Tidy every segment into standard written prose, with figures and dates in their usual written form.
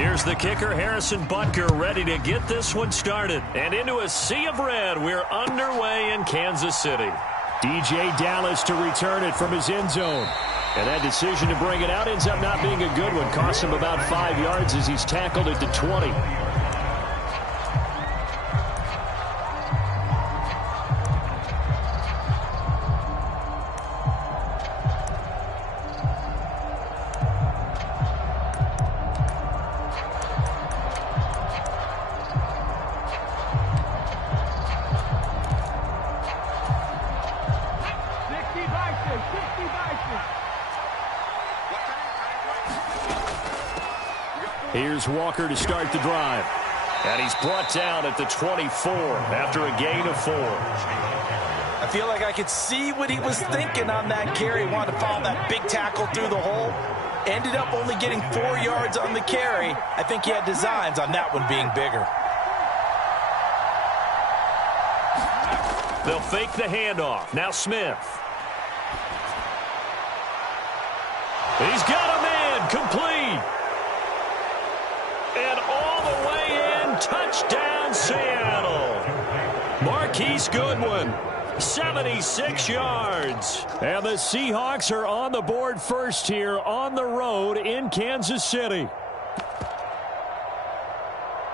Here's the kicker, Harrison Butker, ready to get this one started. And into a sea of red, we're underway in Kansas City. DJ Dallas to return it from his end zone. And that decision to bring it out ends up not being a good one. Cost him about 5 yards as he's tackled at the 20. Here's Walker to start the drive. And he's brought down at the 24 after a gain of 4. I feel like I could see what he was thinking on that carry. He wanted to follow that big tackle through the hole. Ended up only getting 4 yards on the carry. I think he had designs on that one being bigger. They'll fake the handoff. Now Smith. He's got a man complete. And all the way in, touchdown Seattle. Marquise Goodwin, 76 yards. And the Seahawks are on the board first here on the road in Kansas City.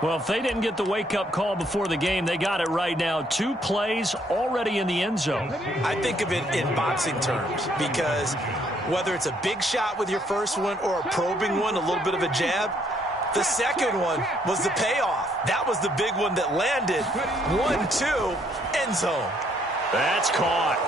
Well, if they didn't get the wake-up call before the game, they got it right now. 2 plays already in the end zone. I think of it in boxing terms because whether it's a big shot with your first one or a probing one, a little bit of a jab, the second one was the payoff. That was the big one that landed. 1-2, end zone. That's caught.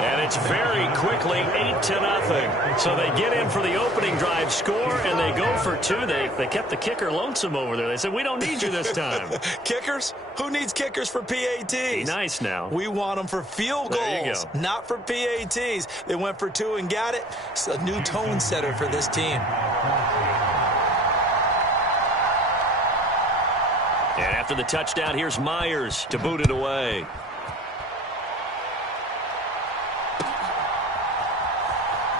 And it's very quickly 8-0. So they get in for the opening drive score, and they go for 2. They kept the kicker lonesome over there. They said, we don't need you this time. Kickers? Who needs kickers for PATs? Be nice now. We want them for field goals, not for PATs. They went for 2 and got it. It's a new tone setter for this team. And after the touchdown, here's Myers to boot it away.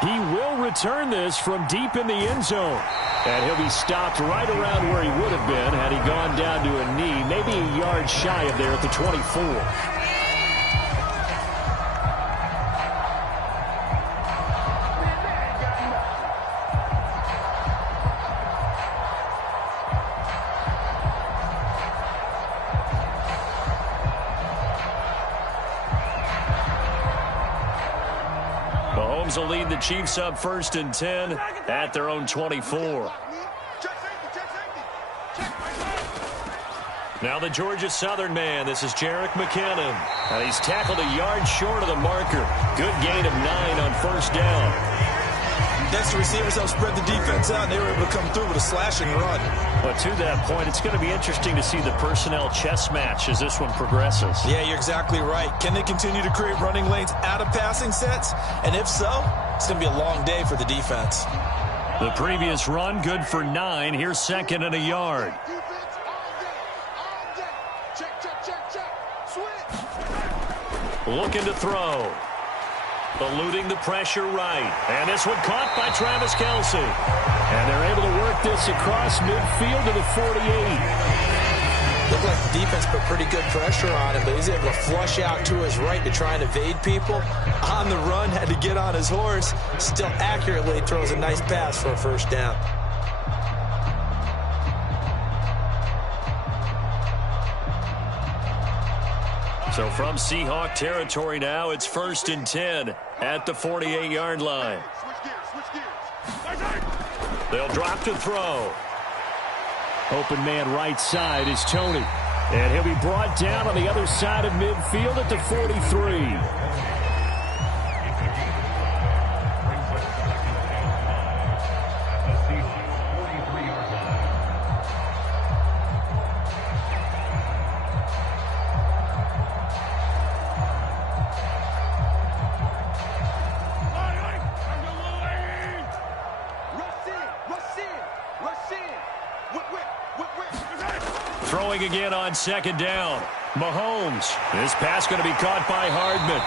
He will return this from deep in the end zone. And he'll be stopped right around where he would have been had he gone down to a knee, maybe a yard shy of there at the 24. Mahomes will lead the Chiefs up 1st and 10 at their own 24. Now the Georgia Southern man. This is Jerick McKinnon. And he's tackled a yard short of the marker. Good gain of 9 on 1st down. That's the receivers help spread the defense out, and they were able to come through with a slashing run. But to that point, it's going to be interesting to see the personnel chess match as this one progresses. Yeah, you're exactly right. Can they continue to create running lanes out of passing sets? And if so, it's going to be a long day for the defense. The previous run, good for 9. Here's 2nd and a yard. Looking to throw. Eluding the pressure right. And this one caught by Travis Kelce. And they're able to work this across midfield to the 48. Looked like the defense put pretty good pressure on him, but he's able to flush out to his right to try and evade people. On the run, had to get on his horse. Still accurately throws a nice pass for a 1st down. So from Seahawk territory now, it's 1st and 10 at the 48-yard line. They'll drop to throw. Open man right side is Tony. And he'll be brought down on the other side of midfield at the 43. Throwing again on 2nd down. Mahomes. This pass going to be caught by Hardman.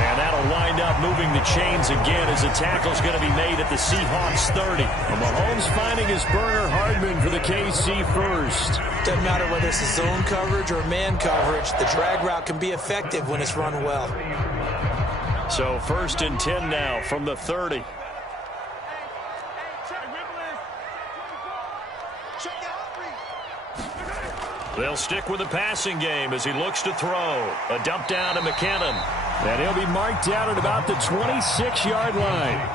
And that'll wind up moving the chains again as the tackle's going to be made at the Seahawks 30. And Mahomes finding his burner. Hardman for the KC first. Doesn't matter whether it's a zone coverage or man coverage. The drag route can be effective when it's run well. So 1st and 10 now from the 30. They'll stick with the passing game as he looks to throw. A dump down to McKinnon. And he'll be marked out at about the 26-yard line.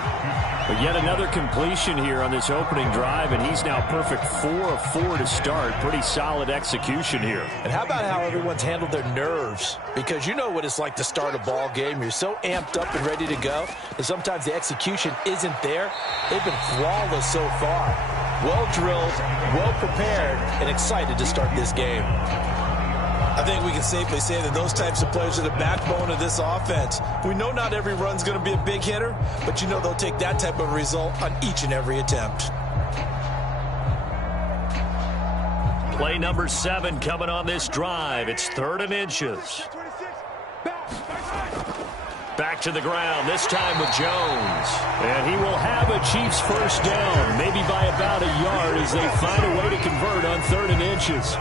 But yet another completion here on this opening drive, and he's now perfect 4 of 4 to start. Pretty solid execution here. And how about how everyone's handled their nerves? Because you know what it's like to start a ball game. You're so amped up and ready to go, and sometimes the execution isn't there. They've been flawless so far. Well drilled, well prepared, and excited to start this game. I think we can safely say that those types of players are the backbone of this offense. We know not every run's going to be a big hitter, but you know they'll take that type of result on each and every attempt. Play number 7 coming on this drive. It's 3rd and inches. Back to the ground, this time with Jones. And he will have a Chiefs first down, maybe by about a yard as they find a way to convert on 3rd and inches.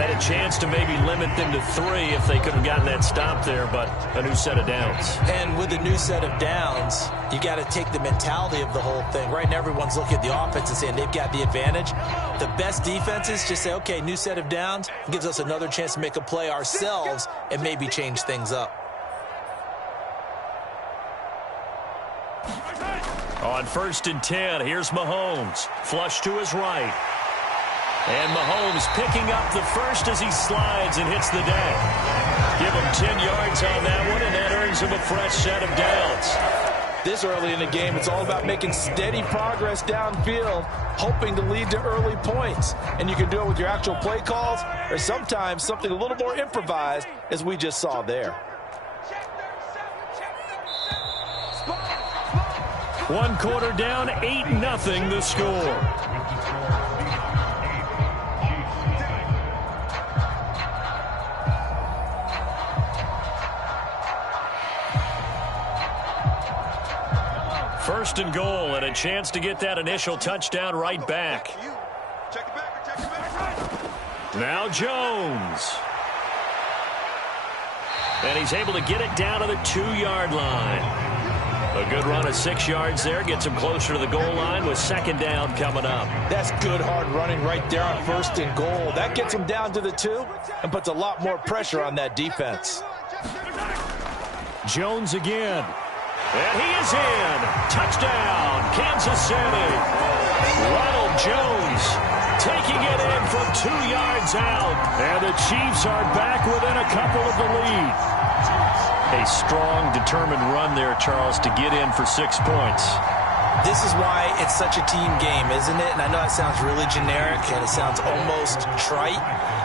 Had a chance to maybe limit them to 3 if they could have gotten that stop there, but a new set of downs. And with a new set of downs, you got to take the mentality of the whole thing. Right now, everyone's looking at the offense and saying they've got the advantage. The best defenses just say, okay, new set of downs gives us another chance to make a play ourselves and maybe change things up. On 1st and 10, here's Mahomes. Flush to his right. And Mahomes picking up the first as he slides and hits the deck. Give him 10 yards on that one, and that earns him a fresh set of downs. This early in the game, it's all about making steady progress downfield, hoping to lead to early points. And you can do it with your actual play calls or sometimes something a little more improvised, as we just saw there. One quarter down, 8-0 the score. First and goal, and a chance to get that initial touchdown right back. Now Jones. And he's able to get it down to the 2-yard line. A good run of 6 yards there. Gets him closer to the goal line with 2nd down coming up. That's good hard running right there on 1st and goal. That gets him down to the 2 and puts a lot more pressure on that defense. Jones again. And he is in. Touchdown, Kansas City. Ronald Jones taking it in from 2 yards out. And the Chiefs are back within a couple of the lead. A strong, determined run there, Charles, to get in for 6 points. This is why it's such a team game, isn't it? And I know it sounds really generic and it sounds almost trite,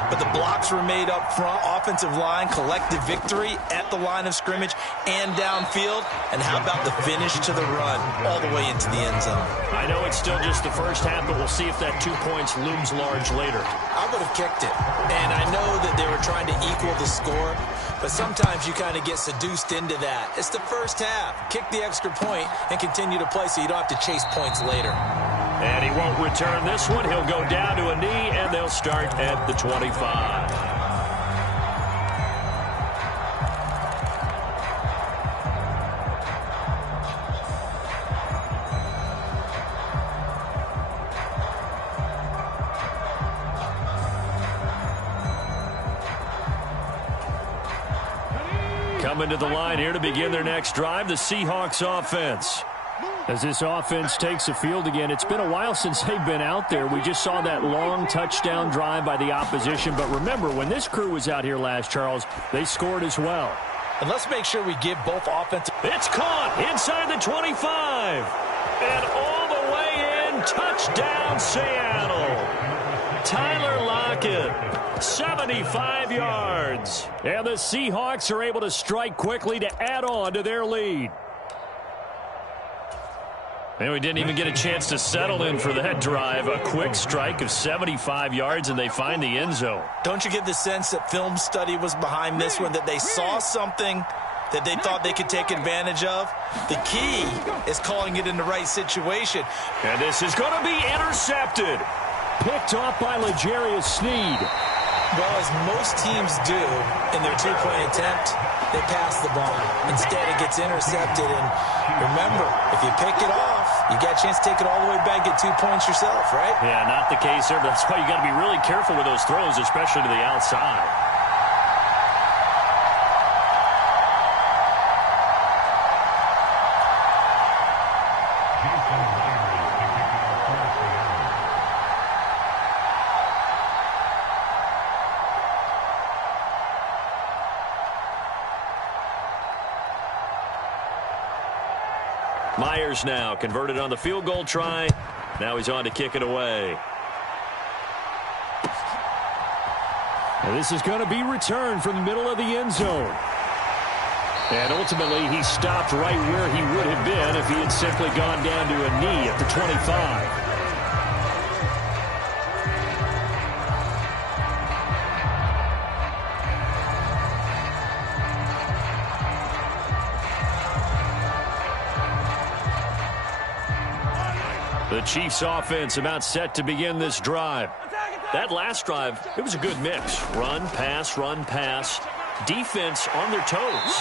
but the blocks were made up front, offensive line, collective victory at the line of scrimmage and downfield. And how about the finish to the run all the way into the end zone? I know it's still just the first half, but we'll see if that 2 points looms large later. I would have kicked it. And I know that they were trying to equal the score, but sometimes you kind of get seduced into that. It's the first half. Kick the extra point and continue to play so you don't have to chase points later. And he won't return this one. He'll go down to a knee, and they'll start at the 25. Coming to the line here to begin their next drive, the Seahawks offense. As this offense takes the field again, it's been a while since they've been out there. We just saw that long touchdown drive by the opposition. But remember, when this crew was out here last, Charles, they scored as well. And let's make sure we give both offensive. It's caught inside the 25. And all the way in, touchdown Seattle. Tyler Lockett, 75 yards. And the Seahawks are able to strike quickly to add on to their lead. And we didn't even get a chance to settle in for that drive. A quick strike of 75 yards, and they find the end zone. Don't you get the sense that film study was behind this one, that they saw something that they thought they could take advantage of? The key is calling it in the right situation. And this is going to be intercepted. Picked off by L'Jarius Sneed. Well, as most teams do in their two-point attempt, they pass the ball. Instead, it gets intercepted. And remember, if you pick it off, you got a chance to take it all the way back, get 2 points yourself, right? Yeah, not the case there. That's why you got to be really careful with those throws, especially to the outside. Myers now converted on the field goal try. Now he's on to kick it away. And this is going to be returned from the middle of the end zone. And ultimately, he stopped right where he would have been if he had simply gone down to a knee at the 25. The Chiefs offense about set to begin this drive. That last drive, it was a good mix. Run, pass, defense on their toes.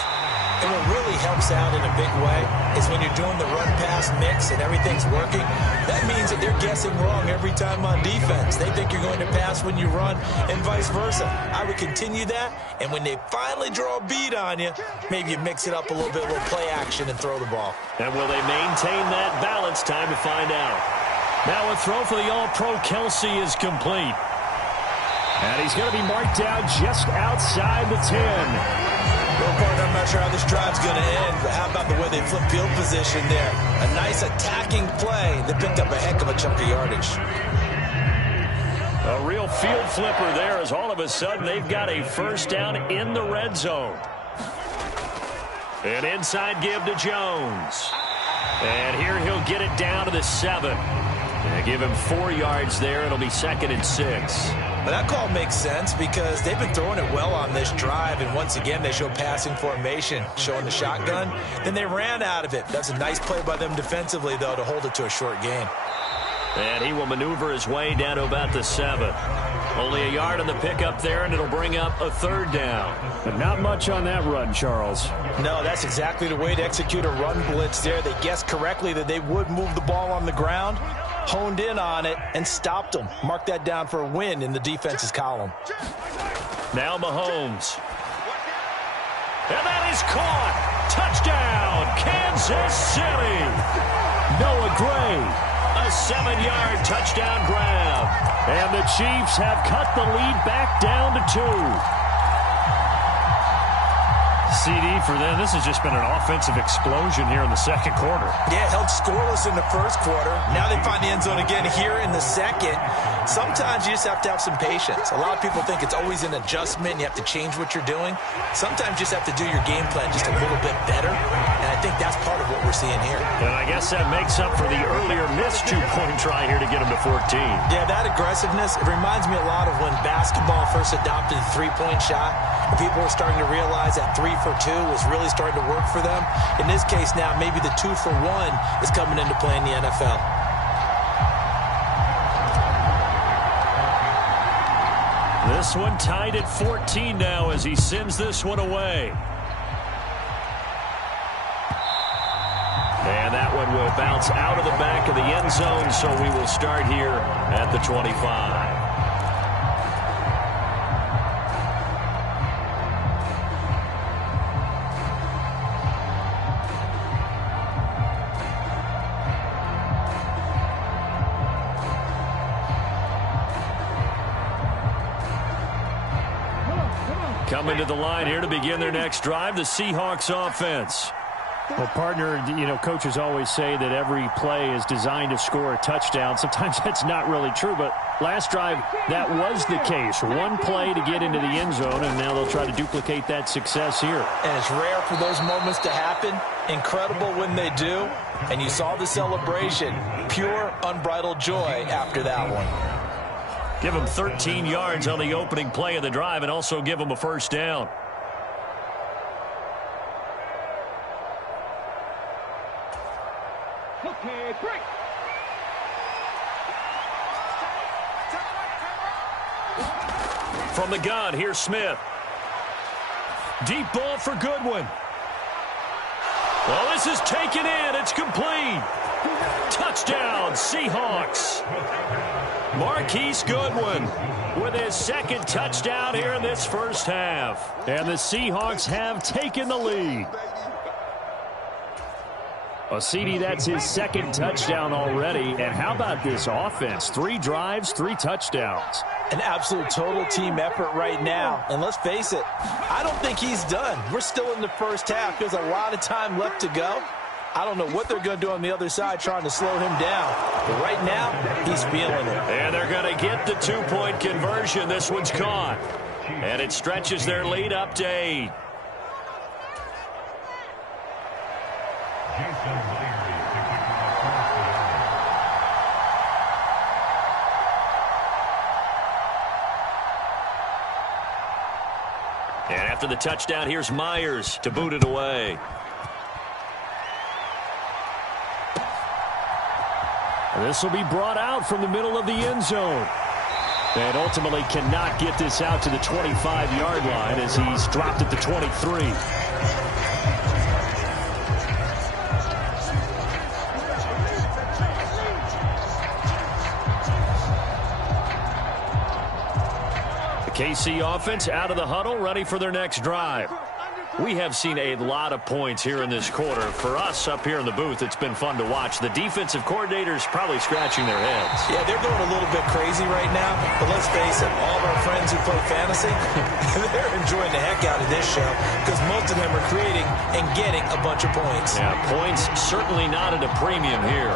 And what really helps out in a big way is when you're doing the run-pass mix and everything's working, that means that they're guessing wrong every time on defense. They think you're going to pass when you run and vice versa. I would continue that, and when they finally draw a beat on you, maybe you mix it up a little bit, a little play action and throw the ball. And will they maintain that balance? Time to find out. Now a throw for the All-Pro Kelsey is complete. And he's going to be marked down just outside the 10. Well, partner, I'm not sure how this drive's going to end, but how about the way they flip field position there? A nice attacking play that picked up a heck of a chunk of yardage. A real field flipper there, as all of a sudden they've got a first down in the red zone. An inside give to Jones. And here he'll get it down to the 7. And give him 4 yards there. It'll be 2nd and 6. But that call makes sense because they've been throwing it well on this drive, and once again they show passing formation, showing the shotgun. Then they ran out of it. That's a nice play by them defensively, though, to hold it to a short gain. And he will maneuver his way down to about the 7. Only a yard on the pickup there, and it'll bring up a 3rd down. But not much on that run, Charles. No, that's exactly the way to execute a run blitz there. They guessed correctly that they would move the ball on the ground, honed in on it, and stopped them. Mark that down for a win in the defense's column. Now Mahomes. And that is caught. Touchdown, Kansas City. Noah Gray. A 7-yard touchdown grab. And the Chiefs have cut the lead back down to 2. CD for them. This has just been an offensive explosion here in the second quarter. Yeah, held scoreless in the first quarter. Now they find the end zone again here in the second. Sometimes you just have to have some patience. A lot of people think it's always an adjustment. You have to change what you're doing. Sometimes you just have to do your game plan just a little bit better. And I think that's part of what we're seeing here. And I guess that makes up for the earlier missed 2-point try here to get them to 14. Yeah, that aggressiveness, it reminds me a lot of when basketball first adopted the three-point shot. And people were starting to realize that 3 for 2 was really starting to work for them. In this case now, maybe the 2 for 1 is coming into play in the NFL. This one tied at 14 now as he sends this one away. And that one will bounce out of the back of the end zone, so we will start here at the 25. Coming to the line here to begin their next drive, the Seahawks offense. Well, partner, you know, coaches always say that every play is designed to score a touchdown. Sometimes that's not really true, but last drive, that was the case. One play to get into the end zone, and now they'll try to duplicate that success here. And it's rare for those moments to happen. Incredible when they do. And you saw the celebration. Pure, unbridled joy after that one. Give them 13 yards on the opening play of the drive and also give them a first down. Okay, break. From the gun, here's Smith. Deep ball for Goodwin. Well, this is taken in. It's complete. Touchdown, Seahawks. Marquise Goodwin with his second touchdown here in this first half. And the Seahawks have taken the lead. Well, CD, that's his second touchdown already. And how about this offense? 3 drives, 3 touchdowns. An absolute total team effort right now. And let's face it, I don't think he's done. We're still in the first half. There's a lot of time left to go. I don't know what they're going to do on the other side trying to slow him down. But right now, he's feeling it. And they're going to get the 2-point conversion. This one's caught. And it stretches their lead up to 8. And after the touchdown, here's Myers to boot it away. This will be brought out from the middle of the end zone. And ultimately cannot get this out to the 25-yard line as he's dropped at the 23. KC offense out of the huddle, ready for their next drive. We have seen a lot of points here in this quarter. For us up here in the booth, it's been fun to watch. The defensive coordinators probably scratching their heads. Yeah, they're going a little bit crazy right now. But let's face it, all of our friends who play fantasy, they're enjoying the heck out of this show because most of them are creating and getting a bunch of points. Yeah, points certainly not at a premium here.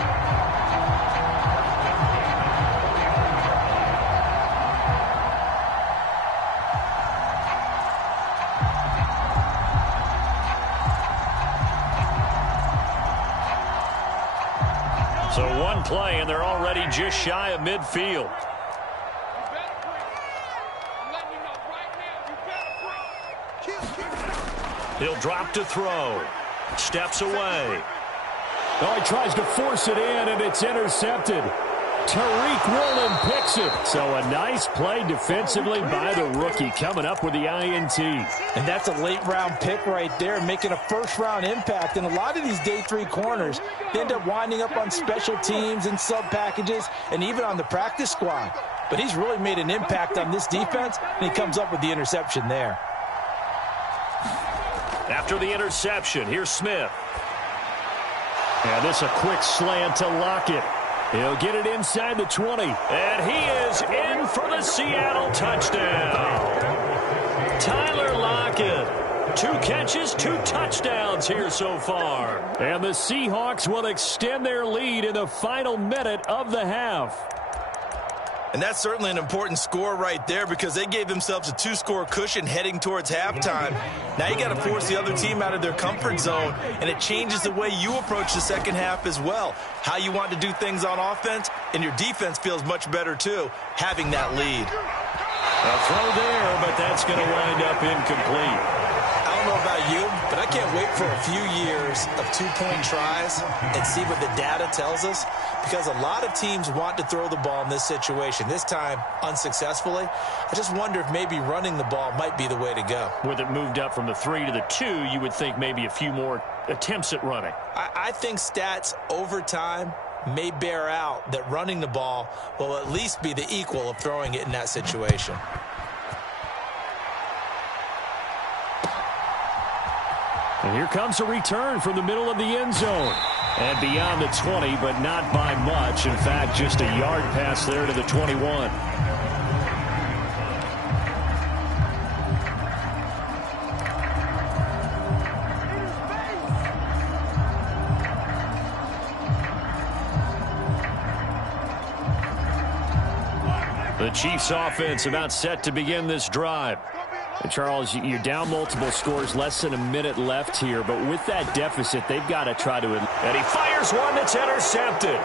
So one play, and they're already just shy of midfield. He'll drop to throw. Steps away. Oh, he tries to force it in, and it's intercepted. Tariq Woolen picks it. So a nice play defensively by the rookie coming up with the INT. And that's a late-round pick right there, making a first-round impact. And a lot of these day 3 corners, they end up winding up on special teams and sub-packages and even on the practice squad. But he's really made an impact on this defense, and he comes up with the interception there. After the interception, here's Smith. And this a quick slant to Lockett. He'll get it inside the 20. And he is in for the Seattle touchdown. Tyler Lockett. 2 catches, 2 touchdowns here so far. And the Seahawks will extend their lead in the final minute of the half. And that's certainly an important score right there because they gave themselves a 2-score cushion heading towards halftime. Now you got to force the other team out of their comfort zone, and it changes the way you approach the second half as well. How you want to do things on offense, and your defense feels much better too, having that lead. A throw there, but that's going to wind up incomplete. I don't know about you, but I can't wait for a few years of 2-point tries and see what the data tells us, because a lot of teams want to throw the ball in this situation, this time unsuccessfully. I just wonder if maybe running the ball might be the way to go. With it moved up from the 3 to the 2, you would think maybe a few more attempts at running. I think stats over time may bear out that running the ball will at least be the equal of throwing it in that situation. And here comes a return from the middle of the end zone. And beyond the 20, but not by much. In fact, just a yard pass there to the 21. Chiefs offense about set to begin this drive. And Charles, you're down multiple scores, less than a minute left here, but with that deficit, they've got to try to... And he fires one that's intercepted.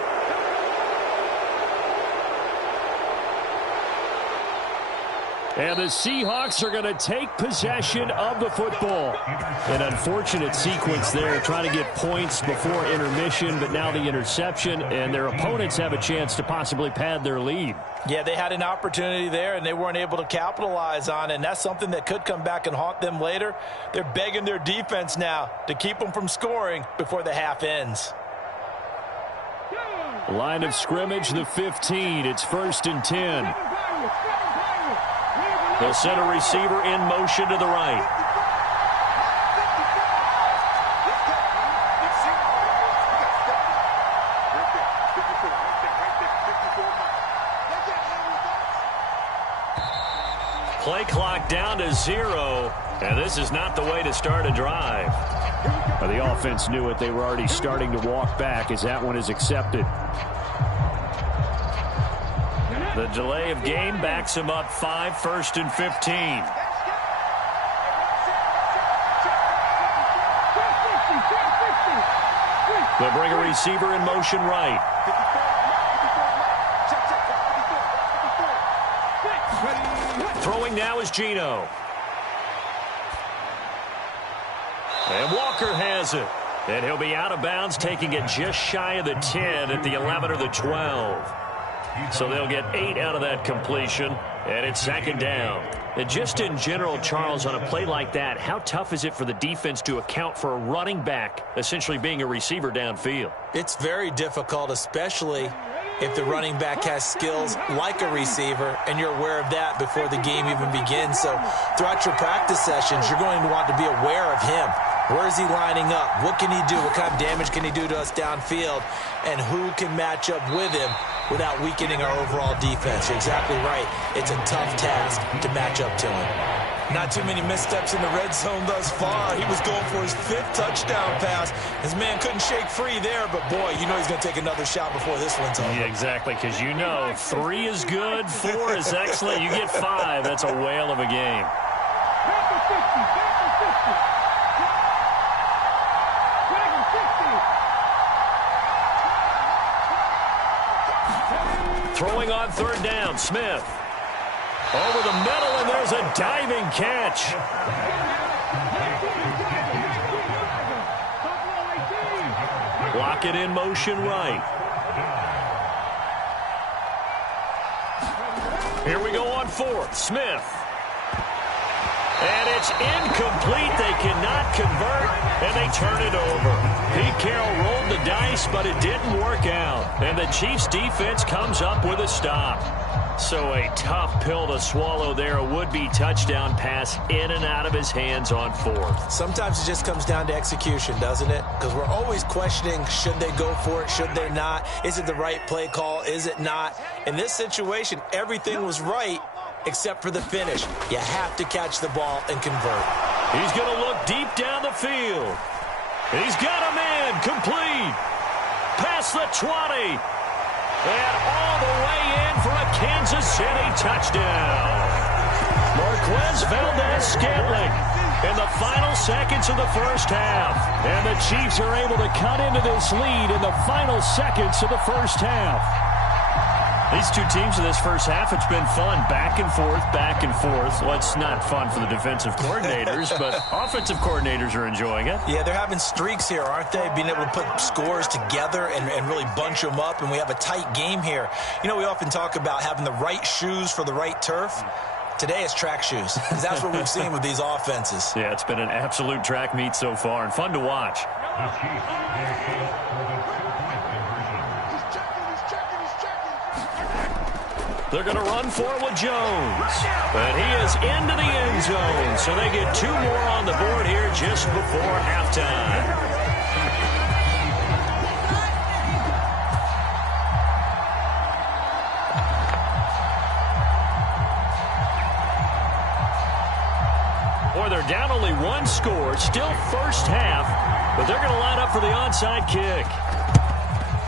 And the Seahawks are going to take possession of the football. An unfortunate sequence there, trying to get points before intermission, but now the interception, and their opponents have a chance to possibly pad their lead. Yeah, they had an opportunity there, and they weren't able to capitalize on it, and that's something that could come back and haunt them later. They're begging their defense now to keep them from scoring before the half ends. Line of scrimmage, the 15. It's 1st and 10. They'll send a receiver in motion to the right. Play clock down to 0, and this is not the way to start a drive. Well, the offense knew it. They were already starting to walk back as that one is accepted. The delay of game backs him up 5, 1st and 15. They'll bring a receiver in motion right. Throwing now is Geno. And Walker has it. And he'll be out of bounds, taking it just shy of the 10 at the 11 or the 12. So they'll get 8 out of that completion, and it's 2nd down. And just in general, Charles, on a play like that, how tough is it for the defense to account for a running back essentially being a receiver downfield? It's very difficult, especially if the running back has skills like a receiver, and you're aware of that before the game even begins. So throughout your practice sessions, you're going to want to be aware of him. Where is he lining up? What can he do? What kind of damage can he do to us downfield? And who can match up with him without weakening our overall defense? You're exactly right. It's a tough task to match up to him. Not too many missteps in the red zone thus far. He was going for his 5th touchdown pass. His man couldn't shake free there, but boy, you know he's going to take another shot before this one's over. Yeah, exactly, because you know 3 is good, 4 is excellent. You get 5, that's a whale of a game. Throwing on 3rd down, Smith. Over the middle, and there's a diving catch. Block it in motion right. Here we go on 4th, Smith. And it's incomplete. They cannot convert, and they turn it over. Pete Carroll rolled the dice, but it didn't work out. And the Chiefs' defense comes up with a stop. So a tough pill to swallow there. A would-be touchdown pass in and out of his hands on 4th. Sometimes it just comes down to execution, doesn't it? Because we're always questioning, should they go for it, should they not? Is it the right play call, is it not? In this situation, everything was right except for the finish. You have to catch the ball and convert. He's going to look deep down the field. He's got a man complete. Past the 20. And all the way in for a Kansas City touchdown. Marquez Valdez-Scantling in the final seconds of the first half. And the Chiefs are able to cut into this lead in the final seconds of the first half. These two teams in this first half, it's been fun. Back and forth, back and forth. Well, it's not fun for the defensive coordinators, but offensive coordinators are enjoying it. Yeah, they're having streaks here, aren't they? Being able to put scores together and really bunch them up, and we have a tight game here. You know, we often talk about having the right shoes for the right turf. Today it's track shoes, because that's what we've seen with these offenses. Yeah, it's been an absolute track meet so far, and fun to watch. They're going to run for it with Jones. But he is into the end zone, so they get 2 more on the board here just before halftime. Boy, they're down only 1 score, still first half, but they're going to line up for the onside kick.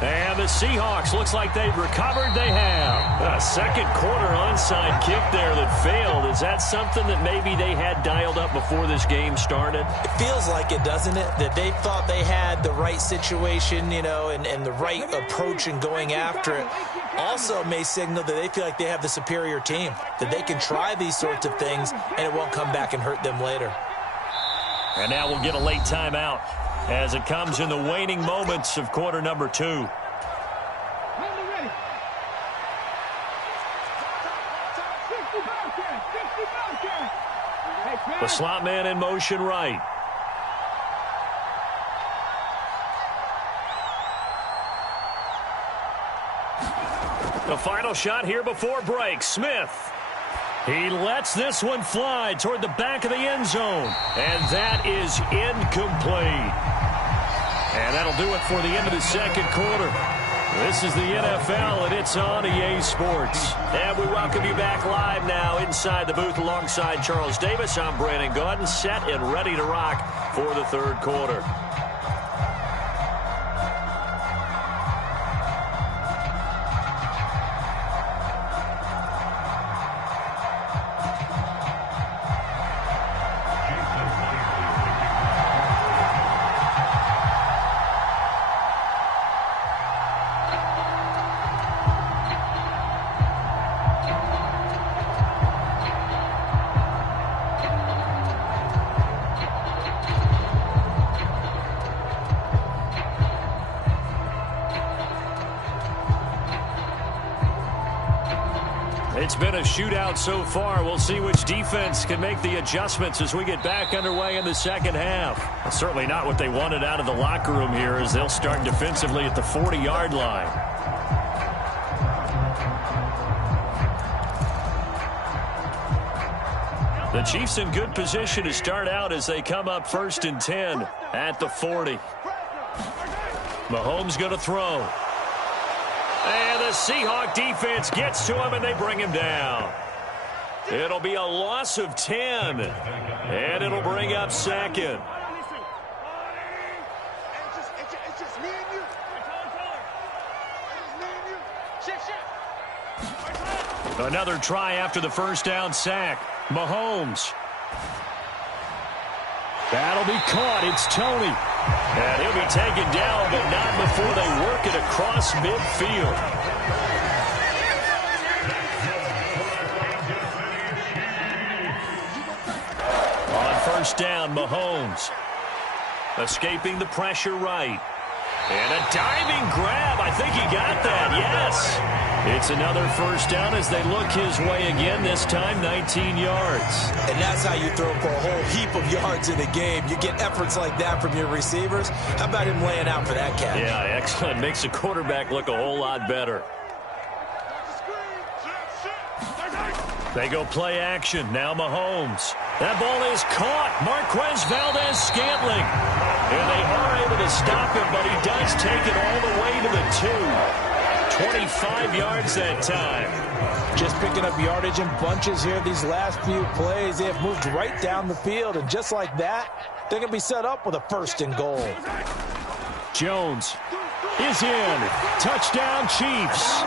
And the Seahawks, looks like they've recovered. They have. A second quarter onside kick there that failed. Is that something that maybe they had dialed up before this game started? It feels like it, doesn't it? That they thought they had the right situation, you know, and the right approach in going after it. Also may signal that they feel like they have the superior team, that they can try these sorts of things and it won't come back and hurt them later. And now we'll get a late timeout as it comes in the waning moments of quarter number 2. The slot man in motion right. The final shot here before break. Smith. He lets this one fly toward the back of the end zone. And that is incomplete. And that'll do it for the end of the second quarter. This is the NFL, and it's on EA Sports. And we welcome you back live now inside the booth alongside Charles Davis. I'm Brandon Gaudin, set and ready to rock for the third quarter. It's been a shootout so far. We'll see which defense can make the adjustments as we get back underway in the second half. Well, certainly not what they wanted out of the locker room here as they'll start defensively at the 40-yard line. The Chiefs in good position to start out as they come up 1st and 10 at the 40. Mahomes going to throw. And the Seahawk defense gets to him, and they bring him down. It'll be a loss of 10, and it'll bring up second. Another try after the first down sack. Mahomes. That'll be caught. It's Tony. And he'll be taken down, but not before they work it across midfield. On first down, Mahomes. Escaping the pressure right. And a diving grab. I think he got that, yes. It's another first down as they look his way again, this time 19 yards. And that's how you throw for a whole heap of yards in a game. You get efforts like that from your receivers. How about him laying out for that catch? Yeah, excellent. Makes the quarterback look a whole lot better. They go play action. Now Mahomes. That ball is caught. Marquez Valdez-Scantling. And they are able to stop him, but he does take it all the way to the 2. 25 yards that time. Just picking up yardage in bunches here these last few plays. They have moved right down the field, and just like that, they're going to be set up with a 1st and goal. Jones is in. Touchdown, Chiefs.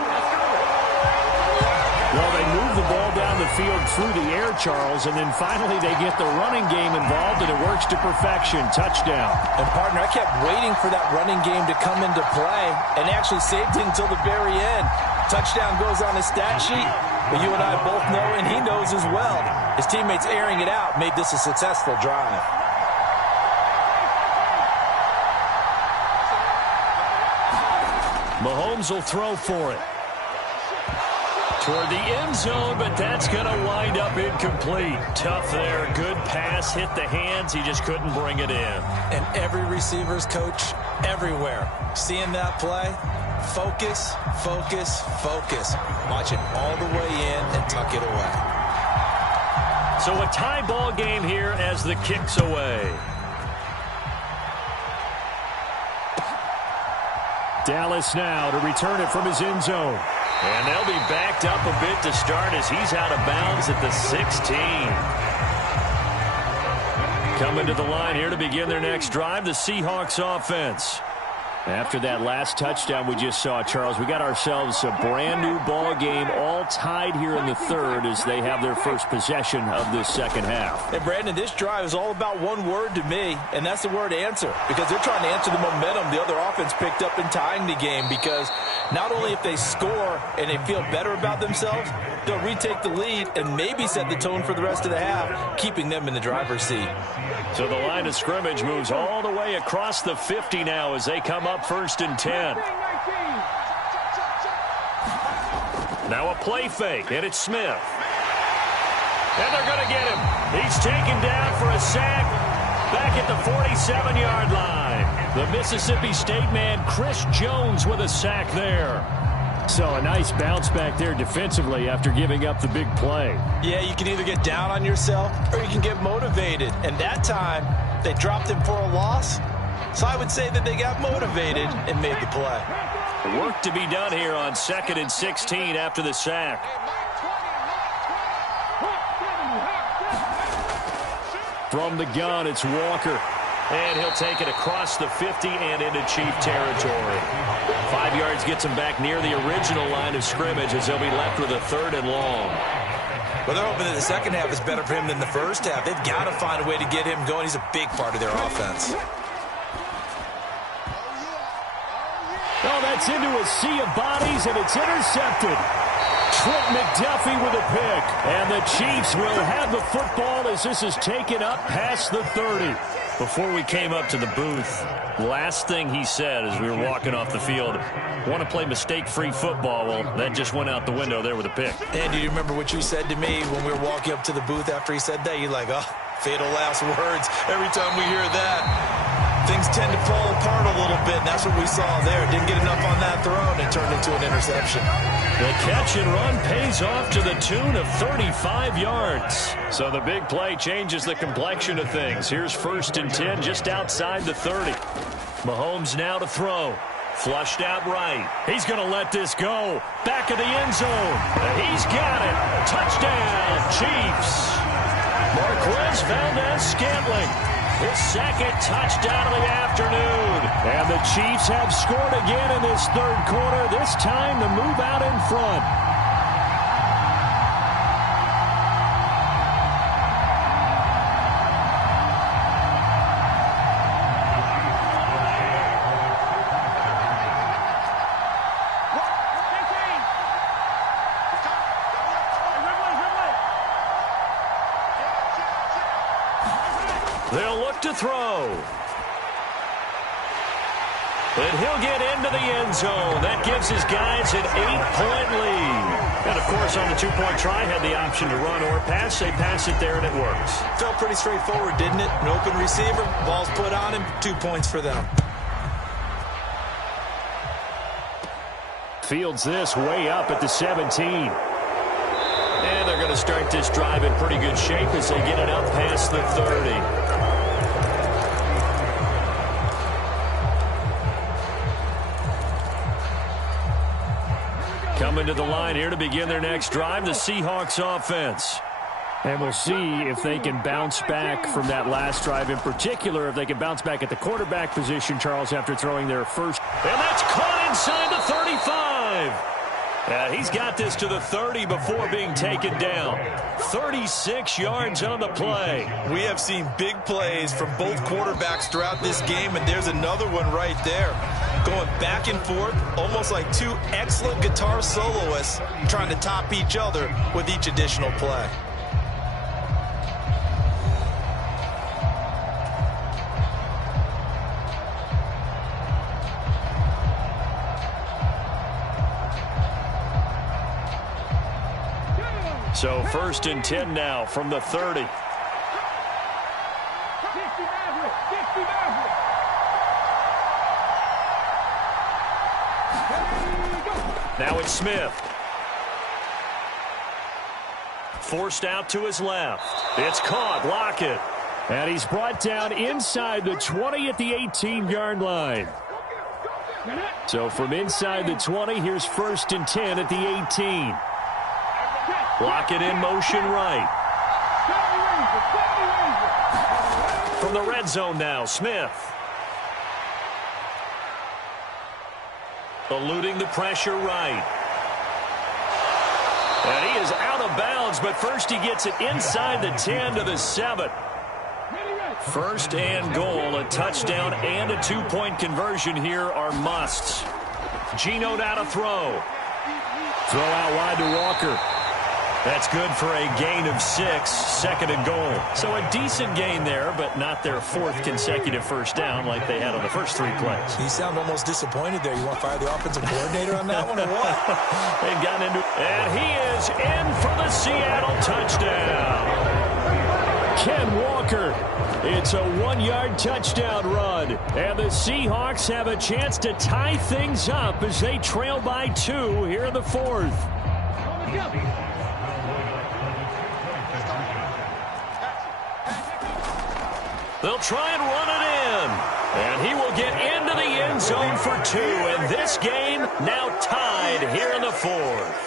Well, they move the ball down the field through the air, Charles, and then finally they get the running game involved, and it works to perfection. Touchdown. And, partner, I kept waiting for that running game to come into play and actually saved it until the very end. Touchdown goes on his stat sheet, but you and I both know, and he knows as well, his teammates airing it out made this a successful drive. Mahomes will throw for it. Toward the end zone, but that's going to wind up incomplete. Tough there. Good pass. Hit the hands. He just couldn't bring it in. And every receiver's coach everywhere seeing that play, focus, focus, focus. Watch it all the way in and tuck it away. So a tie ball game here as the kick's away. Dallas now to return it from his end zone. And they'll be backed up a bit to start as he's out of bounds at the 16. Coming to the line here to begin their next drive, the Seahawks offense. After that last touchdown we just saw, Charles, we got ourselves a brand new ball game, all tied here in the third as they have their first possession of this second half. And Brandon, this drive is all about one word to me, and that's the word answer, because they're trying to answer the momentum the other offense picked up in tying the game, because not only if they score and they feel better about themselves, they'll retake the lead and maybe set the tone for the rest of the half, keeping them in the driver's seat. So the line of scrimmage moves all the way across the 50 now as they come up 1st and 10. Now a play fake, and it's Smith. And they're going to get him. He's taken down for a sack back at the 47-yard line. The Mississippi State man, Chris Jones, with a sack there. So a nice bounce back there defensively after giving up the big play. Yeah, you can either get down on yourself or you can get motivated. And that time, they dropped him for a loss. So I would say that they got motivated and made the play. Work to be done here on 2nd and 16 after the sack. From the gun, it's Walker. And he'll take it across the 50 and into Chief territory. 5 yards gets him back near the original line of scrimmage as they'll be left with a 3rd and long. Well, they're hoping that the second half is better for him than the first half. They've got to find a way to get him going. He's a big part of their offense. Oh, that's into a sea of bodies, and it's intercepted. Trent McDuffie with a pick. And the Chiefs will have the football as this is taken up past the 30. Before we came up to the booth, last thing he said as we were walking off the field, want to play mistake-free football. Well, that just went out the window there with a pick. And do you remember what you said to me when we were walking up to the booth after he said that? You're like, oh, fatal last words. Every time we hear that, things tend to fall apart a little bit, and that's what we saw there. Didn't get enough on that throw, and it turned into an interception. The catch and run pays off to the tune of 35 yards. So the big play changes the complexion of things. Here's 1st and 10 just outside the 30. Mahomes now to throw. Flushed out right. He's going to let this go. Back of the end zone. He's got it. Touchdown, Chiefs. Marquez Valdez-Scantling. His 2nd touchdown of the afternoon. And the Chiefs have scored again in this 3rd quarter, this time to move out in front. They'll look to throw. And he'll get into the end zone. That gives his guys an 8-point lead. And, of course, on the 2-point try, had the option to run or pass. They pass it there, and it works. Felt pretty straightforward, didn't it? An open receiver, ball's put on him, 2 points for them. Fields this way up at the 17. And they're going to start this drive in pretty good shape as they get it up past the 30. Coming to the line here to begin their next drive, the Seahawks offense. And we'll see if they can bounce back from that last drive in particular, if they can bounce back at the quarterback position, Charles, after throwing their first. And that's caught inside the 35. He's got this to the 30 before being taken down. 36 yards on the play. We have seen big plays from both quarterbacks throughout this game, and there's another one right there. Going back and forth, almost like 2 excellent guitar soloists trying to top each other with each additional play. So 1st and 10 now from the 30. Now it's Smith. Forced out to his left. It's caught. Lockett. And he's brought down inside the 20 at the 18-yard line. So from inside the 20, here's 1st and 10 at the 18. Lockett in motion right. From the red zone now, Smith. eluding the pressure right. And he is out of bounds, but first he gets it inside the 10 to the 7. First and goal, a touchdown and a two-point conversion here are musts. Geno now to throw. Throw out wide to Walker. That's good for a gain of 6, second and goal. So a decent gain there, but not their 4th consecutive first down like they had on the first 3 plays. You sound almost disappointed there. You want to fire the offensive coordinator on that one or what? They've gotten into it. And he is in for the Seattle touchdown. Ken Walker. It's a 1-yard touchdown run. And the Seahawks have a chance to tie things up as they trail by 2 here in the 4th. They'll try and run it in. And he will get into the end zone for 2. And this game now tied here in the 4th.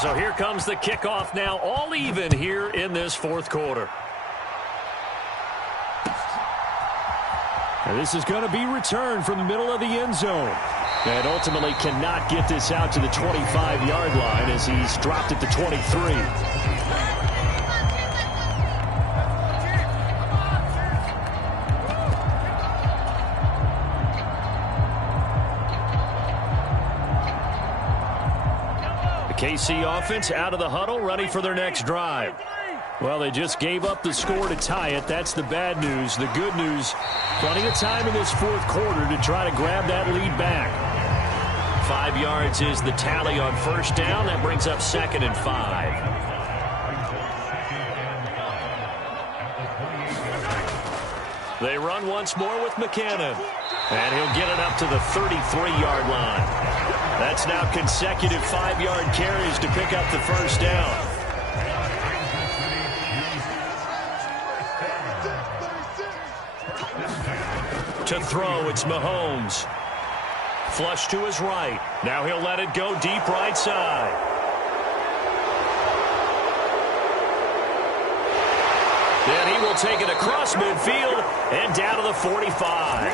So here comes the kickoff now, all even here in this 4th quarter. And this is going to be returned from the middle of the end zone. And ultimately cannot get this out to the 25-yard line as he's dropped it to 23. KC offense out of the huddle, ready for their next drive. Well, they just gave up the score to tie it. That's the bad news. The good news, plenty of time in this 4th quarter to try to grab that lead back. 5 yards is the tally on first down. That brings up 2nd and 5. They run once more with McKinnon. And he'll get it up to the 33-yard line. That's now consecutive 5-yard carries to pick up the first down. To throw, it's Mahomes. Flush to his right. Now he'll let it go deep right side. Then he will take it across midfield and down to the 45.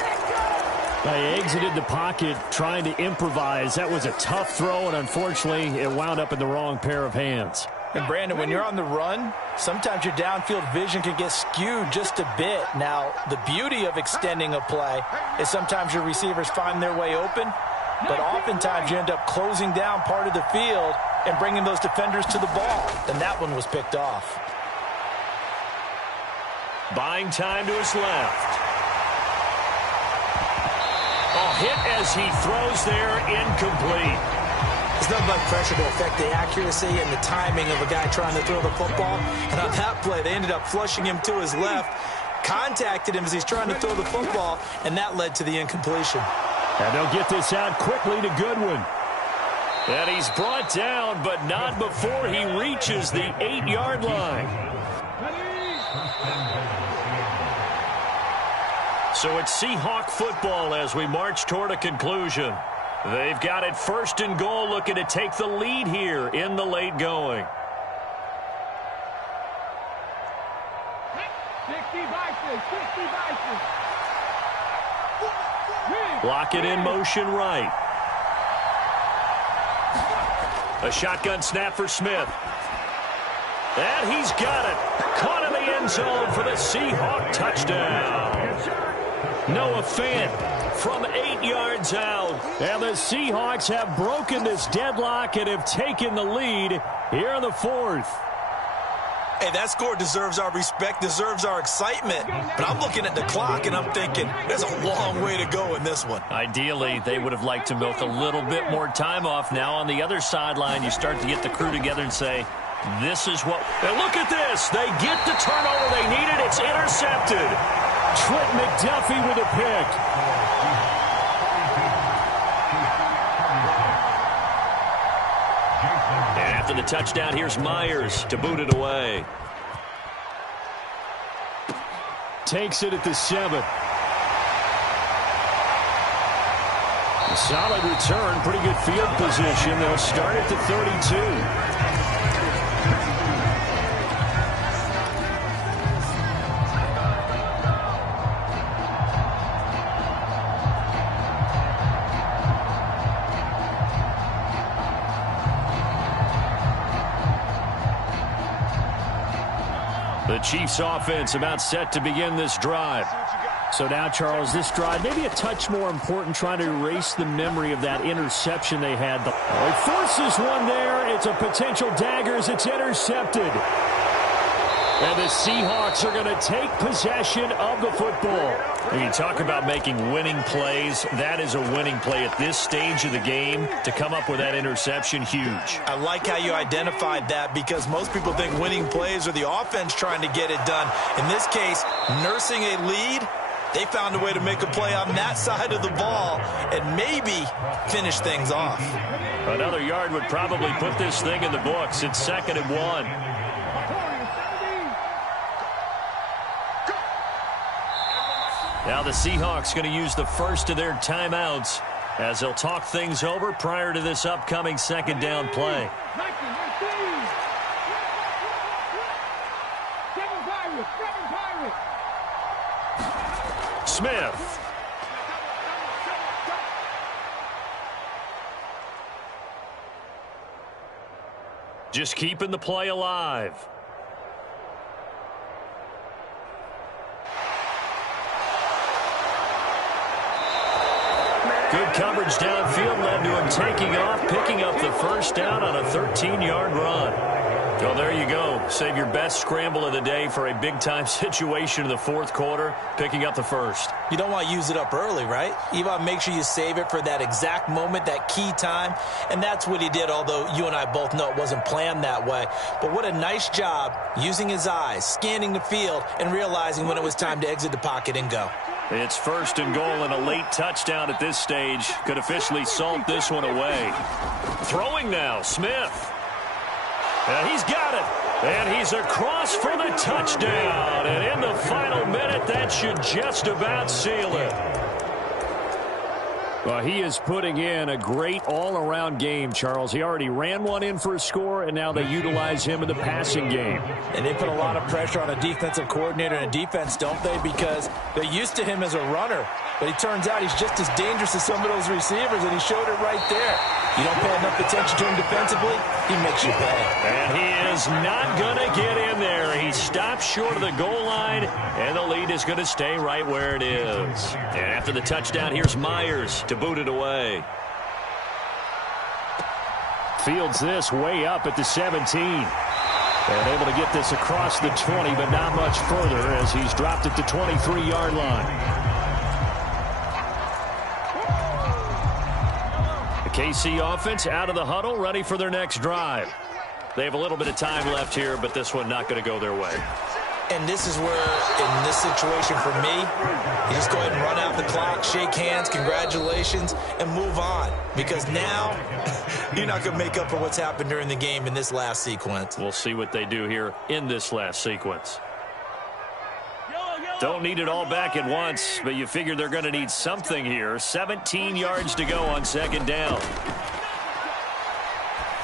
They exited the pocket trying to improvise. That was a tough throw, and unfortunately, it wound up in the wrong pair of hands. And, Brandon, when you're on the run, sometimes your downfield vision can get skewed just a bit. Now, the beauty of extending a play is sometimes your receivers find their way open, but oftentimes you end up closing down part of the field and bringing those defenders to the ball. And that one was picked off. Buying time to his left. A hit as he throws there, incomplete. There's nothing but pressure to affect the accuracy and the timing of a guy trying to throw the football. And on that play, they ended up flushing him to his left, contacted him as he's trying to throw the football, and that led to the incompletion. And they'll get this out quickly to Goodwin. And he's brought down, but not before he reaches the 8-yard line. So it's Seahawk football as we march toward a conclusion. They've got it 1st and goal, looking to take the lead here in the late going. Lock it in motion right. A shotgun snap for Smith. And he's got it. Caught in the end zone for the Seahawk touchdown. Noah Fant from 8 yards out. And the Seahawks have broken this deadlock and have taken the lead here in the 4th. Hey, that score deserves our respect, deserves our excitement. But I'm looking at the clock, and I'm thinking there's a long way to go in this one. Ideally, they would have liked to milk a little bit more time off. Now on the other sideline, you start to get the crew together and say, this is what... And look at this. They get the turnover they needed. It's intercepted. Trent McDuffie with a pick. And after the touchdown, here's Myers to boot it away. Takes it at the 7. Solid return, pretty good field position. They'll start at the 32. The Chiefs offense about set to begin this drive. So now, Charles, this drive maybe a touch more important, trying to erase the memory of that interception they had. He forces one there. It's a potential dagger as it's intercepted. And the Seahawks are going to take possession of the football. When you talk about making winning plays, that is a winning play at this stage of the game. To come up with that interception, huge. I like how you identified that, because most people think winning plays are the offense trying to get it done. In this case, nursing a lead, they found a way to make a play on that side of the ball and maybe finish things off. Another yard would probably put this thing in the books. It's 2nd and 1. Now the Seahawks going to use the first of their timeouts as they'll talk things over prior to this upcoming 2nd down play. Smith. Just keeping the play alive. Good coverage downfield led to him taking off, picking up the first down on a 13-yard run. Well, there you go. Save your best scramble of the day for a big-time situation in the 4th quarter, picking up the first. You don't want to use it up early, right? You want to make sure you save it for that exact moment, that key time, and that's what he did, although you and I both know it wasn't planned that way. But what a nice job using his eyes, scanning the field, and realizing when it was time to exit the pocket and go. It's 1st and goal, and a late touchdown at this stage could officially salt this one away. Throwing now, Smith. And he's got it. And he's across for the touchdown. And in the final minute, that should just about seal it. Well, he is putting in a great all-around game, Charles. He already ran one in for a score, and now they utilize him in the passing game. And they put a lot of pressure on a defensive coordinator and a defense, don't they? Because they're used to him as a runner. But it turns out he's just as dangerous as some of those receivers, and he showed it right there. You don't pay enough attention to him defensively, he makes you pay. And he is not going to get in there. He stops short of the goal line, and the lead is going to stay right where it is. And after the touchdown, here's Myers to boot it away. Fields this way up at the 17. And able to get this across the 20, but not much further as he's dropped at the 23-yard line. KC offense out of the huddle, ready for their next drive. They have a little bit of time left here, but this one not going to go their way. And this is where, in this situation for me, you just go ahead and run out the clock, shake hands, congratulations, and move on. Because now, you're not going to make up for what's happened during the game in this last sequence. We'll see what they do here in this last sequence. Don't need it all back at once, but you figure they're going to need something here. 17 yards to go on 2nd down.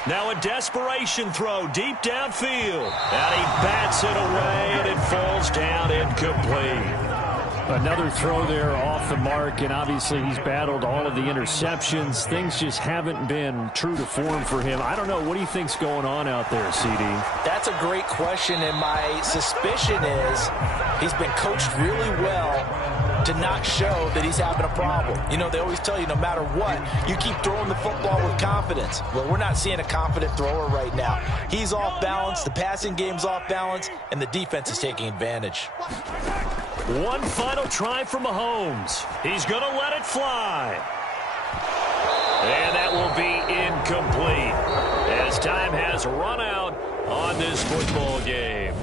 Now a desperation throw deep downfield. And he bats it away, and it falls down incomplete. Another throw there off the mark, and obviously he's battled all of the interceptions. Things just haven't been true to form for him. I don't know. What do you think's going on out there, CD? That's a great question, and my suspicion is he's been coached really well to not show that he's having a problem. You know, they always tell you no matter what, you keep throwing the football with confidence. Well, we're not seeing a confident thrower right now. He's off balance, the passing game's off balance, and the defense is taking advantage. One final try from Mahomes. He's going to let it fly. And that will be incomplete as time has run out on this football game.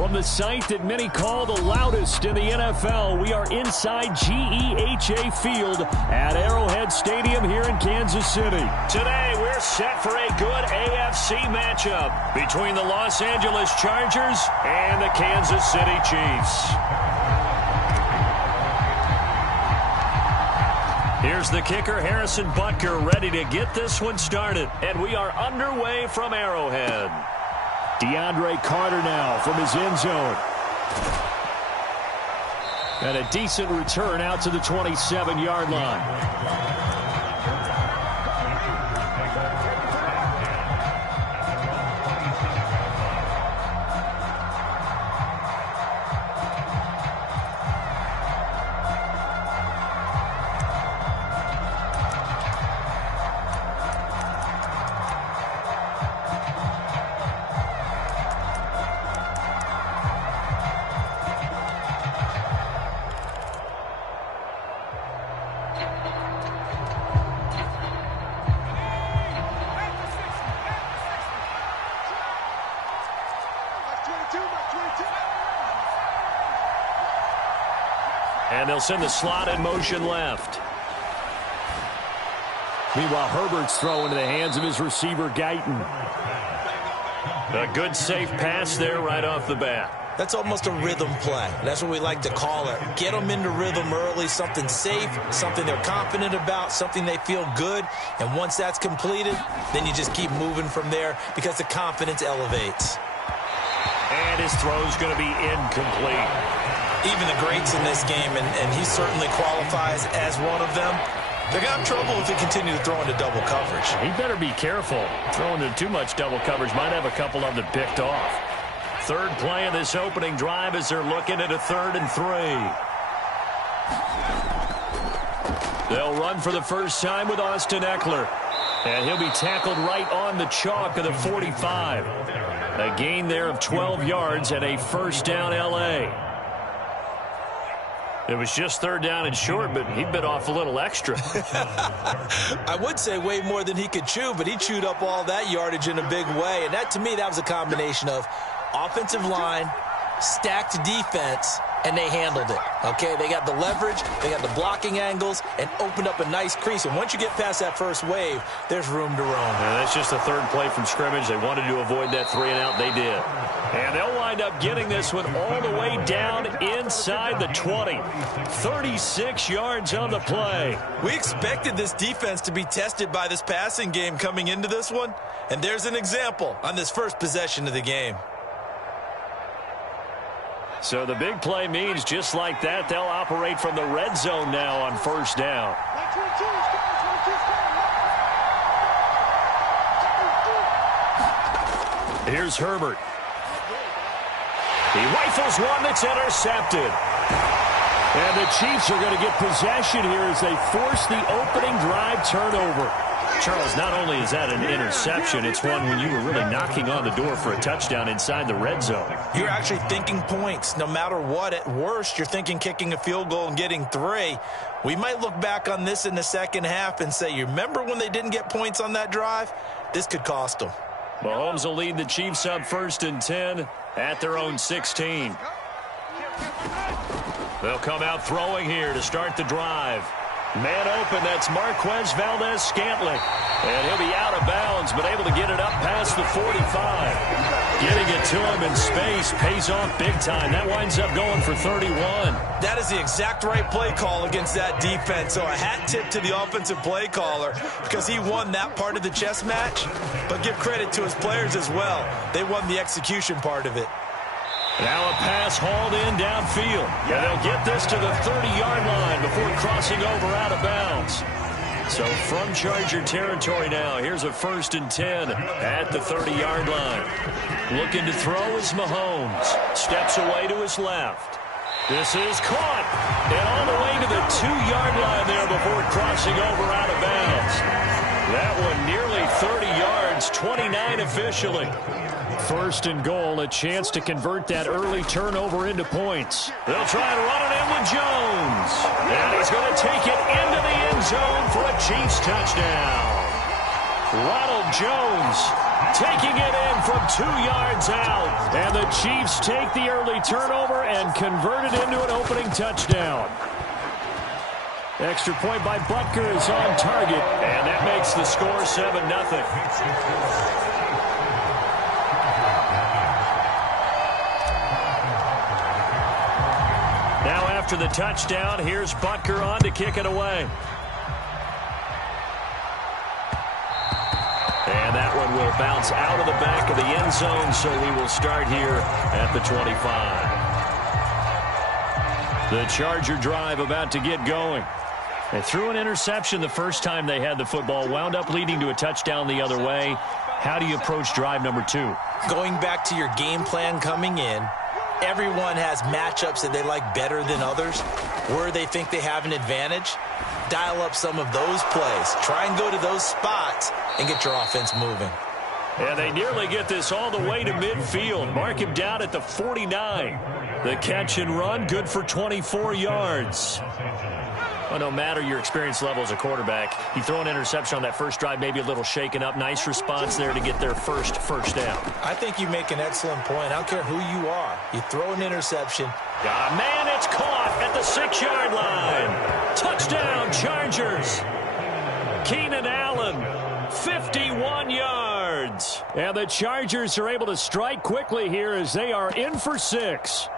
From the site that many call the loudest in the NFL, we are inside GEHA Field at Arrowhead Stadium here in Kansas City. Today, we're set for a good AFC matchup between the Los Angeles Chargers and the Kansas City Chiefs. Here's the kicker, Harrison Butker, ready to get this one started. And we are underway from Arrowhead. DeAndre Carter now from his end zone. And a decent return out to the 27-yard line. And they'll send the slot in motion left. Meanwhile, Herbert's throw into the hands of his receiver, Guyton. A good, safe pass there right off the bat. That's almost a rhythm play. That's what we like to call it. Get them into rhythm early, something safe, something they're confident about, something they feel good. And once that's completed, then you just keep moving from there because the confidence elevates. And his throw's going to be incomplete. Even the greats in this game, and he certainly qualifies as one of them, they're going to have trouble if they continue to throw into double coverage. He better be careful. Throwing into too much double coverage might have a couple of them picked off. Third play of this opening drive as they're looking at a 3rd and 3. They'll run for the first time with Austin Eckler. And he'll be tackled right on the chalk of the 45. A gain there of 12 yards and a first down L.A. It was just 3rd down and short, but he bit off a little extra. I would say way more than he could chew, but he chewed up all that yardage in a big way. And that, to me, that was a combination of offensive line, stacked defense, and they handled it. Okay, they got the leverage, they got the blocking angles, and opened up a nice crease. And once you get past that first wave, there's room to roam. And that's just a 3rd play from scrimmage. They wanted to avoid that 3-and-out. They did. And they'll wind up getting this one all the way down inside the 20. 36 yards on the play. We expected this defense to be tested by this passing game coming into this one. And there's an example on this first possession of the game. So the big play means just like that, they'll operate from the red zone now on 1st down. Here's Herbert. He rifles one that's intercepted. And the Chiefs are going to get possession here as they force the opening drive turnover. Charles, not only is that an interception, it's one when you were really knocking on the door for a touchdown inside the red zone. You're actually thinking points. No matter what, at worst, you're thinking kicking a field goal and getting 3. We might look back on this in the second half and say, you remember when they didn't get points on that drive? This could cost them. Mahomes will lead the Chiefs up 1st and 10 at their own 16. They'll come out throwing here to start the drive. Man open, that's Marquez Valdez-Scantling. And he'll be out of bounds, but able to get it up past the 45. Getting it to him in space pays off big time. That winds up going for 31. That is the exact right play call against that defense. So a hat tip to the offensive play caller because he won that part of the chess match. But give credit to his players as well. They won the execution part of it. Now a pass hauled in downfield. And they'll get this to the 30-yard line before crossing over out of bounds. So from Charger territory now, here's a 1st and 10 at the 30-yard line. Looking to throw is Mahomes. Steps away to his left. This is caught. And all the way to the 2-yard line there before crossing over out of bounds. That one nearly 30 yards, 29 officially. 1st and goal, a chance to convert that early turnover into points. They'll try and run it in with Jones. And he's going to take it into the end zone for a Chiefs touchdown. Ronald Jones taking it in from 2 yards out. And the Chiefs take the early turnover and convert it into an opening touchdown. Extra point by Butker is on target, and that makes the score 7-0. Now after the touchdown, here's Butker on to kick it away. And that one will bounce out of the back of the end zone, so we will start here at the 25. The Charger drive about to get going. They threw an interception the first time they had the football, wound up leading to a touchdown the other way. How do you approach drive number 2? Going back to your game plan coming in, everyone has matchups that they like better than others. Where they think they have an advantage, dial up some of those plays. Try and go to those spots and get your offense moving. And they nearly get this all the way to midfield. Mark him down at the 49. The catch and run, good for 24 yards. Well, no matter your experience level as a quarterback, you throw an interception on that first drive, maybe a little shaken up. Nice response there to get their first down. I think you make an excellent point. I don't care who you are. You throw an interception. Man, it's caught at the 6-yard line. Touchdown, Chargers. Keenan Allen, 51 yards. And the Chargers are able to strike quickly here as they are in for 6.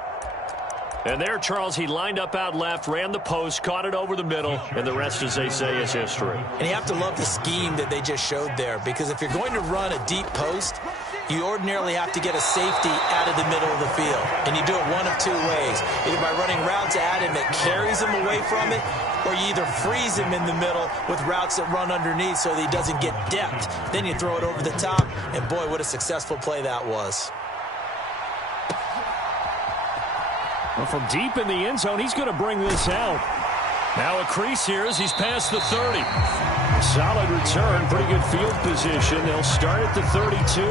And there, Charles, he lined up out left, ran the post, caught it over the middle, and the rest, as they say, is history. And you have to love the scheme that they just showed there, because if you're going to run a deep post, you ordinarily have to get a safety out of the middle of the field. And you do it one of 2 ways. Either by running routes at him that carries him away from it, or you either freeze him in the middle with routes that run underneath so that he doesn't get depth. Then you throw it over the top, and boy, what a successful play that was. Well, from deep in the end zone, he's going to bring this out. Now a crease here as he's past the 30. Solid return, pretty good field position. They'll start at the 32.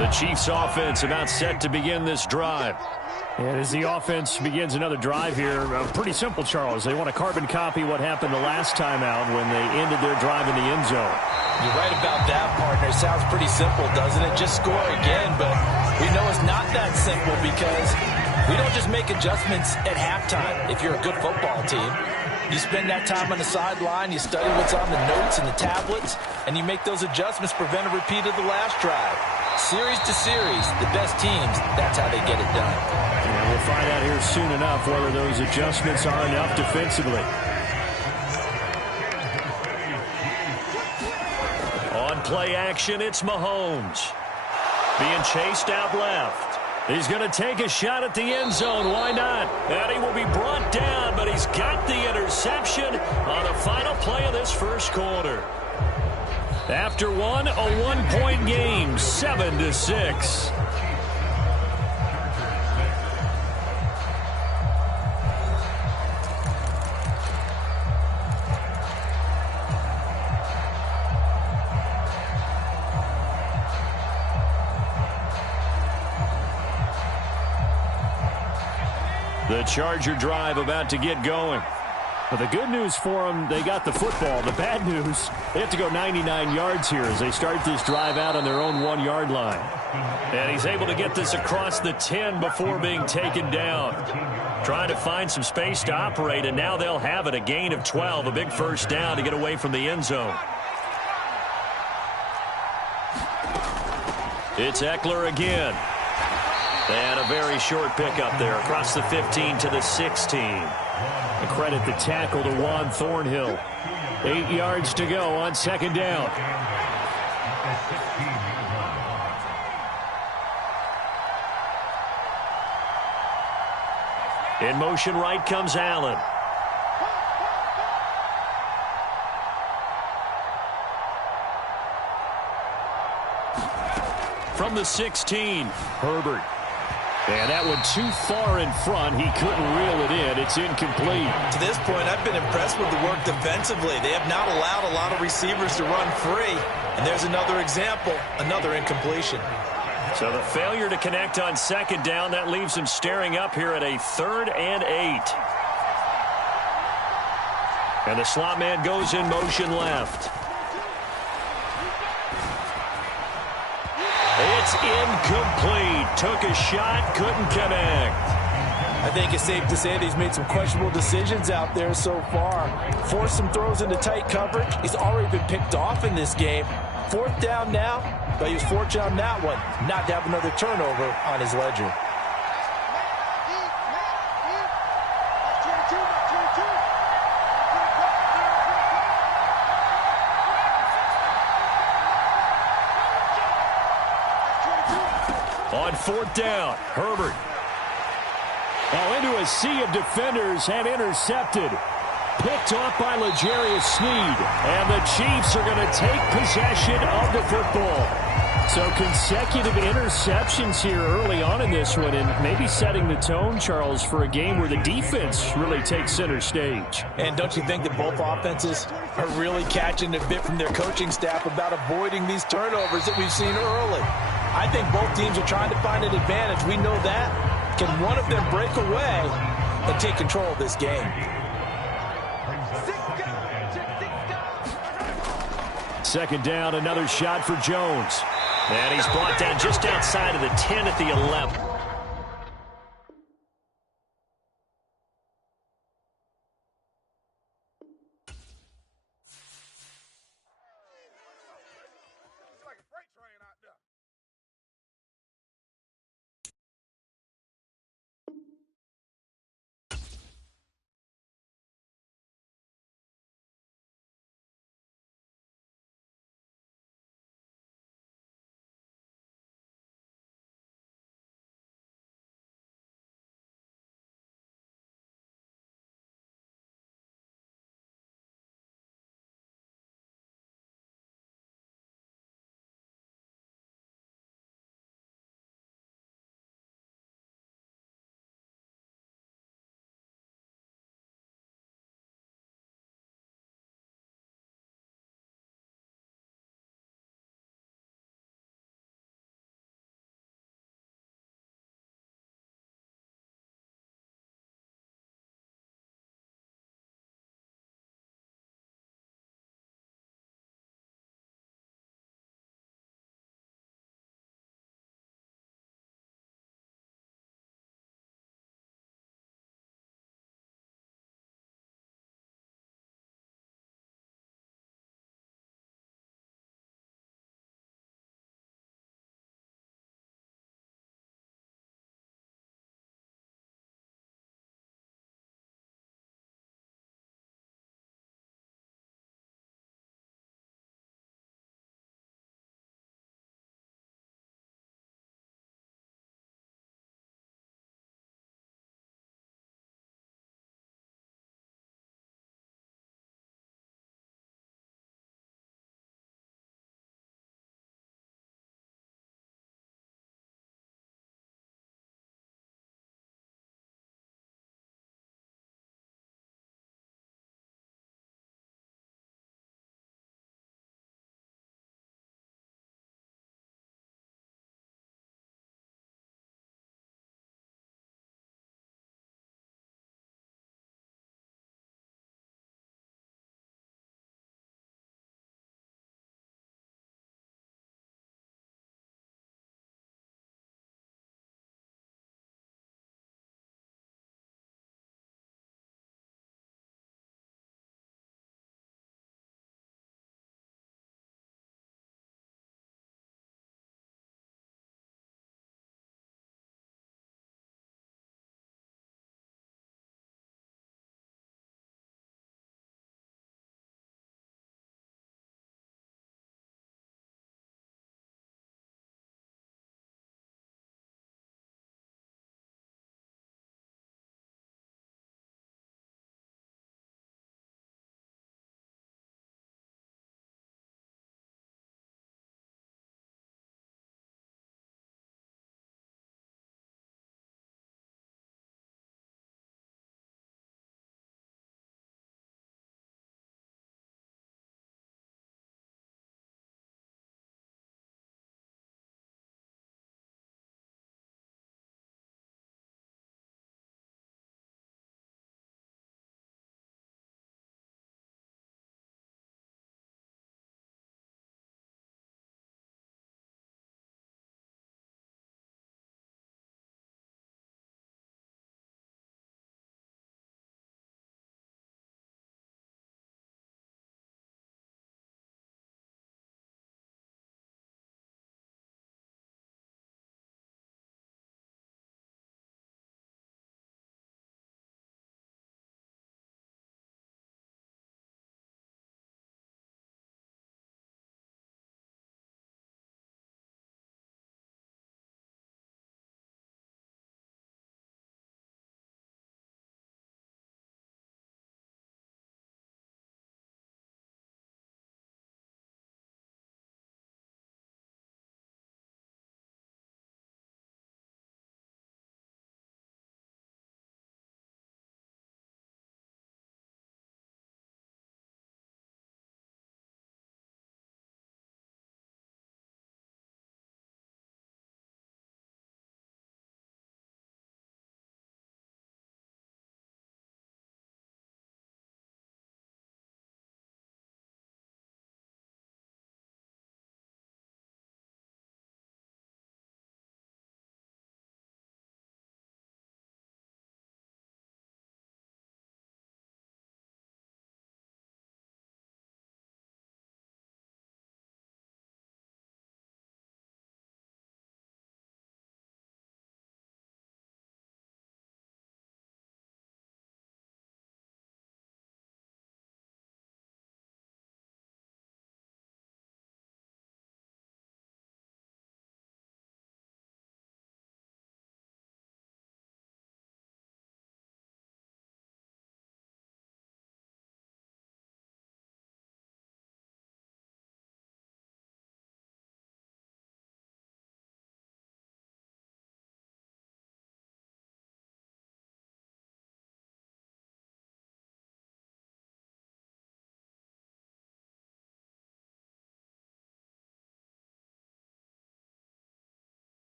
The Chiefs offense about set to begin this drive. And as the offense begins another drive here, pretty simple, Charles. They want to carbon copy what happened the last time out when they ended their drive in the end zone. You're right about that, partner. It sounds pretty simple, doesn't it? Just score again, but we know it's not that simple because we don't just make adjustments at halftime if you're a good football team. You spend that time on the sideline, you study what's on the notes and the tablets, and you make those adjustments, prevent a repeat of the last drive. Series to series, the best teams, that's how they get it done. And we'll find out here soon enough whether those adjustments are enough defensively. On play action, it's Mahomes. Being chased out left. He's going to take a shot at the end zone. Why not? And he will be brought down, but he's got the interception on the final play of this first quarter. After one, a 1-point game, 7-6. The Charger drive about to get going. Well, the good news for them, they got the football. The bad news, they have to go 99 yards here as they start this drive out on their own 1-yard line. And he's able to get this across the 10 before being taken down. Trying to find some space to operate, and now they'll have it. A gain of 12, a big first down to get away from the end zone. It's Eckler again. And a very short pickup there across the 15 to the 16. A credit the tackle to Juan Thornhill. 8 yards to go on second down. In motion right comes Allen. From the 16, Herbert. And that one too far in front. He couldn't reel it in. It's incomplete. To this point, I've been impressed with the work defensively. They have not allowed a lot of receivers to run free. And there's another example, another incompletion. So the failure to connect on second down, that leaves him staring up here at a 3rd and 8. And the slot man goes in motion left. It's incomplete. Took a shot, couldn't connect. I think it's safe to say that he's made some questionable decisions out there so far. Forced some throws into tight coverage. He's already been picked off in this game. 4th down now, but he was fortunate on that one not to have another turnover on his ledger. On 4th down, Herbert. Oh, into a sea of defenders and intercepted. Picked off by L'Jarius Sneed. And the Chiefs are going to take possession of the football. So consecutive interceptions here early on in this one, and maybe setting the tone, Charles, for a game where the defense really takes center stage. And don't you think that both offenses are really catching a bit from their coaching staff about avoiding these turnovers that we've seen early? I think both teams are trying to find an advantage. We know that. Can one of them break away and take control of this game? Second down, another shot for Jones. And he's brought down just outside of the 10 at the 11.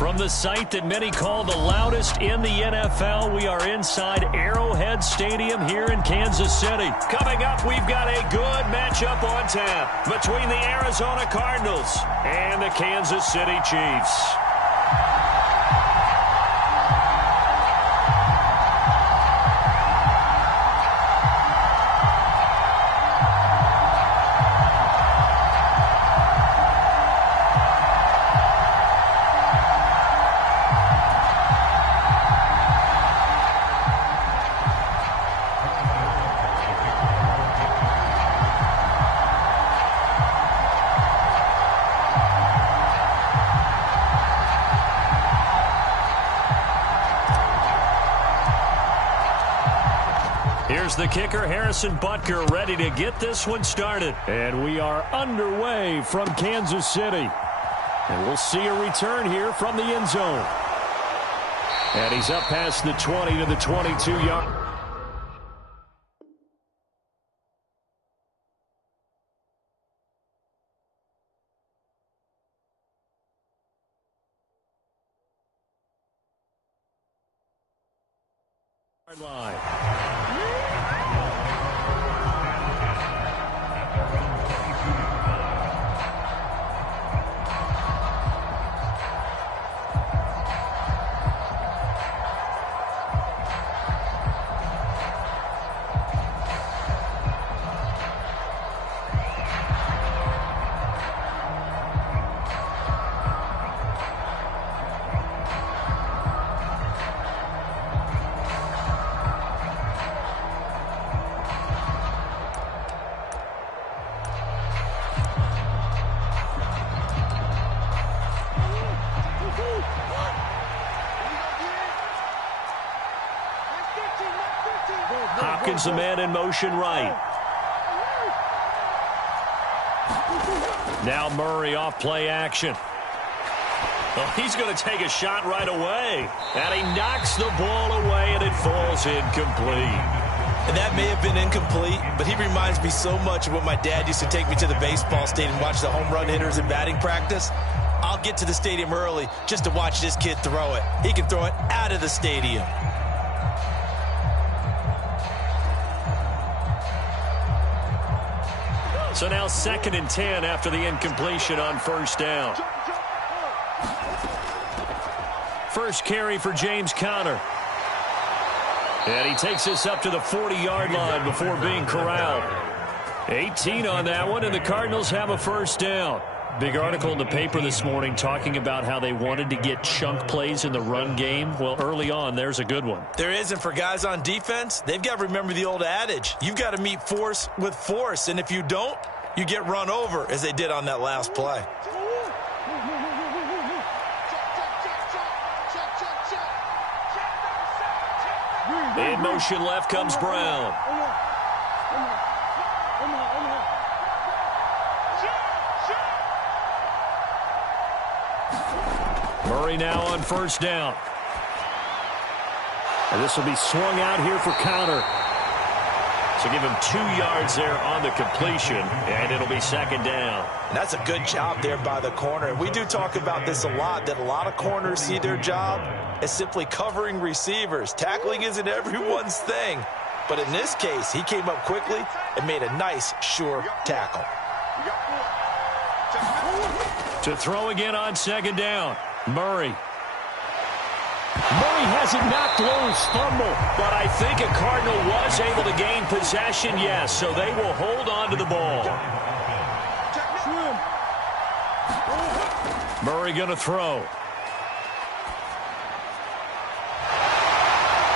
From the site that many call the loudest in the NFL, we are inside Arrowhead Stadium here in Kansas City. Coming up, we've got a good matchup on tap between the Arizona Cardinals and the Kansas City Chiefs. Here's the kicker, Harrison Butker, ready to get this one started. And we are underway from Kansas City. And we'll see a return here from the end zone. And he's up past the 20 to the 22-yard. line. Hopkins, the man in motion right. Now Murray off play action. Oh, he's going to take a shot right away. And he knocks the ball away, and it falls incomplete. And that may have been incomplete, but he reminds me so much of when my dad used to take me to the baseball stadium and watch the home run hitters in batting practice. I'll get to the stadium early just to watch this kid throw it. He can throw it out of the stadium. So now 2nd and 10 after the incompletion on first down. First carry for James Conner. And he takes us up to the 40-yard line before being corralled. 18 on that one, and the Cardinals have a first down. Big article in the paper this morning talking about how they wanted to get chunk plays in the run game. Well, early on, there's a good one. There is, and for guys on defense, they've got to remember the old adage. You've got to meet force with force, and if you don't, you get run over, as they did on that last play. In motion left comes Brown. Murray now on first down. And this will be swung out here for Conner. So give him 2 yards there on the completion, and it'll be 2nd down. And that's a good job there by the corner. And we do talk about this a lot, that a lot of corners see their job as simply covering receivers. Tackling isn't everyone's thing. But in this case, he came up quickly and made a nice, sure tackle. To throw again on 2nd down. Murray. Murray has it knocked loose. Fumble. But I think a Cardinal was able to gain possession, yes. So they will hold on to the ball. Murray going to throw.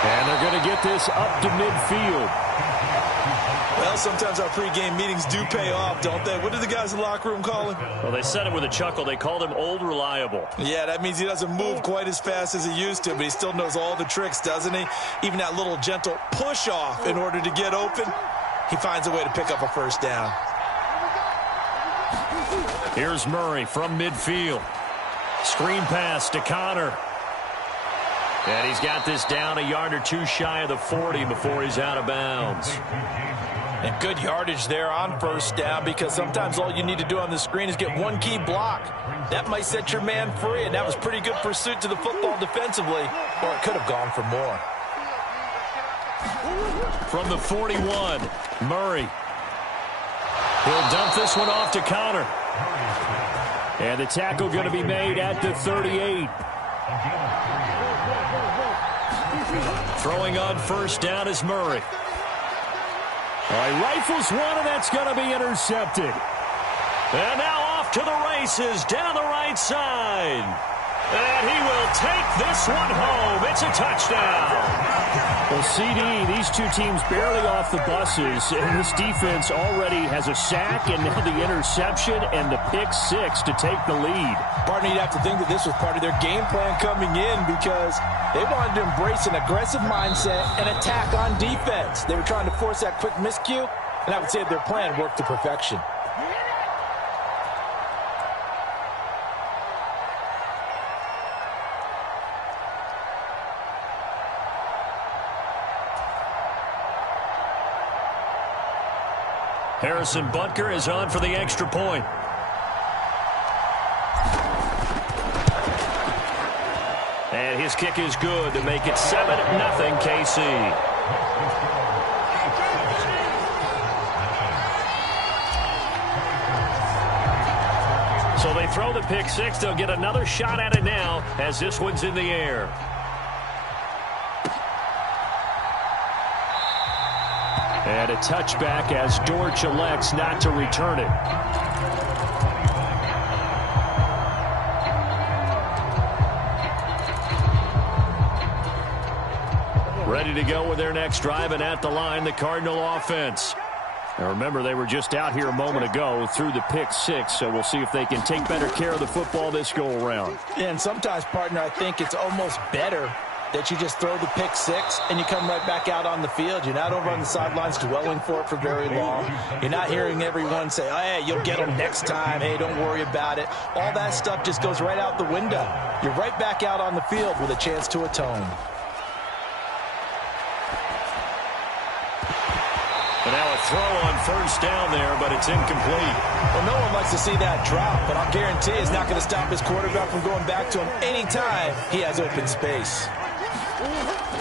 And they're going to get this up to midfield. Well, sometimes our pregame meetings do pay off, don't they? What do the guys in the locker room call him? Well, they said it with a chuckle. They called him Old Reliable. Yeah, that means he doesn't move quite as fast as he used to, but he still knows all the tricks, doesn't he? Even that little gentle push-off in order to get open, he finds a way to pick up a first down. Here's Murray from midfield. Screen pass to Conner. And he's got this down a yard or two shy of the 40 before he's out of bounds. And good yardage there on first down, because sometimes all you need to do on the screen is get one key block. That might set your man free, and that was pretty good pursuit to the football defensively, or it could have gone for more. From the 41, Murray. He'll dump this one off to Connor. And the tackle going to be made at the 38. Throwing on first down is Murray. All right, rifles one, and that's going to be intercepted. And now off to the races down the right side. And he will take this one home. It's a touchdown. Well, CD, these two teams barely off the buses, and this defense already has a sack and now the interception and the pick six to take the lead. Partner, you'd have to think that this was part of their game plan coming in, because they wanted to embrace an aggressive mindset and attack on defense. They were trying to force that quick miscue, and I would say their plan worked to perfection. Harrison Butker is on for the extra point. And his kick is good to make it 7-0 KC. So they throw the pick six. They'll get another shot at it now as this one's in the air. And a touchback as Dortch elects not to return it. Ready to go with their next drive, and at the line, the Cardinal offense. Now remember, they were just out here a moment ago through the pick six, so we'll see if they can take better care of the football this go-around. And sometimes, partner, I think it's almost better that you just throw the pick six and you come right back out on the field. You're not over on the sidelines dwelling for it for very long. You're not hearing everyone say, oh, hey, you'll get them next time. Hey, don't worry about it. All that stuff just goes right out the window. You're right back out on the field with a chance to atone. And now a throw on first down there, but it's incomplete. Well, no one likes to see that drop, but I'll guarantee it's not going to stop his quarterback from going back to him anytime he has open space.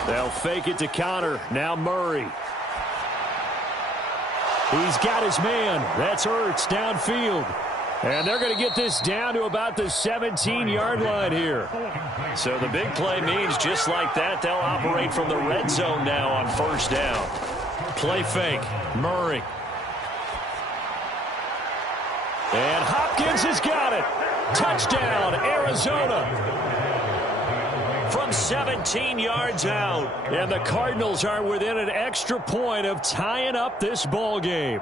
They'll fake it to Connor. Now Murray. He's got his man. That's Ertz downfield. And they're going to get this down to about the 17-yard line here. So the big play means just like that, they'll operate from the red zone now on first down. Play fake. Murray. And Hopkins has got it. Touchdown, Arizona. From 17 yards out. And the Cardinals are within an extra point of tying up this ball game.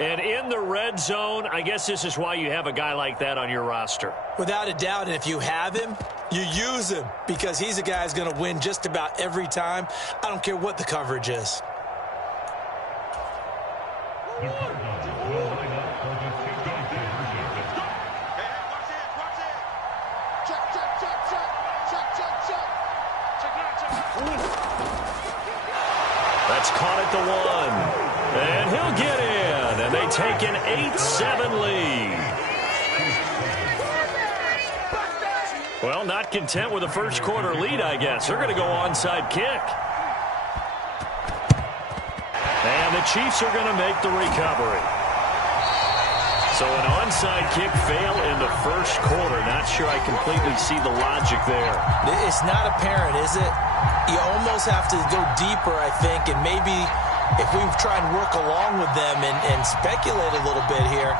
And in the red zone, I guess this is why you have a guy like that on your roster. Without a doubt, and if you have him, you use him, because he's a guy who's going to win just about every time. I don't care what the coverage is. That's caught at the 1. And he'll get in. And they take an 8-7 lead. Well, not content with a first quarter lead, I guess. They're going to go onside kick. And the Chiefs are going to make the recovery. So an onside kick fail in the first quarter. Not sure I completely see the logic there. It's not apparent, is it? You almost have to go deeper, I think, and maybe if we try and work along with them and speculate a little bit here,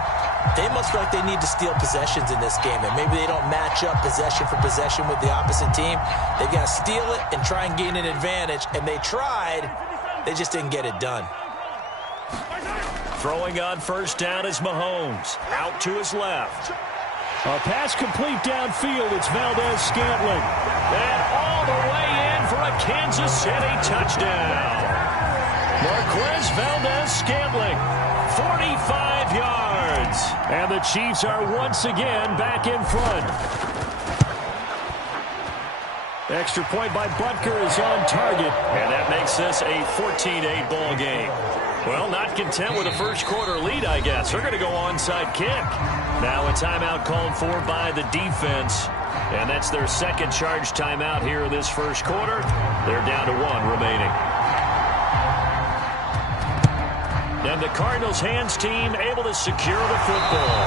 they must feel like they need to steal possessions in this game, and maybe they don't match up possession for possession with the opposite team. They've got to steal it and try and gain an advantage, and they tried. They just didn't get it done. Throwing on first down is Mahomes. Out to his left. A pass complete downfield. It's Valdez-Scantling. And all the way in for a Kansas City touchdown. Marquez Valdez-Scantling, 45 yards. And the Chiefs are once again back in front. Extra point by Butker is on target. And that makes makes this a 14-8 ball game. Well, not content with a first-quarter lead, I guess. They're going to go onside kick. Now a timeout called for by the defense. And that's their second charge timeout here in this first quarter. They're down to 1 remaining. And the Cardinals' hands team able to secure the football.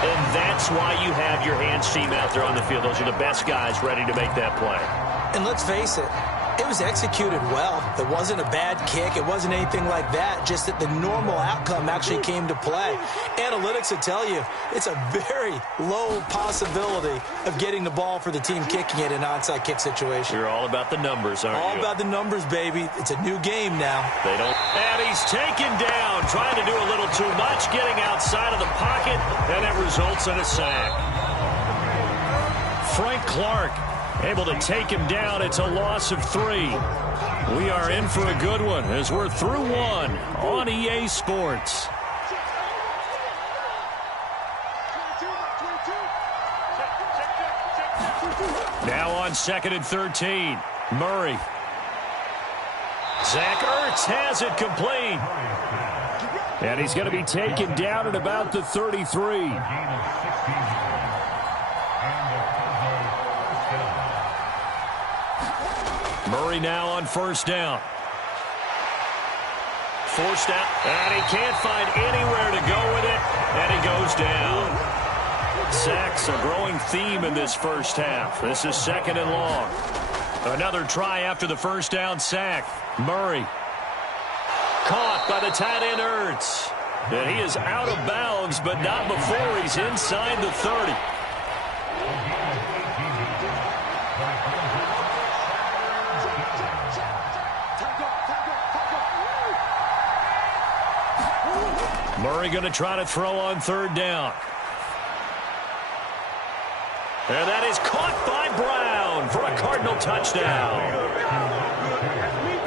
And that's why you have your hands team out there on the field. Those are the best guys ready to make that play. And let's face it, it was executed well. It wasn't a bad kick. It wasn't anything like that. Just that the normal outcome actually came to play. Analytics will tell you it's a very low possibility of getting the ball for the team kicking it in an onside kick situation. You're all about the numbers, aren't you? All about the numbers, baby. It's a new game now. They don't. And he's taken down, trying to do a little too much, getting outside of the pocket, and it results in a sack. Frank Clark able to take him down. It's a loss of 3. We are in for a good one as we're through 1 on EA Sports. Now on 2nd and 13. Murray. Zach Ertz has it complete. And he's going to be taken down at about the 33. Murray now on first down. Forced out, and he can't find anywhere to go with it, and he goes down. Sacks a growing theme in this first half. This is 2nd and long. Another try after the first down sack. Murray. Caught by the tight end Ertz. And he is out of bounds, but not before he's inside the 30. Murray going to try to throw on 3rd down. And that is caught by Brown for a Cardinal touchdown.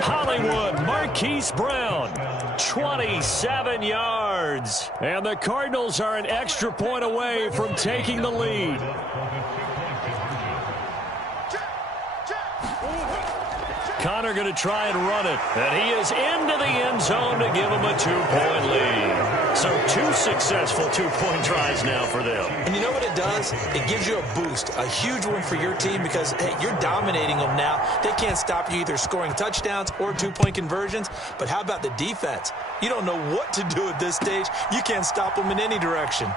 Hollywood Marquise Brown, 27 yards. And the Cardinals are an extra point away from taking the lead. Connor going to try and run it. And he is into the end zone to give him a 2-point lead. So 2 successful 2-point tries now for them. And you know what it does? It gives you a boost, a huge one for your team because, hey, you're dominating them now. They can't stop you either scoring touchdowns or 2-point conversions. But how about the defense? You don't know what to do at this stage. You can't stop them in any direction.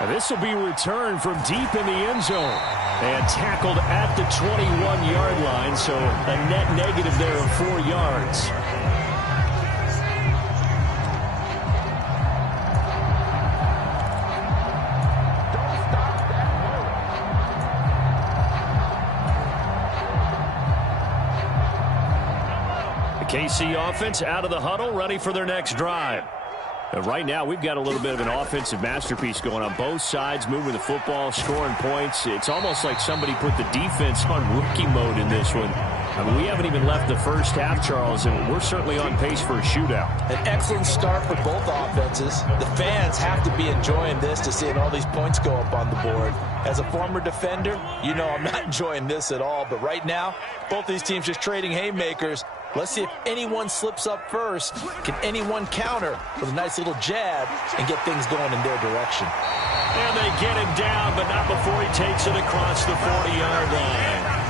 And this will be returned from deep in the end zone and tackled at the 21-yard line, so a net negative there of 4 yards. The KC offense out of the huddle, ready for their next drive. Right now, we've got a little bit of an offensive masterpiece going on both sides, moving the football, scoring points. It's almost like somebody put the defense on rookie mode in this one. I mean, we haven't even left the first half, Charles, and we're certainly on pace for a shootout. An excellent start for both offenses. The fans have to be enjoying this to seeing all these points go up on the board. As a former defender, you know I'm not enjoying this at all. But right now, both these teams just trading haymakers. Let's see if anyone slips up first. Can anyone counter with a nice little jab and get things going in their direction? And they get him down, but not before he takes it across the 40-yard line.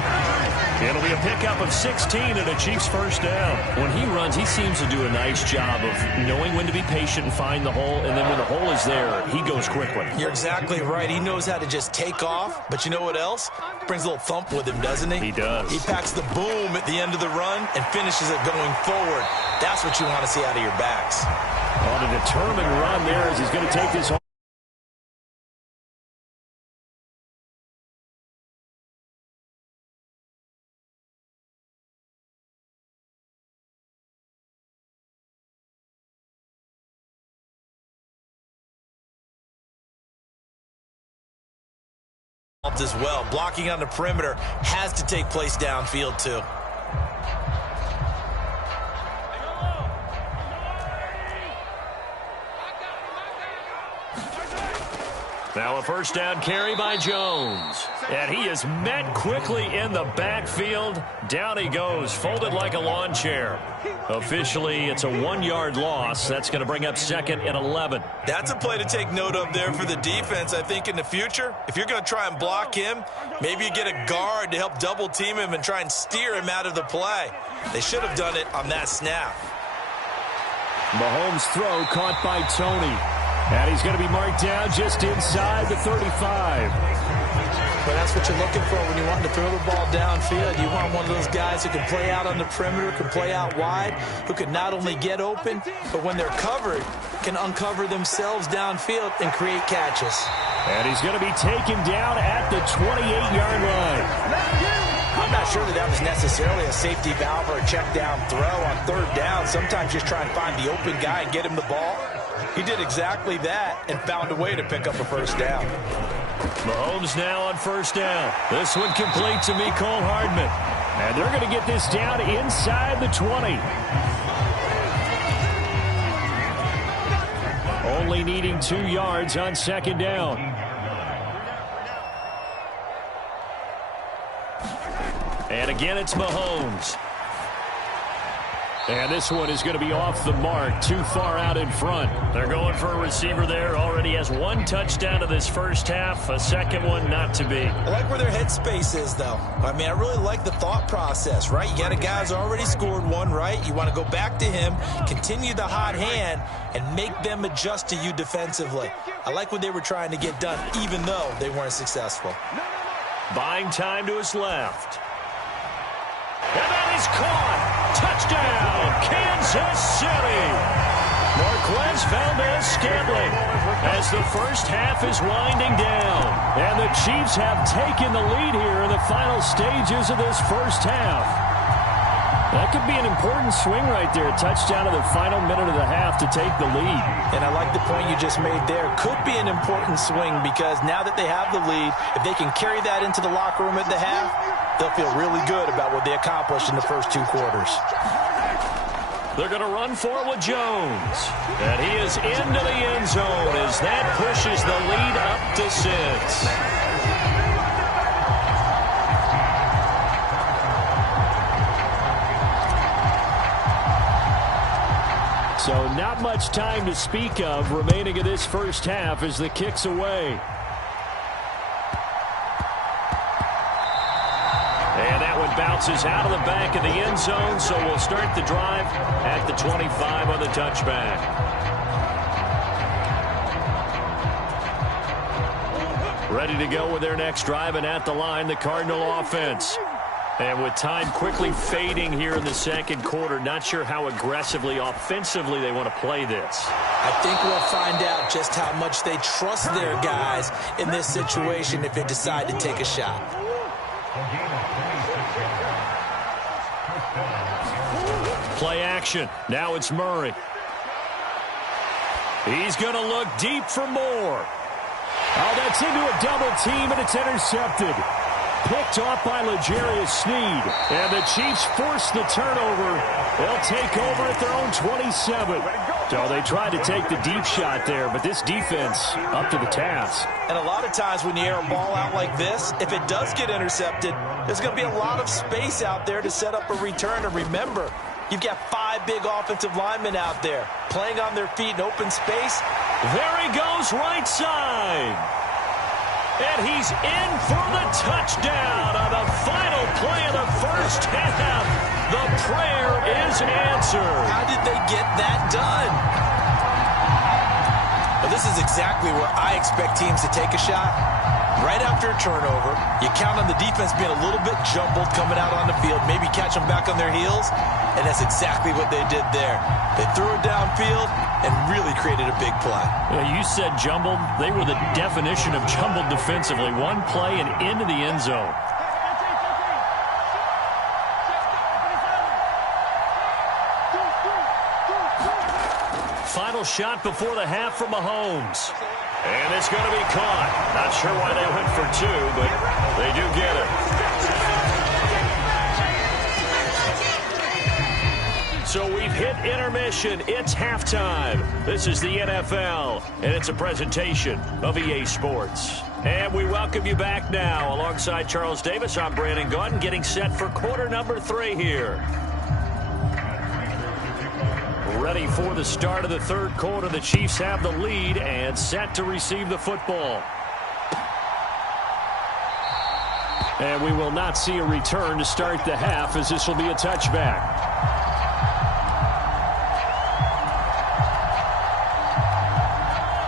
It'll be a pickup of 16 and a Chiefs first down. When he runs, he seems to do a nice job of knowing when to be patient and find the hole, and then when the hole is there, he goes quickly. You're exactly right. He knows how to just take off, but you know what else? Brings a little thump with him, doesn't he? He does. He packs the boom at the end of the run and finishes it going forward. That's what you want to see out of your backs. On a determined run there as he's going to take this home. As well. Blocking on the perimeter has to take place downfield too. Now a first down carry by Jones. And he is met quickly in the backfield. Down he goes, folded like a lawn chair. Officially, it's a 1-yard loss. That's going to bring up 2nd and 11. That's a play to take note of there for the defense, I think, in the future. If you're going to try and block him, maybe you get a guard to help double-team him and try and steer him out of the play. They should have done it on that snap. Mahomes' throw caught by Tony. And he's going to be marked down just inside the 35. But that's what you're looking for when you want to throw the ball downfield. You want one of those guys who can play out on the perimeter, can play out wide, who can not only get open, but when they're covered, can uncover themselves downfield and create catches. And he's going to be taken down at the 28-yard line. I'm not sure that was necessarily a safety valve or a check down throw on 3rd down. Sometimes just try and find the open guy and get him the ball. He did exactly that and found a way to pick up a first down. Mahomes now on first down. This one complete to Mecole Hardman. And they're going to get this down inside the 20. Only needing 2 yards on 2nd down. And again, it's Mahomes. And this one is going to be off the mark, too far out in front. They're going for a receiver there. Already has 1 touchdown of this first half. A second one not to be. I like where their headspace is, though. I mean, I really like the thought process, right? You got a guy who's already scored 1, right? You want to go back to him, continue the hot hand, and make them adjust to you defensively. I like what they were trying to get done, even though they weren't successful. Buying time to his left. And that is caught. Touchdown, Kansas City. Marquez Valdez-Scantling as the first half is winding down. And the Chiefs have taken the lead here in the final stages of this first half. That could be an important swing right there. A touchdown in the final minute of the half to take the lead. And I like the point you just made there. Could be an important swing because now that they have the lead, if they can carry that into the locker room at the half, they'll feel really good about what they accomplished in the first 2 quarters. They're going to run for it with Jones. And he is into the end zone as that pushes the lead up to 6. So not much time to speak of remaining in this first half as the kick's away. And that one bounces out of the back of the end zone, so we'll start the drive at the 25 on the touchback. Ready to go with their next drive, and at the line, the Cardinal offense. And with time quickly fading here in the second quarter, not sure how aggressively, offensively they want to play this. I think we'll find out just how much they trust their guys in this situation if they decide to take a shot. Play action. Now it's Murray. He's going to look deep for more. Oh, that's into a double team, and it's intercepted. Picked off by L'Jarius Sneed. And the Chiefs force the turnover. They'll take over at their own 27. So they tried to take the deep shot there, but this defense up to the task. And a lot of times when you air a ball out like this, if it does get intercepted, there's going to be a lot of space out there to set up a return. And remember, you've got 5 big offensive linemen out there playing on their feet in open space. There he goes right side. And he's in for the touchdown on the final play of the first half. The prayer is answered. How did they get that done? Well, this is exactly where I expect teams to take a shot. Right after a turnover, you count on the defense being a little bit jumbled coming out on the field, maybe catch them back on their heels, and that's exactly what they did there. They threw it downfield and really created a big play. You said jumbled. They were the definition of jumbled defensively. One play and into the end zone. Final shot before the half from Mahomes. And it's going to be caught. Not sure why they went for 2, but they do get it. So we've hit intermission. It's halftime. This is the NFL, and it's a presentation of EA Sports. And we welcome you back now. Alongside Charles Davis, I'm Brandon Gaudin, getting set for quarter number 3 here. Ready for the start of the third quarter. The Chiefs have the lead and set to receive the football. And we will not see a return to start the half, as this will be a touchback.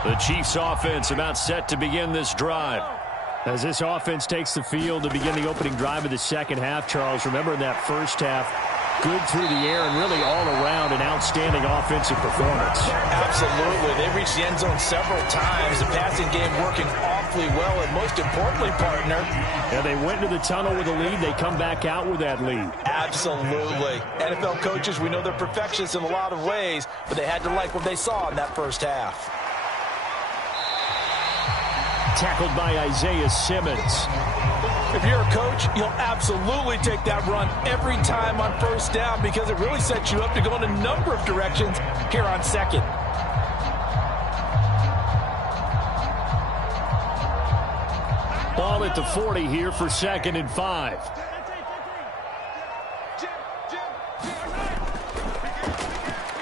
The Chiefs offense about set to begin this drive. As this offense takes the field to begin the opening drive of the second half, Charles, remember in that first half, good through the air and really all around an outstanding offensive performance. Absolutely. They reached the end zone several times. The passing game working awfully well, and most importantly, partner. Yeah, they went to the tunnel with a lead. They come back out with that lead. Absolutely. NFL coaches, we know they're perfectionists in a lot of ways, but they had to like what they saw in that first half. Tackled by Isaiah Simmons. If you're a coach, you'll absolutely take that run every time on first down because it really sets you up to go in a number of directions here on second. Ball at the 40 here for 2nd and 5.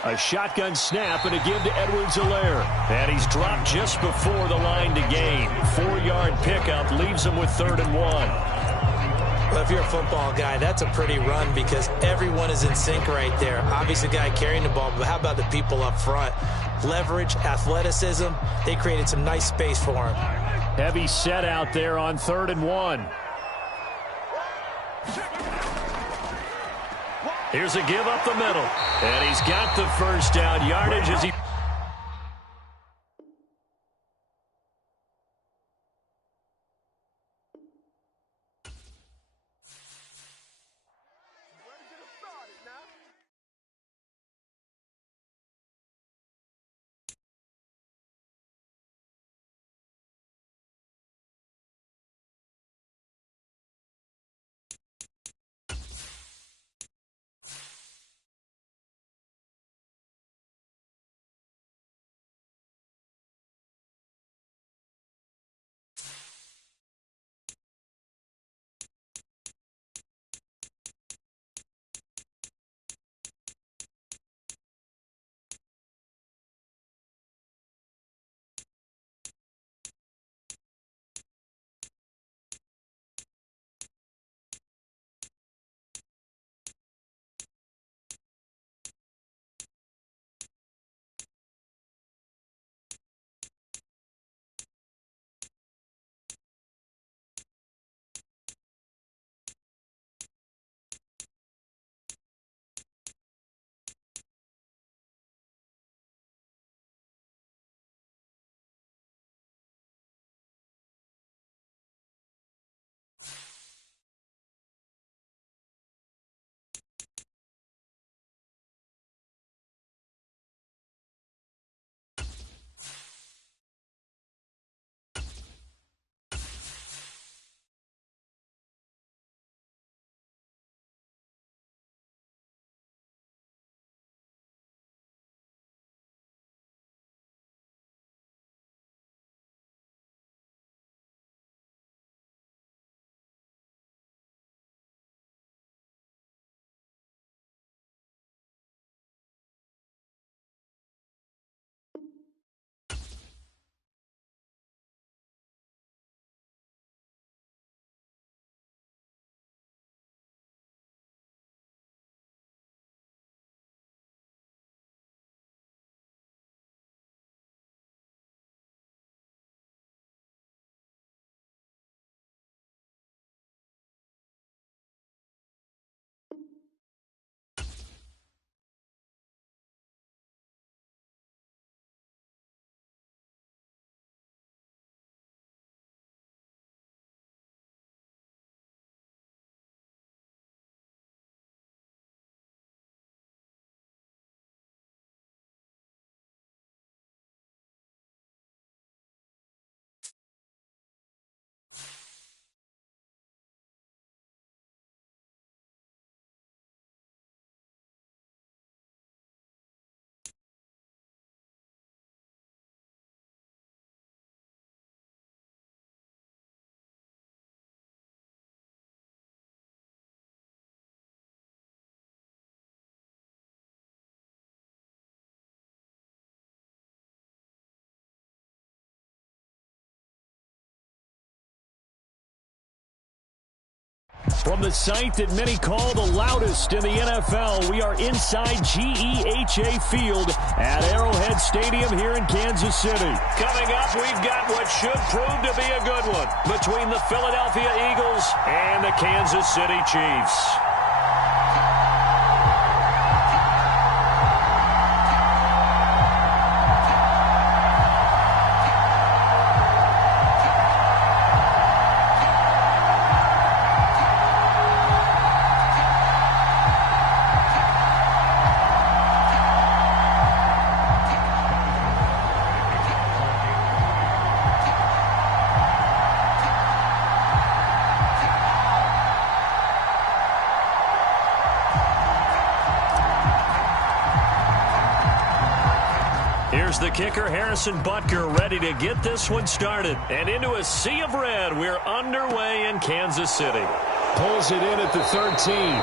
A shotgun snap and a give to Edwards-Helaire. And he's dropped just before the line to gain. 4-yard pickup leaves him with 3rd and 1. Well, if you're a football guy, that's a pretty run because everyone is in sync right there. Obviously, the guy carrying the ball, but how about the people up front? Leverage, athleticism, they created some nice space for him. Heavy set out there on 3rd and 1. Here's a give up the middle. And he's got the first down yardage as he... From the site that many call the loudest in the NFL, we are inside GEHA Field at Arrowhead Stadium here in Kansas City. Coming up, we've got what should prove to be a good one between the Philadelphia Eagles and the Kansas City Chiefs. Here's the kicker, Harrison Butker, ready to get this one started. And into a sea of red, we're underway in Kansas City. Pulls it in at the 13.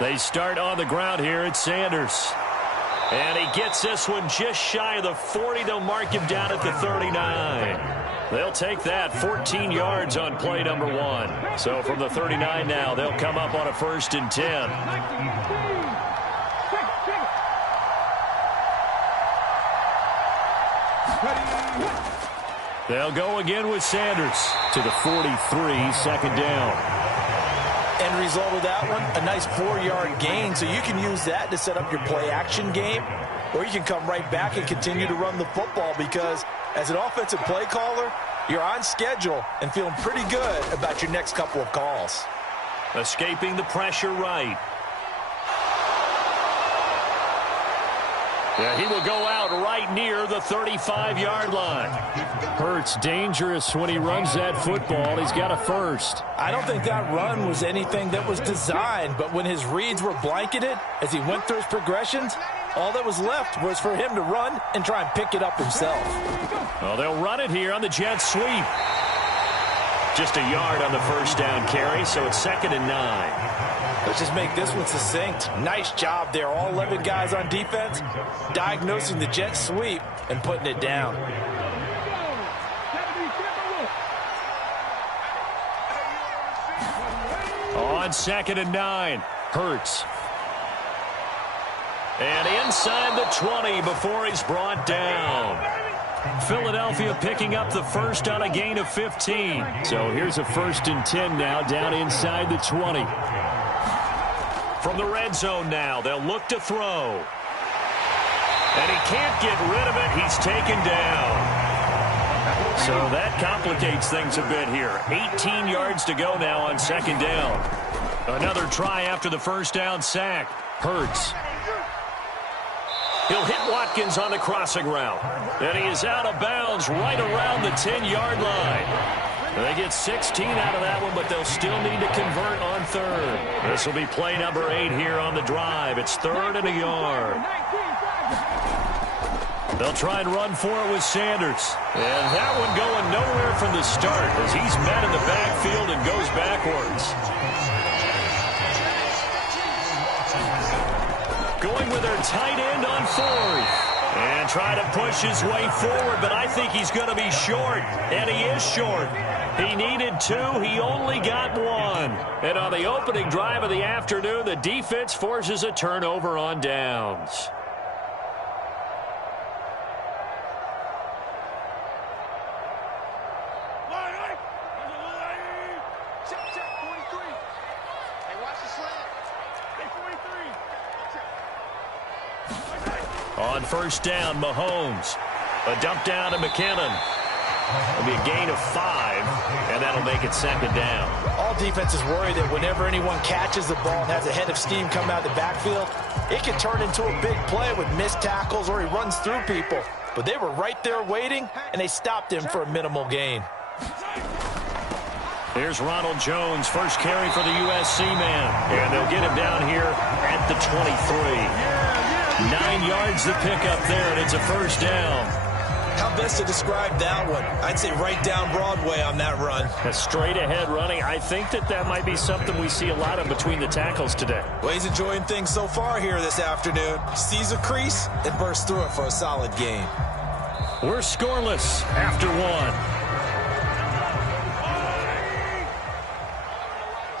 They start on the ground here at Sanders. And he gets this one just shy of the 40. They'll mark him down at the 39. They'll take that 14 yards on play number 1. So from the 39 now, they'll come up on a 1st and 10. They'll go again with Sanders to the 43, 2nd down. End result of that one, a nice 4-yard gain, so you can use that to set up your play-action game, or you can come right back and continue to run the football because as an offensive play caller, you're on schedule and feeling pretty good about your next couple of calls. Escaping the pressure right. Yeah, he will go out right near the 35-yard line. Hurts dangerous when he runs that football. He's got a 1st. I don't think that run was anything that was designed, but when his reads were blanketed as he went through his progressions, all that was left was for him to run and try and pick it up himself. Well, they'll run it here on the jet sweep. Just a yard on the 1st down carry, so it's 2nd and 9. Let's just make this one succinct. Nice job there. All 11 guys on defense diagnosing the jet sweep and putting it down. On 2nd and 9, Hurts. And inside the 20 before he's brought down. Philadelphia picking up the 1st on a gain of 15. So here's a 1st and 10 now down inside the 20. From the red zone now, they'll look to throw. And he can't get rid of it. He's taken down. So that complicates things a bit here. 18 yards to go now on 2nd down. Another try after the 1st down sack. Hurts. He'll hit Watkins on the crossing route. And he is out of bounds right around the 10-yard line. They get 16 out of that one, but they'll still need to convert on 3rd. This will be play number 8 here on the drive. It's 3rd and a yard. They'll try and run for it with Sanders. And that one going nowhere from the start as he's met in the backfield and goes backwards. Going with their tight end on 4th. And try to push his way forward, but I think he's going to be short. And he is short. He needed 2. He only got 1. And on the opening drive of the afternoon, the defense forces a turnover on downs. On 1st down, Mahomes. A dump down to McKinnon. It'll be a gain of 5, and that'll make it 2nd down. All defenses worry that whenever anyone catches the ball and has a head of steam come out of the backfield, it can turn into a big play with missed tackles or he runs through people. but they were right there waiting, and they stopped him for a minimal gain. Here's Ronald Jones, first carry for the USC man, and they'll get him down here at the 23. 9 yards to pick up there, and it's a first down. How best to describe that one? I'd say right down Broadway on that run. A straight-ahead running. I think that might be something we see a lot of between the tackles today. Well, he's enjoying things so far here this afternoon. Sees a crease and bursts through it for a solid gain. We're scoreless after one.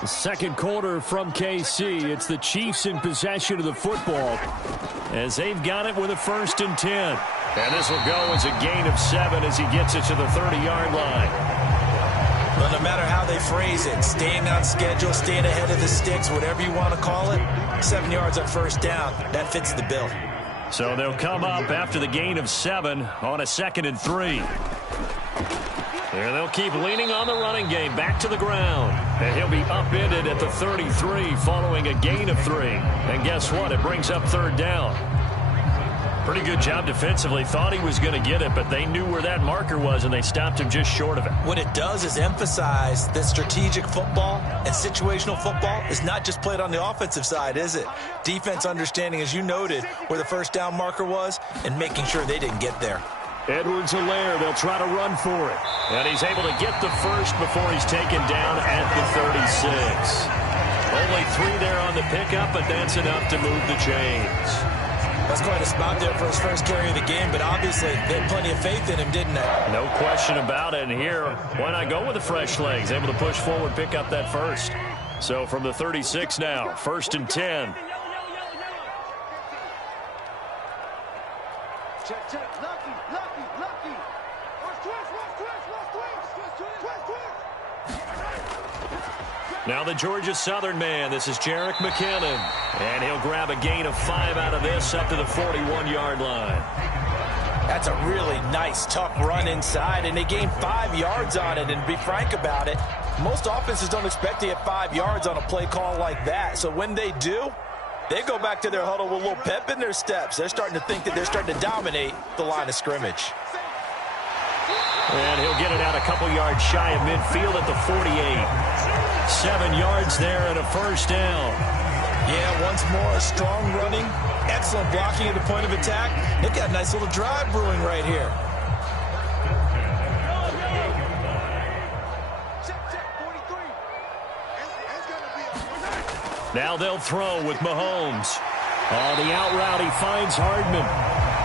The second quarter from KC. It's the Chiefs in possession of the football as they've got it with a 1st and 10. And this will go as a gain of 7 as he gets it to the 30-yard line. Well, no matter how they phrase it, staying on schedule, staying ahead of the sticks, whatever you want to call it, 7 yards on first down, that fits the bill. So they'll come up after the gain of 7 on a 2nd and 3. And they'll keep leaning on the running game back to the ground. And he'll be upended at the 33 following a gain of 3. And guess what? It brings up 3rd down. Pretty good job defensively. Thought he was going to get it, but they knew where that marker was, and they stopped him just short of it. What it does is emphasize that strategic football and situational football is not just played on the offensive side, is it? Defense understanding, as you noted, where the first down marker was and making sure they didn't get there. Edwards-Helaire, they'll try to run for it. And he's able to get the first before he's taken down at the 36. Only 3 there on the pickup, but that's enough to move the chains. That's quite a spot there for his first carry of the game, but obviously they had plenty of faith in him, didn't they? No question about it. And here, why not go with the fresh legs? Able to push forward, pick up that first. So from the 36 now, 1st and 10. Check. Lucky. Now the Georgia Southern man. This is Jerick McKinnon. And he'll grab a gain of 5 out of this up to the 41-yard line. That's a really nice, tough run inside, and they gained 5 yards on it. And to be frank about it, most offenses don't expect to get 5 yards on a play call like that. So when they do, they go back to their huddle with a little pep in their steps. They're starting to think that they're starting to dominate the line of scrimmage. And he'll get it out a couple yards shy of midfield at the 48. 7 yards there and a first down. Yeah, once more, a strong running, excellent blocking at the point of attack. They've got a nice little drive brewing right here. Now they'll throw with Mahomes. On the out route, he finds Hardman.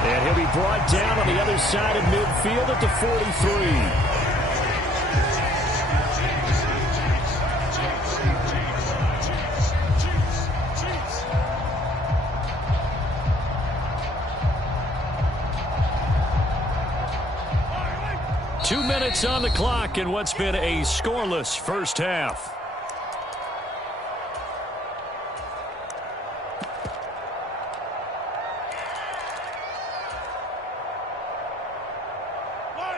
And he'll be brought down on the other side of midfield at the 43. 2 minutes on the clock in what's been a scoreless first half.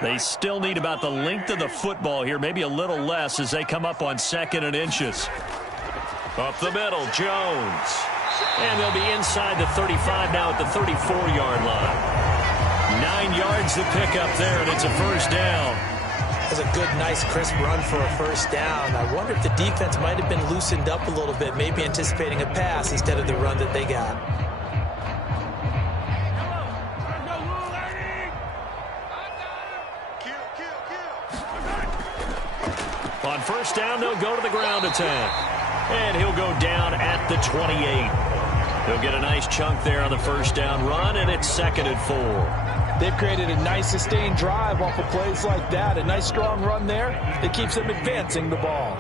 They still need about the length of the football here, maybe a little less as they come up on 2nd and inches. Up the middle, Jones. And they'll be inside the 35 now at the 34-yard line. 9 yards to pick up there, and it's a first down. That's a good, nice, crisp run for a first down. I wonder if the defense might have been loosened up a little bit, maybe anticipating a pass instead of the run that they got. On first down, they'll go to the ground attack. And he'll go down at the 28. He'll get a nice chunk there on the first down run, and it's 2nd and 4. They've created a nice sustained drive off of plays like that. A nice strong run there that keeps them advancing the ball.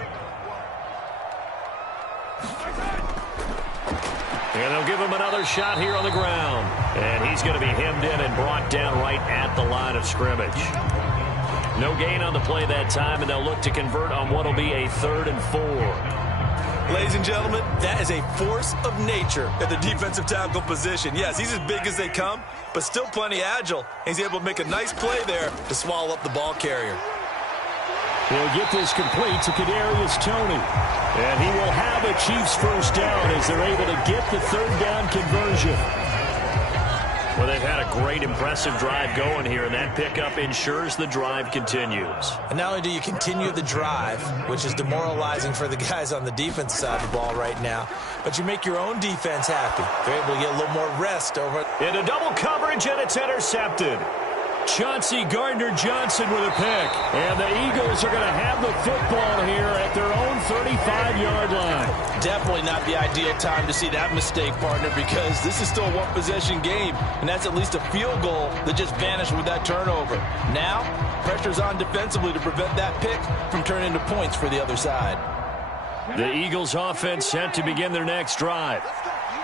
And they'll give him another shot here on the ground. And he's going to be hemmed in and brought down right at the line of scrimmage. No gain on the play that time, and they'll look to convert on what will be a 3rd and 4. Ladies and gentlemen, that is a force of nature at the defensive tackle position. Yes, he's as big as they come, but still plenty agile. He's able to make a nice play there to swallow up the ball carrier. He'll get this complete to Kadarius Toney. And he will have a Chiefs first down as they're able to get the 3rd down conversion. Well, they've had a great, impressive drive going here, and that pickup ensures the drive continues. And not only do you continue the drive, which is demoralizing for the guys on the defense side of the ball right now, but you make your own defense happy. They're able to get a little more rest over. Into double coverage, and it's intercepted. Chauncey Gardner-Johnson with a pick. And the Eagles are going to have the football here at their own 35-yard line. Definitely not the ideal time to see that mistake, partner, because this is still a one-possession game, and that's at least a field goal that just vanished with that turnover. Now, pressure's on defensively to prevent that pick from turning into points for the other side. The Eagles offense set to begin their next drive.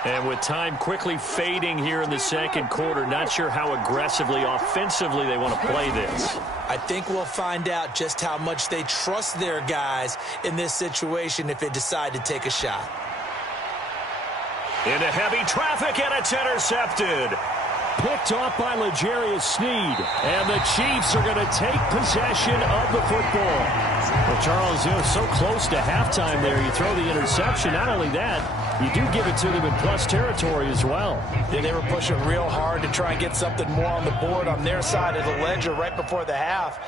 And with time quickly fading here in the second quarter, not sure how aggressively, offensively they want to play this. I think we'll find out just how much they trust their guys in this situation if they decide to take a shot. Into heavy traffic, and it's intercepted. Picked off by L'Jarius Sneed. And the Chiefs are going to take possession of the football. Well, Charles, so close to halftime there. You throw the interception. Not only that, you do give it to them in plus territory as well. Yeah, they were pushing real hard to try and get something more on the board on their side of the ledger right before the half.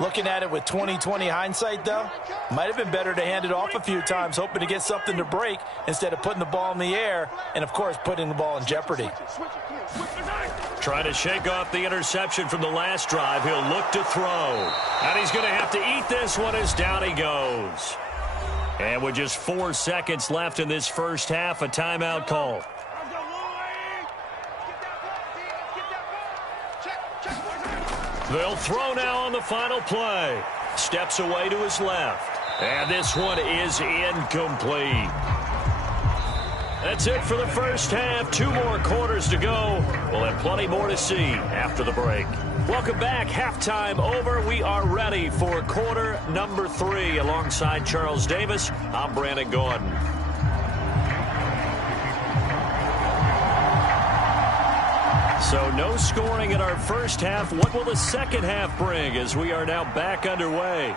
Looking at it with 20/20 hindsight, though, might have been better to hand it off a few times, hoping to get something to break instead of putting the ball in the air and, of course, putting the ball in jeopardy. Trying to shake off the interception from the last drive. He'll look to throw. And he's going to have to eat this one as down he goes. And with just 4 seconds left in this first half, a timeout call. They'll throw now on the final play. Steps away to his left. And this one is incomplete. That's it for the first half. 2 more quarters to go. We'll have plenty more to see after the break. Welcome back. Halftime over. We are ready for quarter number 3. Alongside Charles Davis, I'm Brandon Gordon. So no scoring in our first half. What will the second half bring as we are now back underway?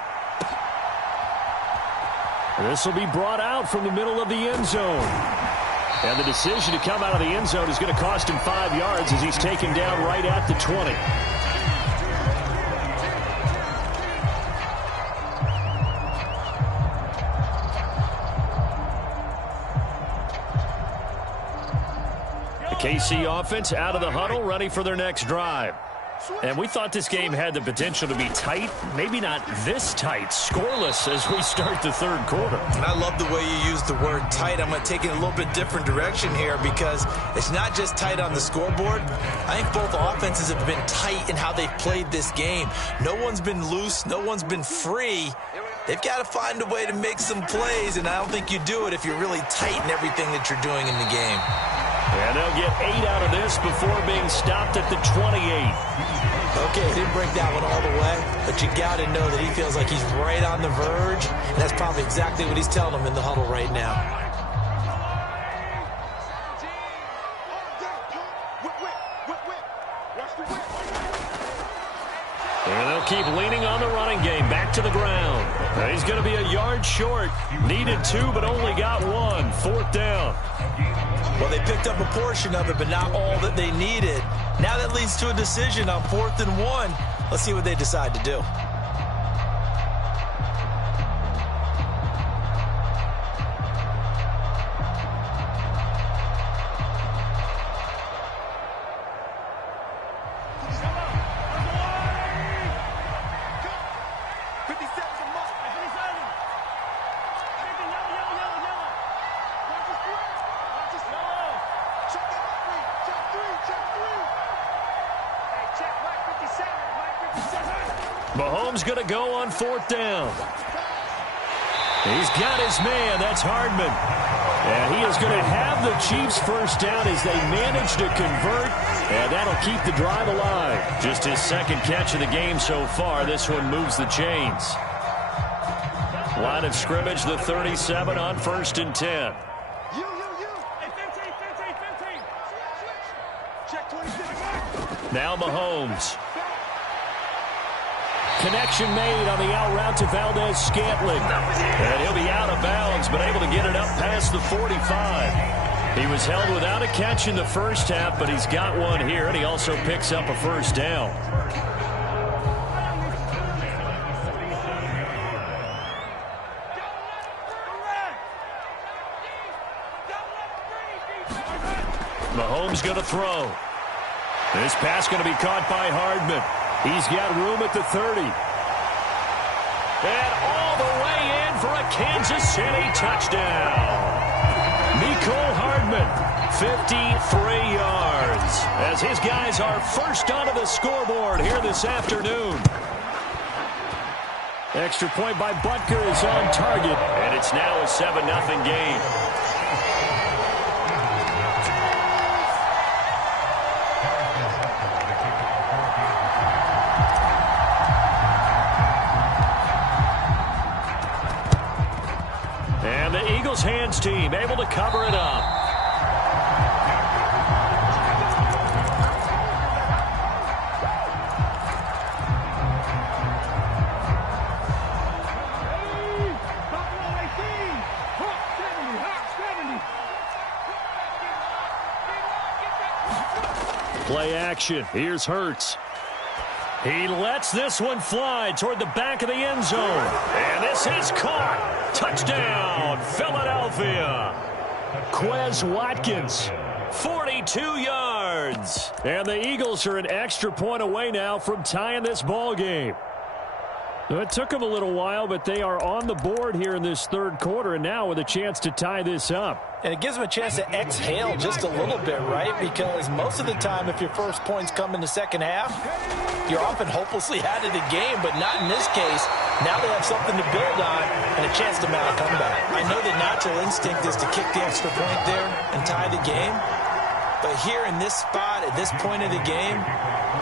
This will be brought out from the middle of the end zone. And the decision to come out of the end zone is going to cost him 5 yards as he's taken down right at the 20. The KC offense out of the huddle, ready for their next drive. And we thought this game had the potential to be tight, maybe not this tight, scoreless as we start the third quarter. And I love the way you use the word tight. I'm going to take it in a little bit different direction here because it's not just tight on the scoreboard. I think both offenses have been tight in how they've played this game. No one's been loose. No one's been free. They've got to find a way to make some plays, and I don't think you do it if you're really tight in everything that you're doing in the game. And they'll get 8 out of this before being stopped at the 28. Okay, he didn't break that one all the way, but you got to know that he feels like he's right on the verge, and that's probably exactly what he's telling them in the huddle right now. And they'll keep leaning on the running game. Back to the ground. He's going to be a yard short. Needed 2, but only got 1. 4th down. Well, they picked up a portion of it, but not all that they needed. Now that leads to a decision on 4th and 1. Let's see what they decide to do. Mahomes going to go on 4th down. He's got his man. That's Hardman. And he is going to have the Chiefs first down as they manage to convert. And that'll keep the drive alive. Just his second catch of the game so far. This one moves the chains. Line of scrimmage, the 37 on 1st and 10. Now Mahomes. Connection made on the out route to Valdez-Scantling. And he'll be out of bounds, but able to get it up past the 45. He was held without a catch in the first half, but he's got one here, and he also picks up a first down. Mahomes going to throw. This pass going to be caught by Hardman. He's got room at the 30. And all the way in for a Kansas City touchdown. Mecole Hardman, 53 yards, as his guys are first onto the scoreboard here this afternoon. Extra point by Butker is on target, and it's now a 7-0 game. And the Eagles hands team able to cover it up. Play action. Here's Hurts. He lets this one fly toward the back of the end zone. And this is caught. Touchdown, Philadelphia. Quez Watkins, 42 yards. And the Eagles are an extra point away now from tying this ball game. It took them a little while, but they are on the board here in this third quarter, and now with a chance to tie this up. And it gives them a chance to exhale just a little bit, right? Because most of the time, if your first points come in the second half, you're often hopelessly out of the game, but not in this case. Now they have something to build on and a chance to mount a comeback. I know the natural instinct is to kick the extra point there and tie the game, but here in this spot, at this point of the game,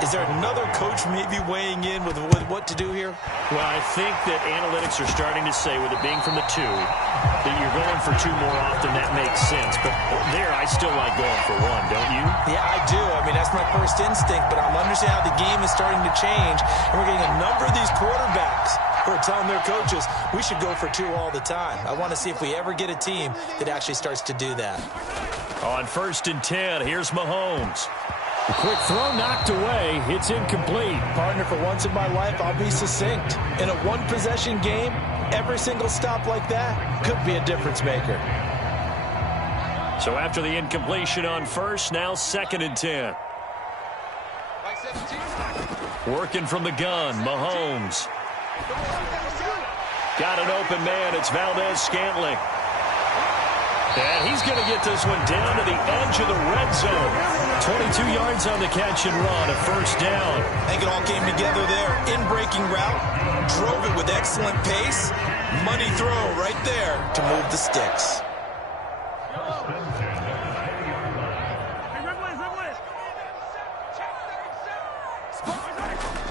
is there another coach maybe weighing in with what to do here? Well, I think that analytics are starting to say, with it being from the 2, that you're going for 2 more often. That makes sense. But there, I still like going for 1, don't you? Yeah, I do. I mean, that's my first instinct. But I'm understanding how the game is starting to change. And we're getting a number of these quarterbacks who are telling their coaches, we should go for 2 all the time. I want to see if we ever get a team that actually starts to do that. On 1st and 10, here's Mahomes. A quick throw knocked away. It's incomplete. Partner, for once in my life, I'll be succinct. In a one-possession game, every single stop like that could be a difference maker. So after the incompletion on 1st, now 2nd and 10. Working from the gun, Mahomes. Got an open man. It's Valdez-Scantling. And he's going to get this one down to the edge of the red zone. 22 yards on the catch and run, a first down. I think it all came together there. In-breaking route, drove it with excellent pace. Money throw right there to move the sticks.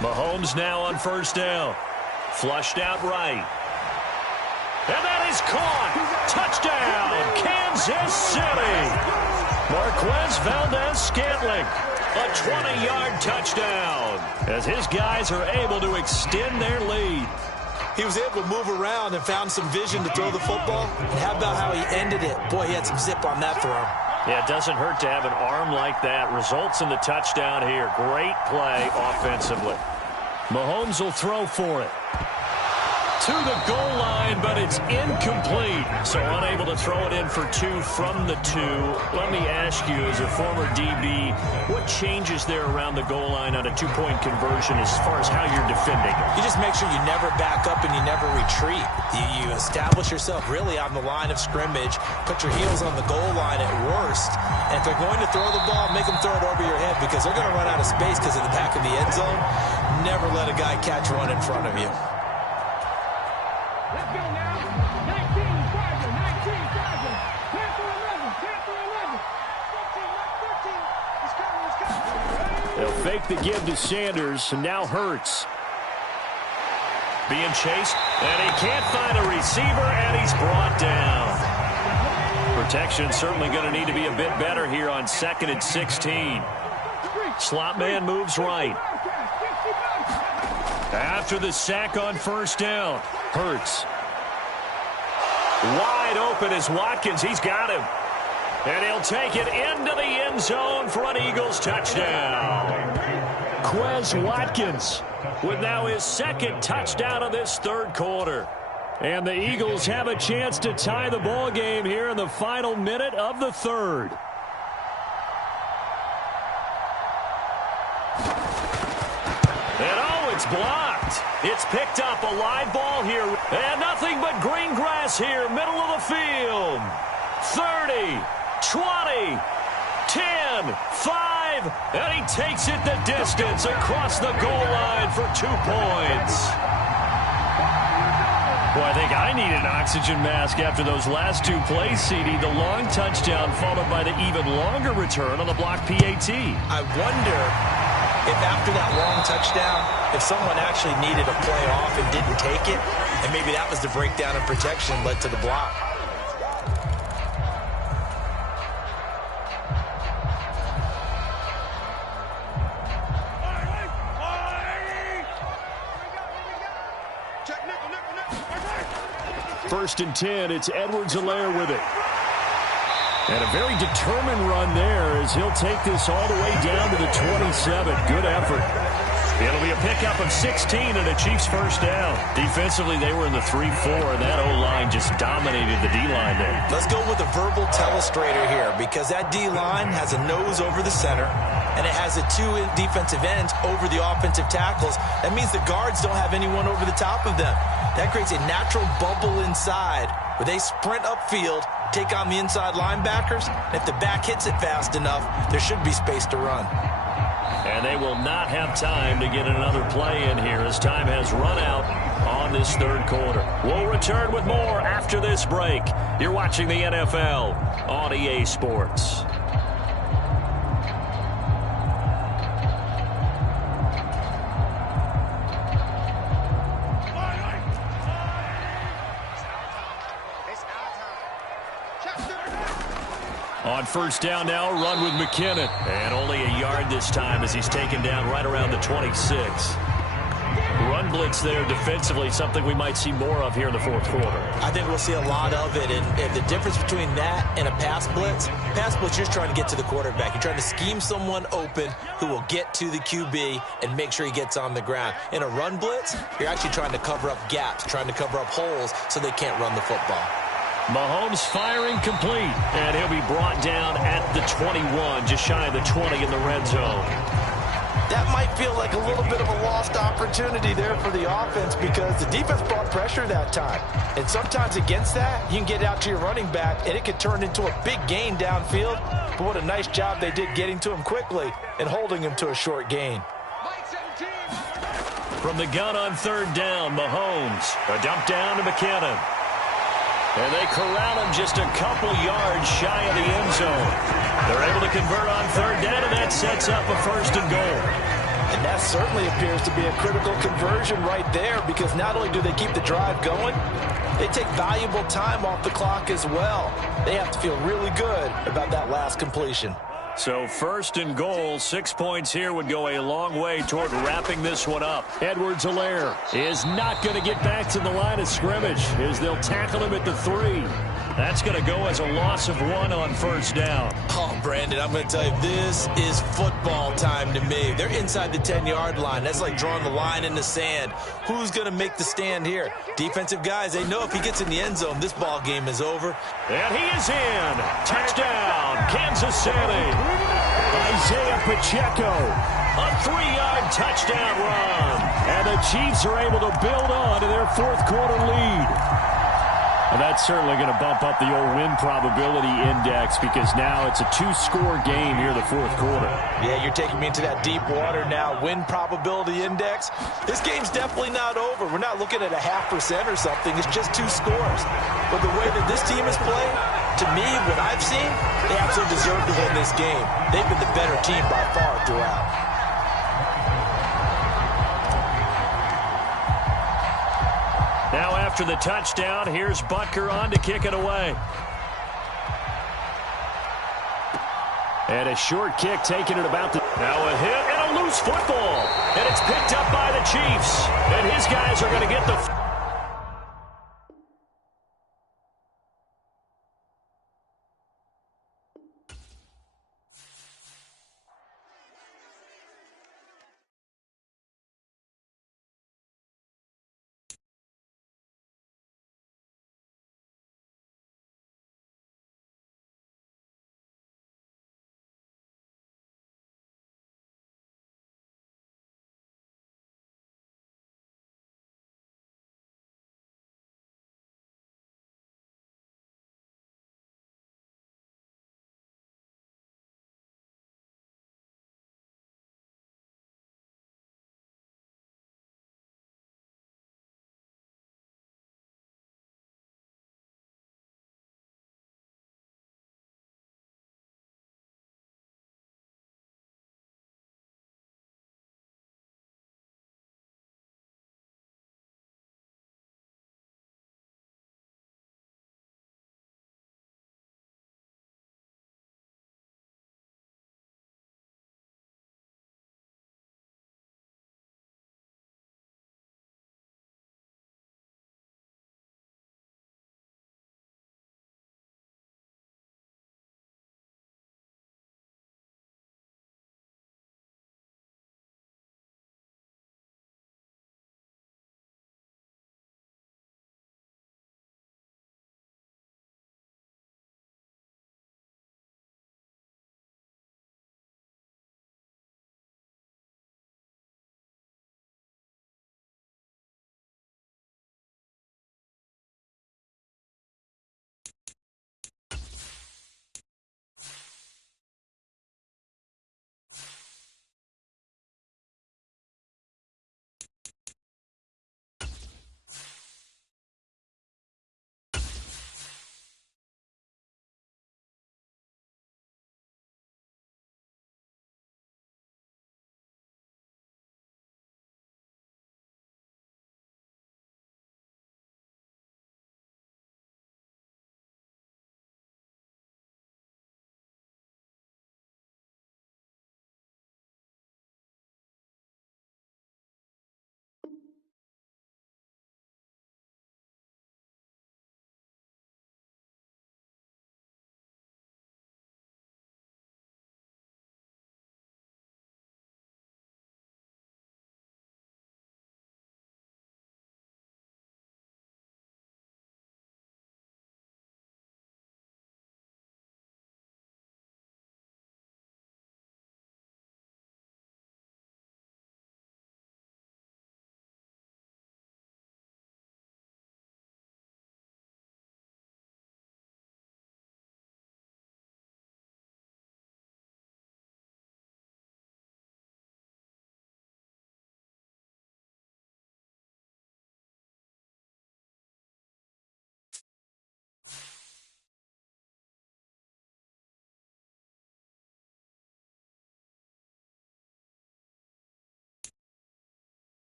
Mahomes now on 1st down. Flushed out right. And that is caught. Touchdown, Kansas City. Marquez Valdez-Scantling, a 20-yard touchdown, as his guys are able to extend their lead. He was able to move around and found some vision to throw the football. And how about how he ended it? Boy, he had some zip on that throw. Yeah, it doesn't hurt to have an arm like that. Results in the touchdown here. Great play offensively. Mahomes will throw for it. To the goal line, but it's incomplete. So unable to throw it in for 2 from the 2. Let me ask you, as a former DB, what changes there around the goal line on a 2-point conversion as far as how you're defending? You just make sure you never back up and you never retreat. You establish yourself really on the line of scrimmage, put your heels on the goal line at worst, and if they're going to throw the ball, make them throw it over your head because they're going to run out of space because of the back of the end zone. Never let a guy catch one in front of you. Let's go now. 19, Tiger, 19, Tiger. Panther 11, Panther 11. 13, 13. It's coming, it's coming. They'll fake the give to Sanders, and now Hurts. Being chased, and he can't find a receiver, and he's brought down. Protection certainly going to need to be a bit better here on 2nd and 16. Slot man moves right. After the sack on 1st down, Hurts. Wide open is Watkins. He's got him. And he'll take it into the end zone for an Eagles touchdown. Quez Watkins with now his second touchdown of this third quarter. And the Eagles have a chance to tie the ball game here in the final minute of the third. And oh, it's blocked. It's picked up, a live ball here. And nothing but green grass here, middle of the field. 30, 20, 10, 5, and he takes it the distance across the goal line for 2 points. Boy, I think I need an oxygen mask after those last two plays, CD. The long touchdown followed by the even longer return on the block PAT. I wonder if after that long touchdown, if someone actually needed a play off and didn't take it, and maybe that was the breakdown in protection led to the block. First and 10, it's Edwards-Helaire with it. And a very determined run there as he'll take this all the way down to the 27. Good effort. It'll be a pickup of 16 and a Chiefs first down. Defensively, they were in the 3-4, and that O-line just dominated the D-line there. Let's go with a verbal telestrator here, because that D-line has a nose over the center, and it has the two defensive ends over the offensive tackles. That means the guards don't have anyone over the top of them. That creates a natural bubble inside where they sprint upfield, take on the inside linebackers. If the back hits it fast enough, there should be space to run. And they will not have time to get another play in here as time has run out on this third quarter. We'll return with more after this break. You're watching the NFL on EA Sports. On first down now, run with McKinnon. And only a yard this time as he's taken down right around the 26. Run blitz there defensively, something we might see more of here in the fourth quarter. I think we'll see a lot of it, and the difference between that and a pass blitz, you're just trying to get to the quarterback. You're trying to scheme someone open who will get to the QB and make sure he gets on the ground. In a run blitz, you're actually trying to cover up gaps, trying to cover up holes so they can't run the football. Mahomes firing complete, and he'll be brought down at the 21, just shy of the 20 in the red zone. That might feel like a little bit of a lost opportunity there for the offense because the defense brought pressure that time. And sometimes against that, you can get out to your running back, and it could turn into a big gain downfield. But what a nice job they did getting to him quickly and holding him to a short gain. From the gun on third down, Mahomes. A dump down to McKinnon. And they corral him just a couple yards shy of the end zone. They're able to convert on third down, and that sets up a first and goal. And that certainly appears to be a critical conversion right there because not only do they keep the drive going, they take valuable time off the clock as well. They have to feel really good about that last completion. So first and goal, 6 points here would go a long way toward wrapping this one up. Edwards-Helaire is not going to get back to the line of scrimmage as they'll tackle him at the 3. That's going to go as a loss of 1 on first down. Oh, Brandon, I'm going to tell you, this is football time to me. They're inside the 10-yard line. That's like drawing the line in the sand. Who's going to make the stand here? Defensive guys, they know if he gets in the end zone, this ball game is over. And he is in. Touchdown, Kansas City. Isaiah Pacheco. A 3-yard touchdown run. And the Chiefs are able to build on to their fourth quarter lead. And that's certainly going to bump up the old win probability index because now it's a 2-score game here in the fourth quarter. Yeah, you're taking me into that deep water now. Win probability index. This game's definitely not over. We're not looking at a 0.5% or something. It's just 2 scores. But the way that this team is playing, to me, what I've seen, they absolutely deserve to win this game. They've been the better team by far throughout. Now after the touchdown, here's Butker on to kick it away. And a short kick taken at about the... Now a hit and a loose football. And it's picked up by the Chiefs. And his guys are going to get the...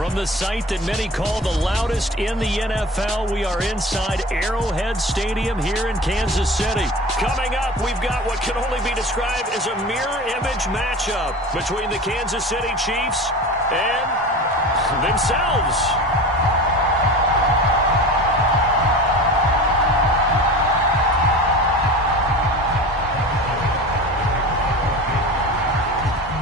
From the site that many call the loudest in the NFL, we are inside Arrowhead Stadium here in Kansas City. Coming up, we've got what can only be described as a mirror image matchup between the Kansas City Chiefs and themselves.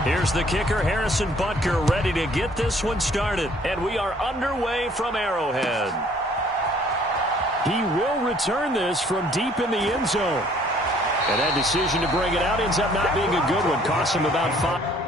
Here's the kicker, Harrison Butker, ready to get this one started. And we are underway from Arrowhead. He will return this from deep in the end zone. And that decision to bring it out ends up not being a good one. Cost him about 5.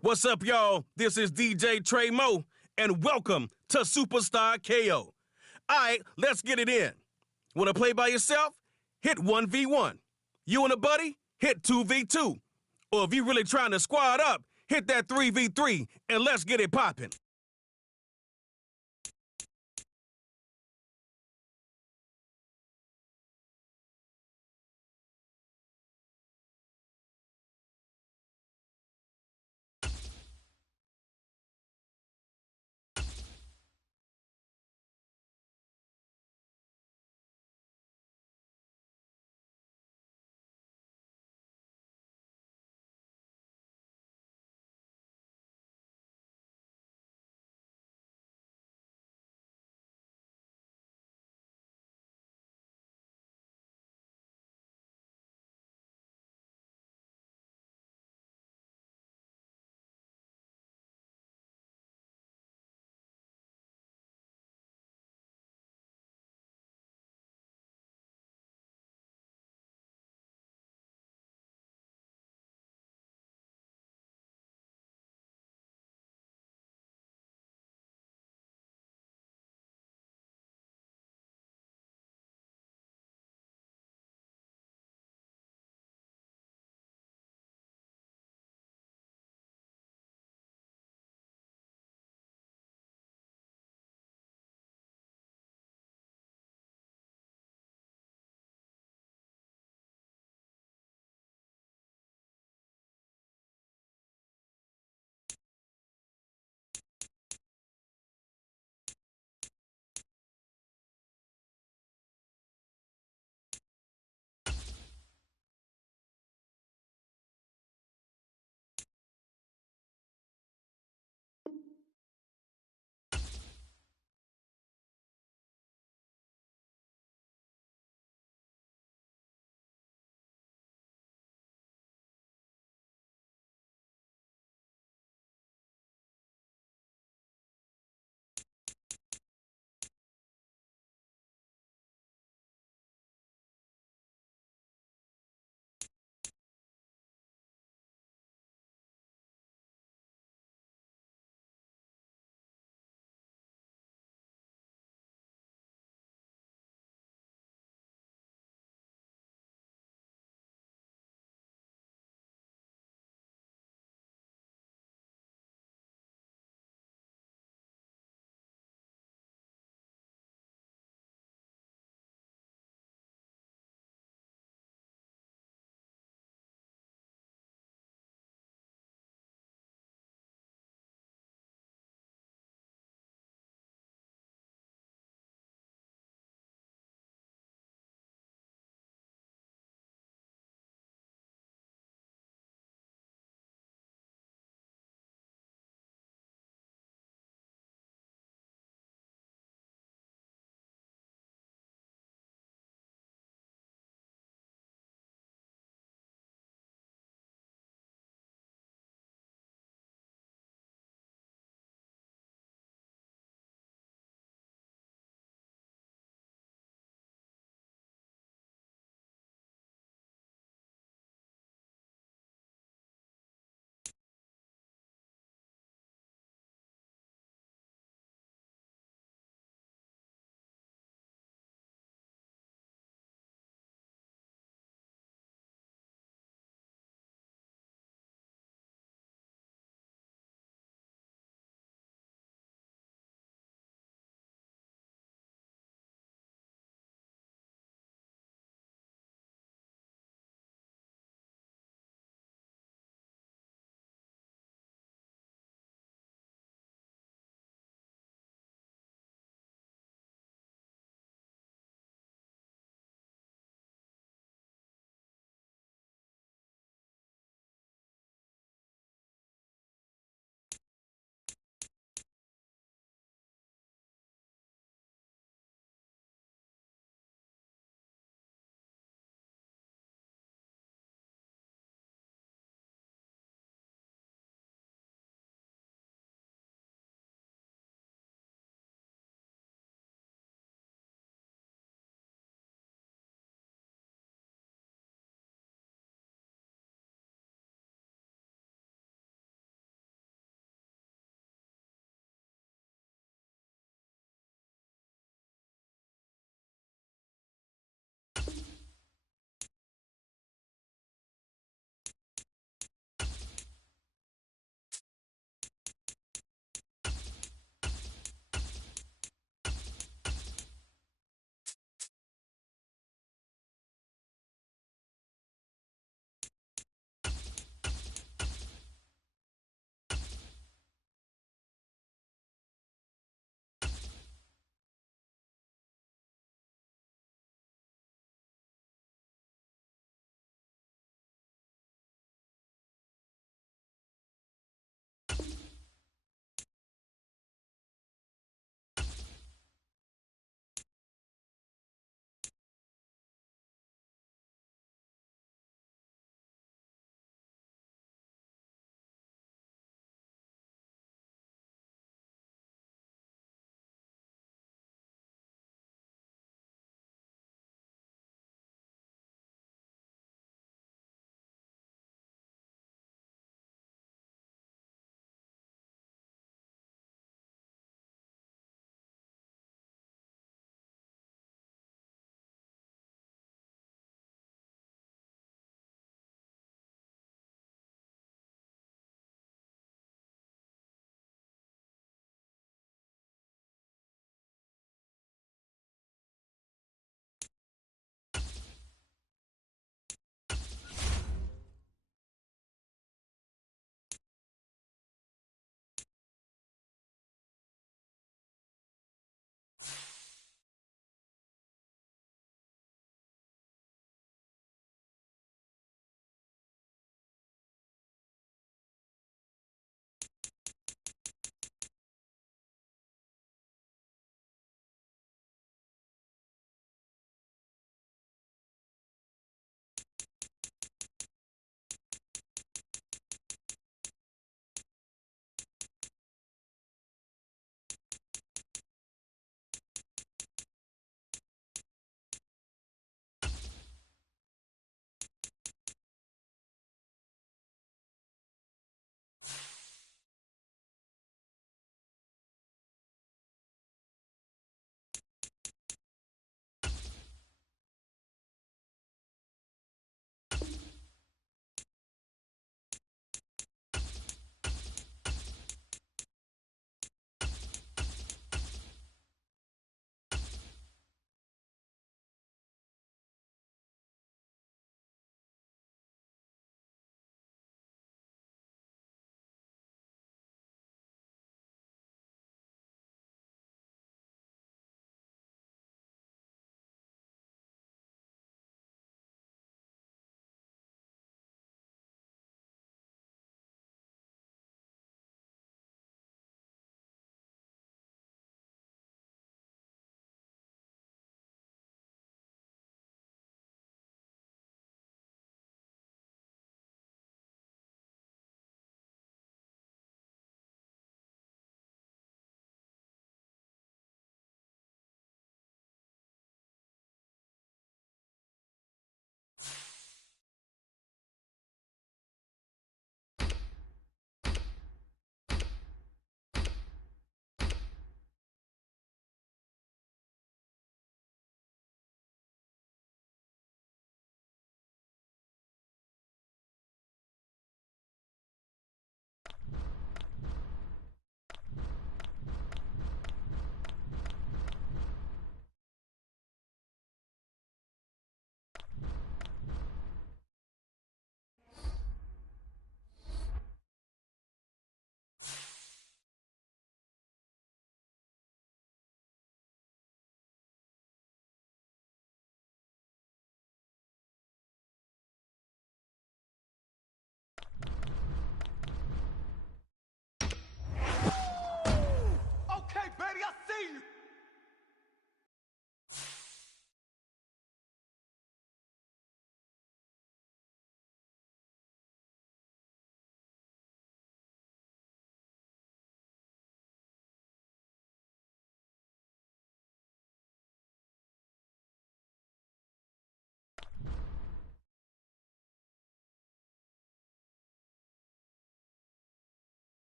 What's up, y'all? This is DJ Trey Mo, and welcome to Superstar KO. All right, let's get it in. Want to play by yourself? Hit 1v1. You and a buddy? Hit 2v2. Or if you're really trying to squad up, hit that 3v3, and let's get it popping.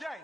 day.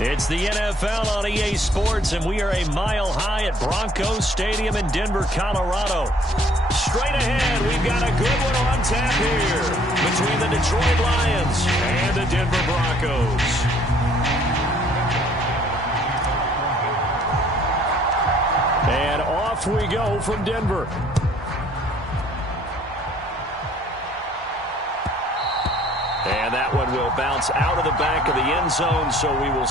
It's the NFL on EA Sports, and we are a mile high at Broncos Stadium in Denver, Colorado. Straight ahead, we've got a good one on tap here between the Detroit Lions and the Denver Broncos. And off we go from Denver. And that one will bounce out of the back of the end zone, so we will...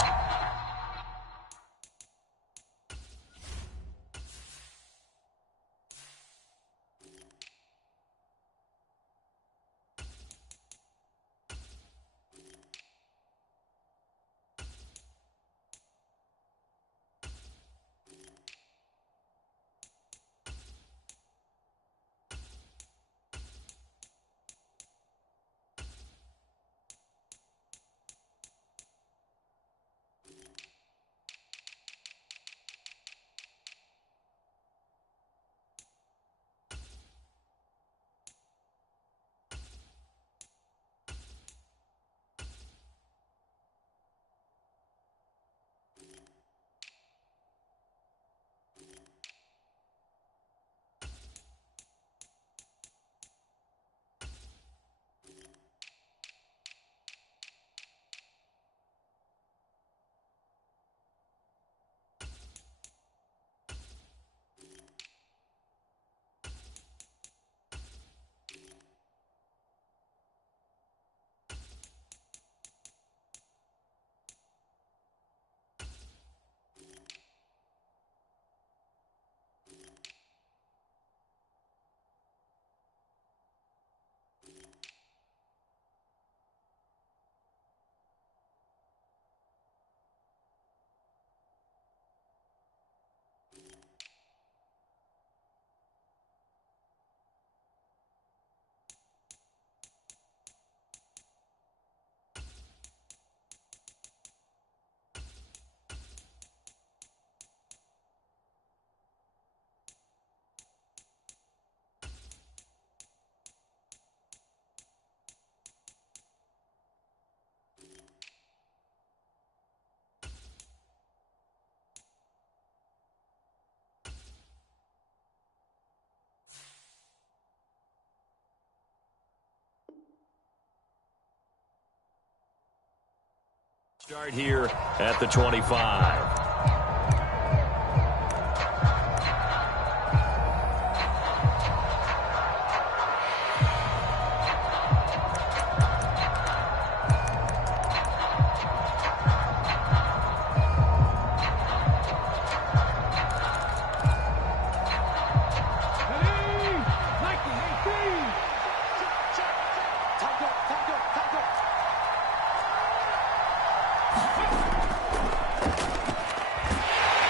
Start here at the 25.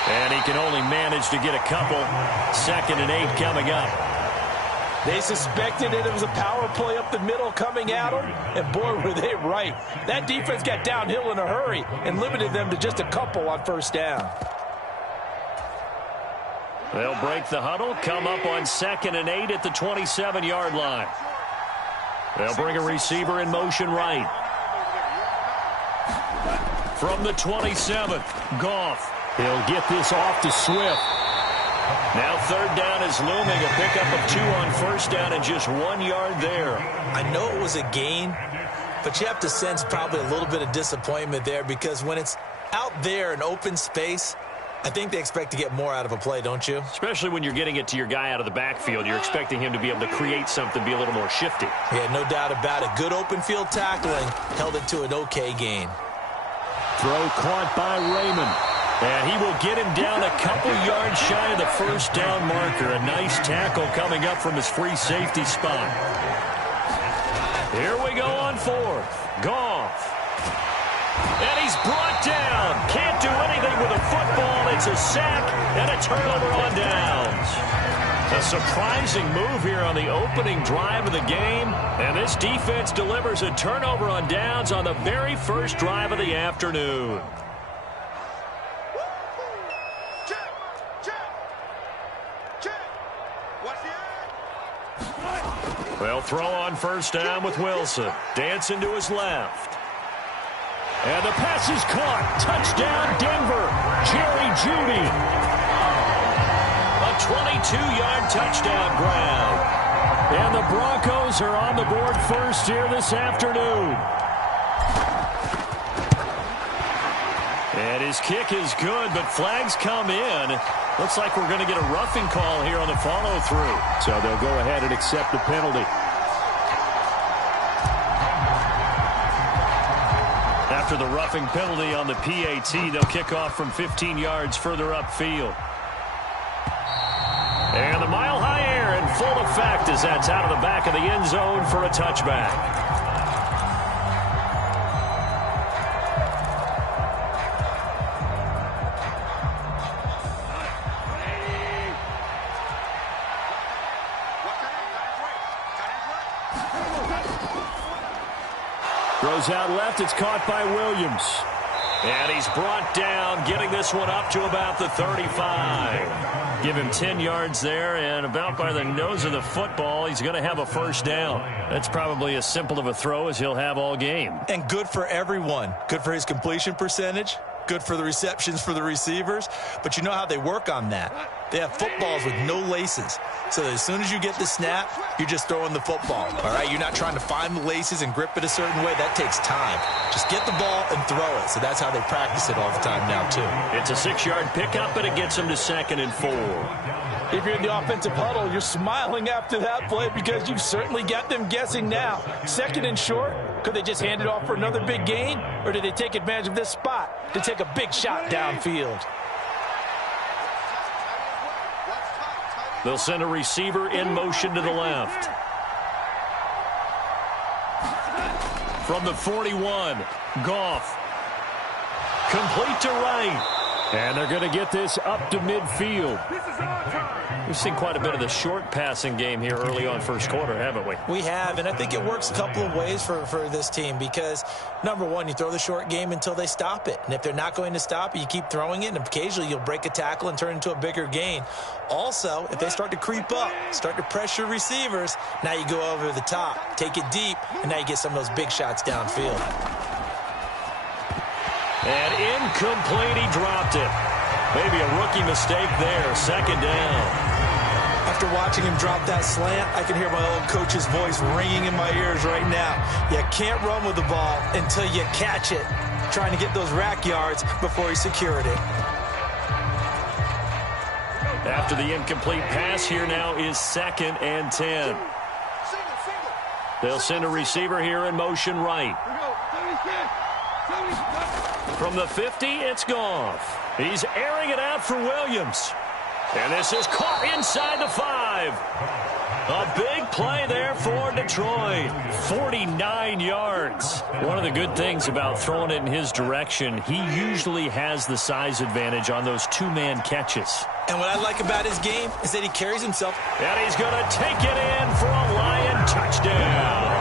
And he can only manage to get a couple. 2nd and 8 coming up. They suspected it was a power play up the middle coming at them, and boy, were they right. That defense got downhill in a hurry and limited them to just a couple on 1st down. They'll break the huddle, come up on 2nd and 8 at the 27-yard line. They'll bring a receiver in motion right. From the 27, Goff. He'll get this off to Swift. Now 3rd down is looming. A pickup of 2 on 1st down and just 1 yard there. I know it was a gain, but you have to sense probably a little bit of disappointment there because when it's out there in open space, I think they expect to get more out of a play, don't you? Especially when you're getting it to your guy out of the backfield. You're expecting him to be able to create something, be a little more shifty. Yeah, no doubt about it. Good open field tackling held it to an okay gain. Throw caught by Raymond. And he will get him down a couple yards shy of the 1st down marker. A nice tackle coming up from his free safety spot. Here we go on 4th. Goff. And he's brought down. Can't do anything with a football. It's a sack and a turnover on downs. A surprising move here on the opening drive of the game. And this defense delivers a turnover on downs on the very first drive of the afternoon. They'll throw on 1st down with Wilson. Dancing to his left. And the pass is caught. Touchdown, Denver. Jerry Jeudy. A 22-yard touchdown grab. And the Broncos are on the board first here this afternoon. And his kick is good, but flags come in. Looks like we're going to get a roughing call here on the follow-through. So they'll go ahead and accept the penalty. After the roughing penalty on the PAT, they'll kick off from 15 yards further upfield. And the mile-high air in full effect as that's out of the back of the end zone for a touchback. Throws out left. It's caught by Williams. And he's brought down, getting this one up to about the 35. Give him 10 yards there, and about by the nose of the football, he's going to have a first down. That's probably as simple of a throw as he'll have all game. And good for everyone. Good for his completion percentage. Good for the receptions for the receivers. But you know how they work on that. They have footballs with no laces. So as soon as you get the snap, you're just throwing the football. All right, you're not trying to find the laces and grip it a certain way. That takes time. Just get the ball and throw it. So that's how they practice it all the time now, too. It's a 6-yard pickup, but it gets him to 2nd and 4. If you're in the offensive huddle, you're smiling after that play because you've certainly got them guessing now. 2nd and short, could they just hand it off for another big gain? Or did they take advantage of this spot to take a big shot downfield? They'll send a receiver in motion to the left. From the 41, Goff. Complete to right. And they're going to get this up to midfield. We've seen quite a bit of the short passing game here early on first quarter, haven't we? We have, and I think it works a couple of ways for this team because, number one, you throw the short game until they stop it. And if they're not going to stop it, you keep throwing it, and occasionally you'll break a tackle and turn into a bigger gain. Also, if they start to creep up, start to pressure receivers, now you go over the top, take it deep, and now you get some of those big shots downfield. And incomplete, he dropped it. Maybe a rookie mistake there, 2nd down. After watching him drop that slant, I can hear my old coach's voice ringing in my ears right now. You can't run with the ball until you catch it, trying to get those rack yards before he secured it. After the incomplete pass, here now is 2nd and 10. They'll send a receiver here in motion right. From the 50, it's Goff. He's airing it out for Williams. And this is caught inside the 5. A big play there for Detroit. 49 yards. One of the good things about throwing it in his direction, he usually has the size advantage on those two-man catches. And what I like about his game is that he carries himself. And he's going to take it in for a Lion touchdown.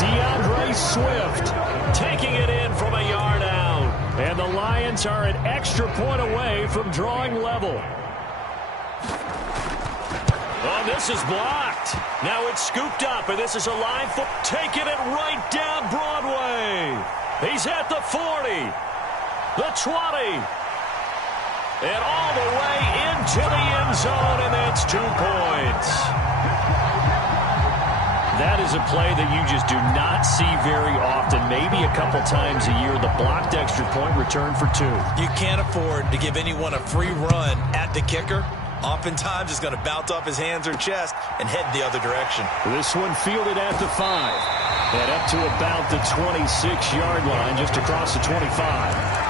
DeAndre Swift taking it in from a yard out. And the Lions are an extra point away from drawing level. Oh, this is blocked. Now it's scooped up, and this is a line for taking it right down Broadway. He's at the 40, the 20, and all the way into the end zone, and that's 2 points. That is a play that you just do not see very often. Maybe a couple times a year, the blocked extra point return for 2. You can't afford to give anyone a free run at the kicker. Oftentimes, it's going to bounce off his hands or chest and head the other direction. This one fielded at the 5. And up to about the 26-yard line, just across the 25.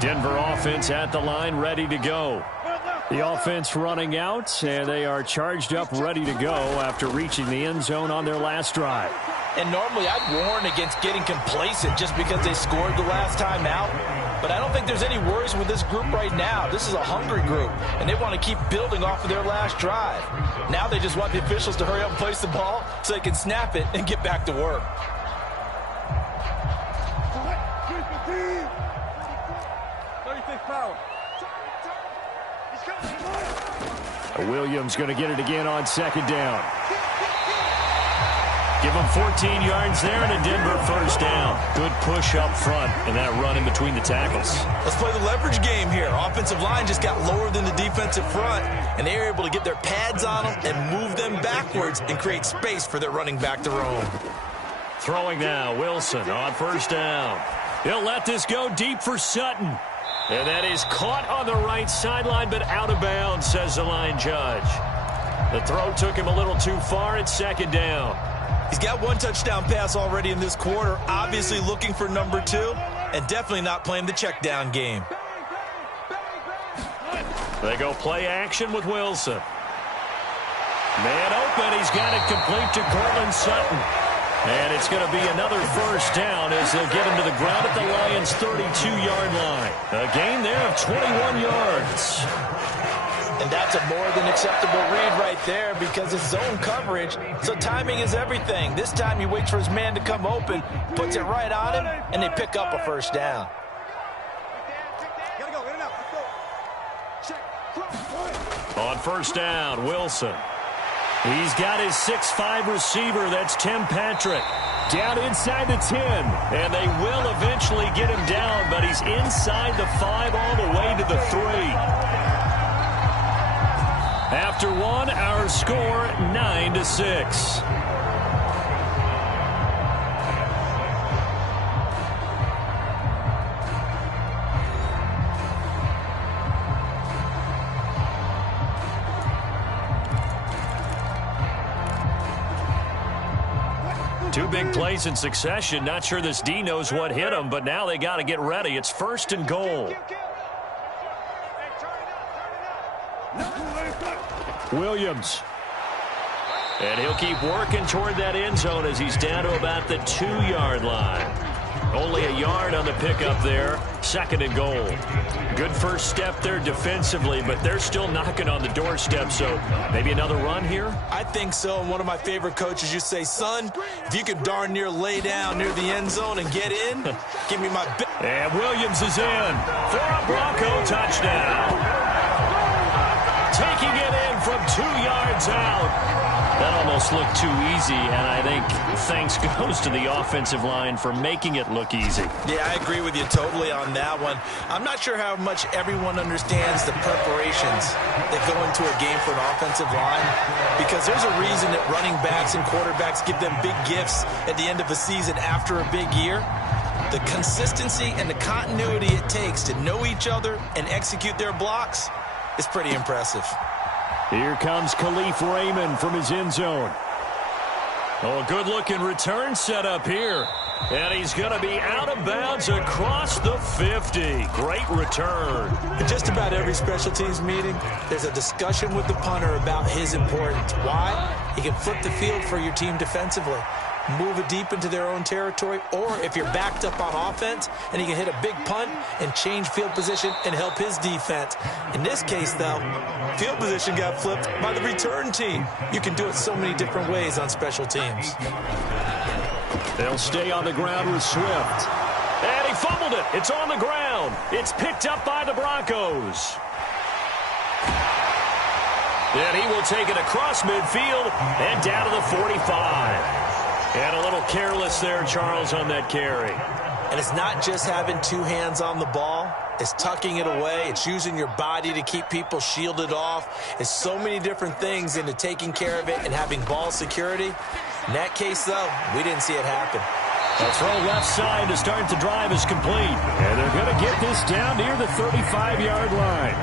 Denver offense at the line, ready to go. The offense running out, and they are charged up, ready to go after reaching the end zone on their last drive. And normally I'd warn against getting complacent just because they scored the last time out. But I don't think there's any worries with this group right now. This is a hungry group, and they want to keep building off of their last drive. Now they just want the officials to hurry up and place the ball so they can snap it and get back to work. Williams going to get it again on second down. Give him 14 yards there and a Denver first down. Good push up front and that run in between the tackles. Let's play the leverage game here. Offensive line just got lower than the defensive front, and they were able to get their pads on them and move them backwards and create space for their running back to roam. Throwing now, Wilson on first down. He'll let this go deep for Sutton. And that is caught on the right sideline, but out of bounds, says the line judge. The throw took him a little too far at second down. He's got one touchdown pass already in this quarter, obviously looking for number 2, and definitely not playing the check down game. They go play action with Wilson. Man open, he's got it complete to Cortland Sutton. And it's going to be another first down as they'll get him to the ground at the Lions' 32-yard line. A gain there of 21 yards. And that's a more than acceptable read right there because it's zone coverage, so timing is everything. This time he waits for his man to come open, puts it right on him, and they pick up a first down. On first down, Wilson. He's got his 6'5 receiver, that's Tim Patrick, down inside the 10. And they will eventually get him down, but he's inside the 5 all the way to the 3. After one, our score 9-6. Two big plays in succession. Not sure this D knows what hit him, but now they got to get ready. It's first and goal. Williams. And he'll keep working toward that end zone as he's down to about the 2-yard line. Only a yard on the pickup there. Second and goal. Good first step there defensively, but they're still knocking on the doorstep, so maybe another run here? I think so. And one of my favorite coaches, you say, son, if you can darn near lay down near the end zone and get in, give me my bit. And Williams is in for a Bronco touchdown. Taking it in from 2 yards out. That almost looked too easy, and I think thanks goes to the offensive line for making it look easy. Yeah, I agree with you totally on that one. I'm not sure how much everyone understands the preparations that go into a game for an offensive line, because there's a reason that running backs and quarterbacks give them big gifts at the end of the season after a big year. The consistency and the continuity it takes to know each other and execute their blocks is pretty impressive. Here comes Khalif Raymond from his end zone. Oh, good-looking return set up here. And he's going to be out of bounds across the 50. Great return. In just about every special teams meeting, there's a discussion with the punter about his importance. Why? He can flip the field for your team defensively, move it deep into their own territory, or if you're backed up on offense, and he can hit a big punt and change field position and help his defense. In this case, though, field position got flipped by the return team. You can do it so many different ways on special teams. They'll stay on the ground with Swift. And he fumbled it. It's on the ground. It's picked up by the Broncos. Then he will take it across midfield and down to the 45. And a little careless there, Charles, on that carry. And it's not just having two hands on the ball. It's tucking it away. It's using your body to keep people shielded off. It's so many different things into taking care of it and having ball security. In that case, though, we didn't see it happen. A throw left side to start the drive is complete. And they're going to get this down near the 35-yard line.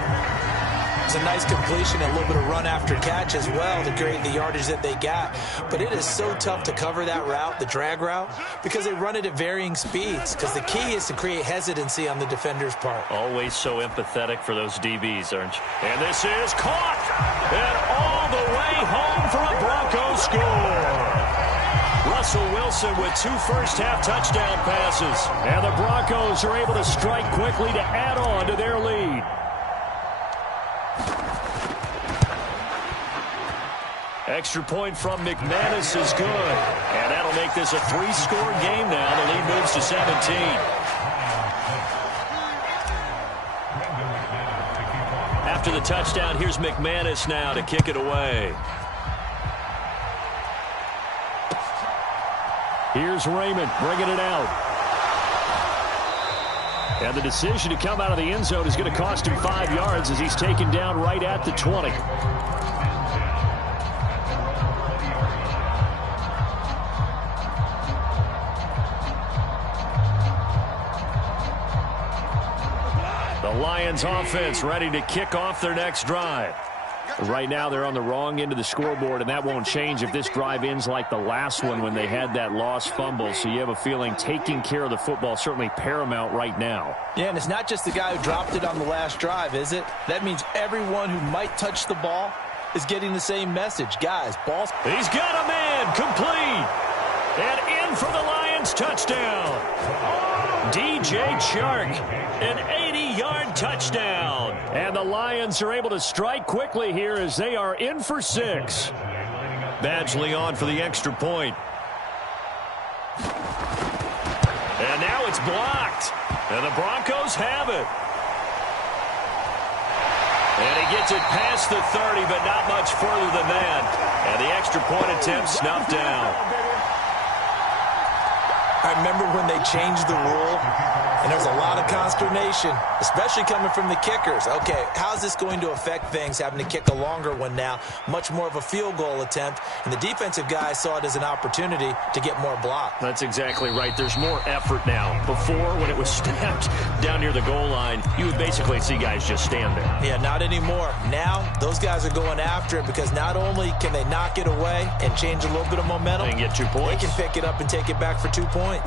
It's a nice completion, a little bit of run after catch as well to create the yardage that they got. But it is so tough to cover that route, the drag route, because they run it at varying speeds. Because the key is to create hesitancy on the defender's part. Always so empathetic for those DBs, aren't you? And this is caught. And all the way home for a Bronco score. Russell Wilson with 2 first-half touchdown passes. And the Broncos are able to strike quickly to add on to their lead. Extra point from McManus is good. And that'll make this a 3-score game now. The lead moves to 17. After the touchdown, here's McManus now to kick it away. Here's Raymond bringing it out. And the decision to come out of the end zone is going to cost him 5 yards as he's taken down right at the 20. The Lions offense ready to kick off their next drive. Right now they're on the wrong end of the scoreboard, and that won't change if this drive ends like the last one when they had that lost fumble. So you have a feeling taking care of the football certainly paramount right now. Yeah, and it's not just the guy who dropped it on the last drive, is it? That means everyone who might touch the ball is getting the same message. Guys, ball's... He's got a man complete. And in for the Lions touchdown. DJ Chark, an 80-yard touchdown. And the Lions are able to strike quickly here as they are in for 6. Badgley on for the extra point. And now it's blocked. And the Broncos have it. And he gets it past the 30, but not much further than that. And the extra point attempt snuffed down. I remember when they changed the rule, and there was a lot of consternation, especially coming from the kickers. Okay, how's this going to affect things, having to kick a longer one now, much more of a field goal attempt, and the defensive guys saw it as an opportunity to get more block. That's exactly right. There's more effort now. Before, when it was snapped down near the goal line, you would basically see guys just stand there. Yeah, not anymore. Now, those guys are going after it because not only can they knock it away and change a little bit of momentum, they can get 2 points. They can pick it up and take it back for 2 points. The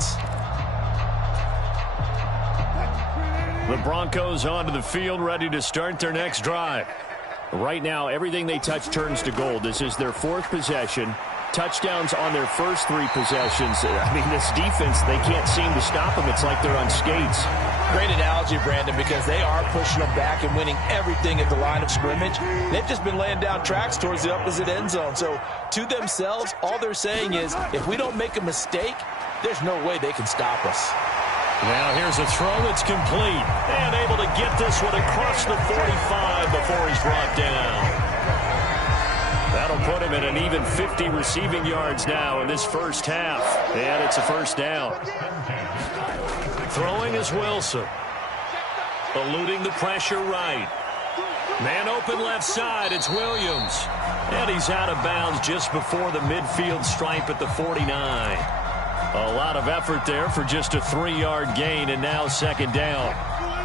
Broncos onto the field, ready to start their next drive. Right now, everything they touch turns to gold. This is their 4th possession. Touchdowns on their first 3 possessions. I mean, this defense, they can't seem to stop them. It's like they're on skates. Great analogy, Brandon, because they are pushing them back and winning everything at the line of scrimmage. They've just been laying down tracks towards the opposite end zone. So, to themselves, all they're saying is, if we don't make a mistake, there's no way they can stop us. Now here's a throw that's complete. And able to get this one across the 45 before he's brought down. That'll put him at an even 50 receiving yards now in this first half. And it's a first down. Throwing is Wilson. Eluding the pressure right. Man open left side, it's Williams. And he's out of bounds just before the midfield stripe at the 49. A lot of effort there for just a 3-yard gain, and now second down.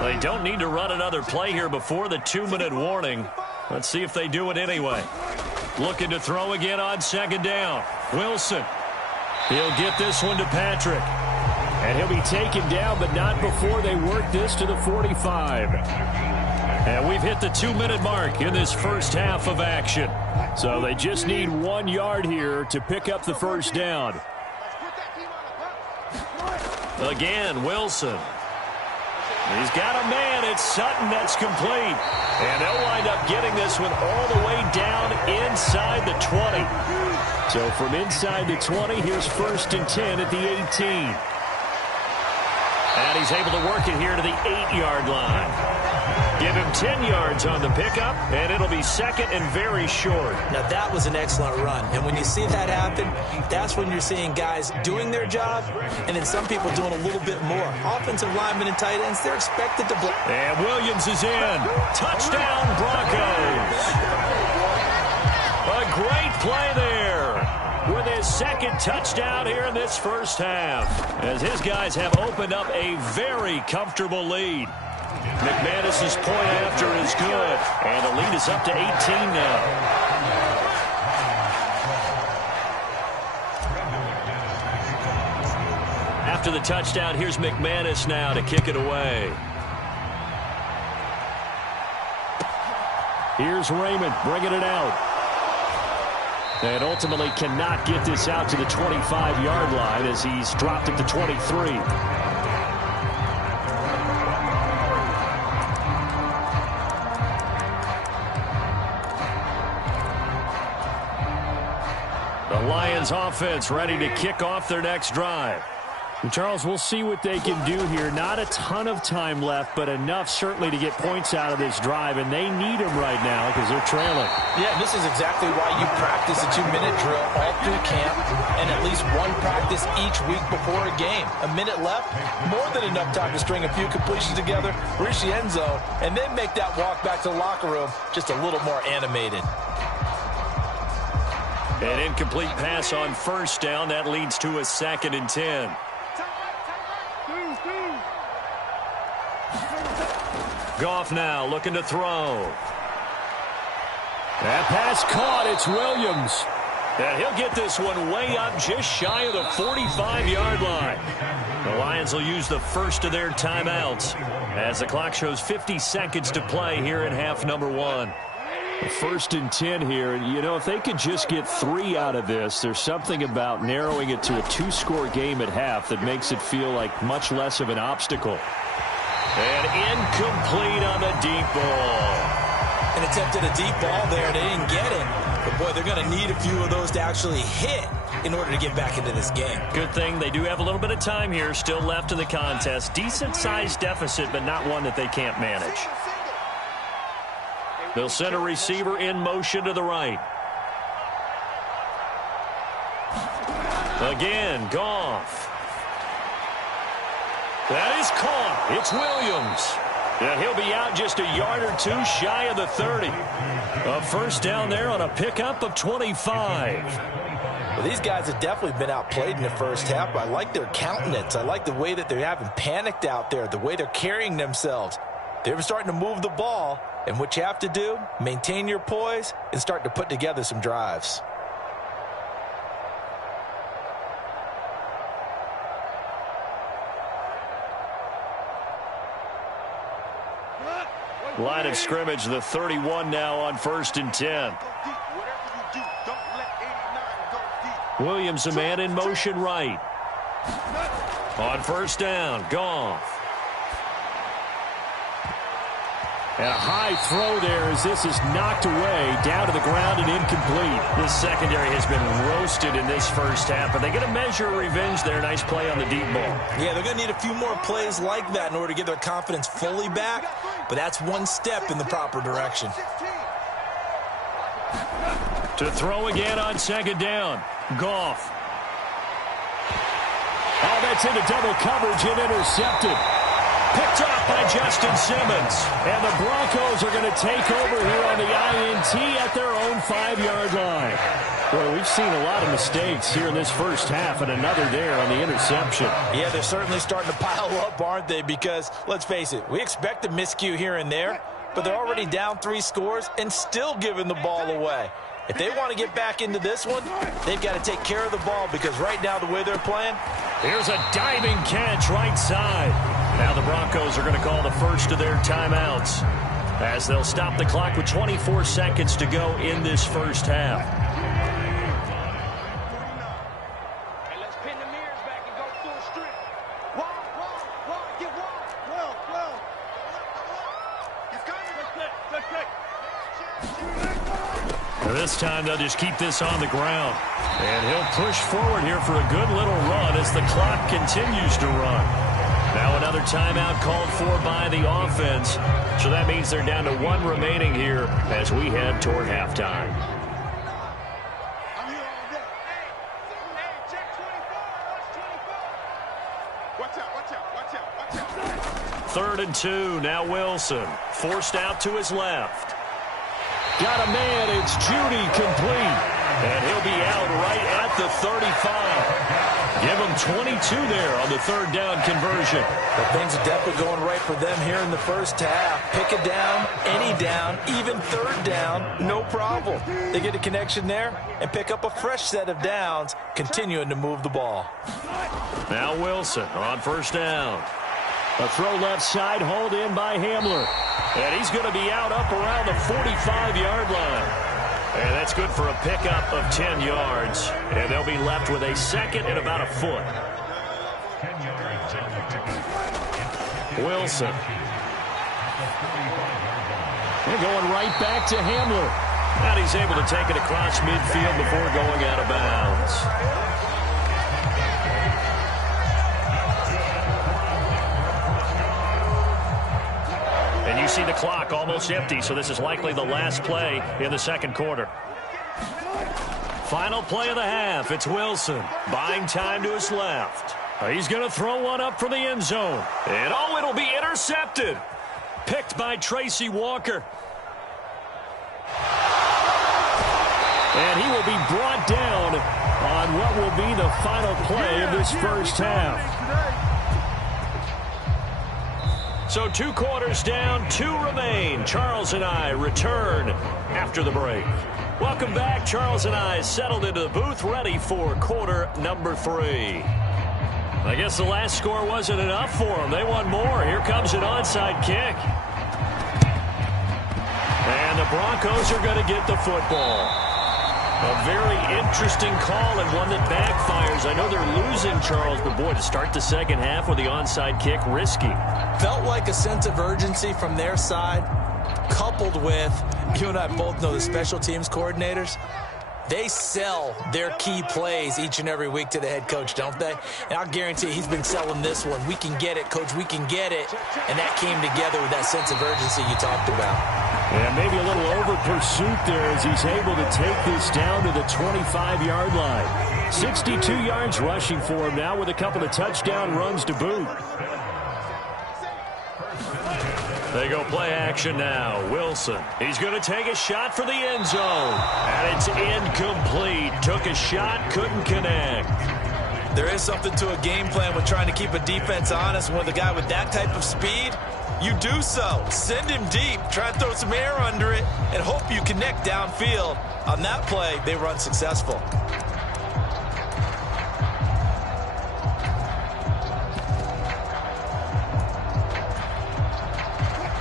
They don't need to run another play here before the 2-minute warning. Let's see if they do it anyway. Looking to throw again on second down. Wilson. He'll get this one to Patrick. And he'll be taken down, but not before they work this to the 45. And we've hit the 2-minute mark in this first half of action. So they just need 1 yard here to pick up the first down. Again, Wilson. He's got a man. It's Sutton. That's complete. And they'll wind up getting this one all the way down inside the 20. So from inside the 20, here's 1st and 10 at the 18. And he's able to work it here to the 8-yard line. Give him 10 yards on the pickup, and it'll be second and very short. Now, that was an excellent run. And when you see that happen, that's when you're seeing guys doing their job, and then some people doing a little bit more. Offensive linemen and tight ends, they're expected to block. And Williams is in. Touchdown, Broncos. A great play there with his second touchdown here in this first half, as his guys have opened up a very comfortable lead. McManus's point after is good, and the lead is up to 18 now. After the touchdown, here's McManus now to kick it away. Here's Raymond bringing it out. And ultimately cannot get this out to the 25-yard line as he's dropped at the 23. The Lions offense ready to kick off their next drive. And Charles, we'll see what they can do here. Not a ton of time left, but enough certainly to get points out of this drive, and they need them right now because they're trailing. Yeah, this is exactly why you practice a 2-minute drill all through camp and at least one practice each week before a game. A minute left, more than enough time to string a few completions together, reach the end zone, and then make that walk back to the locker room just a little more animated. An incomplete pass on first down. That leads to a 2nd and 10. Goff now looking to throw. That pass caught. It's Williams. And he'll get this one way up just shy of the 45-yard line. The Lions will use the first of their timeouts as the clock shows 50 seconds to play here in half number 1. 1st and 10 here. You know, if they could just get 3 out of this, there's something about narrowing it to a 2-score game at half that makes it feel like much less of an obstacle. And incomplete on the deep ball. An attempt at a deep ball there. They didn't get it. But, boy, they're going to need a few of those to actually hit in order to get back into this game. Good thing they do have a little bit of time here still left in the contest. Decent-sized deficit, but not one that they can't manage. They'll send a receiver in motion to the right. Again, Goff. That is caught. It's Williams. And he'll be out just a yard or two shy of the 30. A first down there on a pickup of 25. Well, these guys have definitely been outplayed in the first half. I like their countenance. I like the way that they haven't panicked out there, the way they're carrying themselves. They're starting to move the ball, and what you have to do, maintain your poise and start to put together some drives. Line of scrimmage, the 31 now on 1st and 10. Williams, a man in motion right. On first down, Goff. And a high throw there as this is knocked away, down to the ground and incomplete. The secondary has been roasted in this first half, but they get a measure of revenge there. Nice play on the deep ball. Yeah, they're going to need a few more plays like that in order to get their confidence fully back, but that's one step in the proper direction. To throw again on 2nd down, Goff. Oh, that's into double coverage and intercepted. Picked off by Justin Simmons. And the Broncos are going to take over here on the INT at their own 5-yard line. Well, we've seen a lot of mistakes here in this first half, and another there on the interception. Yeah, they're certainly starting to pile up, aren't they? Because, let's face it, we expect a miscue here and there, but they're already down 3 scores and still giving the ball away. If they want to get back into this one, they've got to take care of the ball because right now, the way they're playing. Here's a diving catch right side. Now the Broncos are going to call the first of their timeouts as they'll stop the clock with 24 seconds to go in this first half. Hey, let's pin the mirrors back and go full strip. Wide, get wide. Well. He's coming. This time they'll just keep this on the ground. And he'll push forward here for a good little run as the clock continues to run. Now another timeout called for by the offense. So that means they're down to 1 remaining here as we head toward halftime. I'm here all day. Hey, check 24. Watch 24. 3rd and 2. Now Wilson forced out to his left. Got a man. It's Judy complete. And he'll be out right at the 35. Give him 22 there on the 3rd down conversion. But things are definitely going right for them here in the first half. Pick a down, any down, even 3rd down, no problem. They get a connection there and pick up a fresh set of downs, continuing to move the ball. Now Wilson on 1st down. A throw left side, hauled in by Hamler. And he's going to be out up around the 45-yard line. And that's good for a pickup of 10 yards. And they'll be left with a second and about a foot. Wilson. They're going right back to Hamler. And he's able to take it across midfield before going out of bounds. And you see the clock almost empty, so this is likely the last play in the second quarter. Final play of the half. It's Wilson buying time to his left. He's going to throw one up for the end zone. And oh, it'll be intercepted. Picked by Tracy Walker. And he will be brought down on what will be the final play of this first half. So 2 quarters down, 2 remain. Charles and I return after the break. Welcome back. Charles and I settled into the booth, ready for quarter number 3. I guess the last score wasn't enough for them. They want more. Here comes an onside kick. And the Broncos are going to get the football. A very interesting call and one that backfires. I know they're losing, Charles, but boy, to start the second half with the onside kick, risky. Felt like a sense of urgency from their side, coupled with, you and I both know the special teams coordinators. They sell their key plays each and every week to the head coach, don't they? And I'll guarantee he's been selling this one. We can get it, coach, we can get it. And that came together with that sense of urgency you talked about. And maybe a little over pursuit there as he's able to take this down to the 25-yard line. 62 yards rushing for him now with a couple of touchdown runs to boot. They go play action now. Wilson. He's going to take a shot for the end zone. And it's incomplete. Took a shot, couldn't connect. There is something to a game plan with trying to keep a defense honest. With a guy with that type of speed, you do so. Send him deep. Try and throw some air under it and hope you connect downfield. On that play, they were unsuccessful.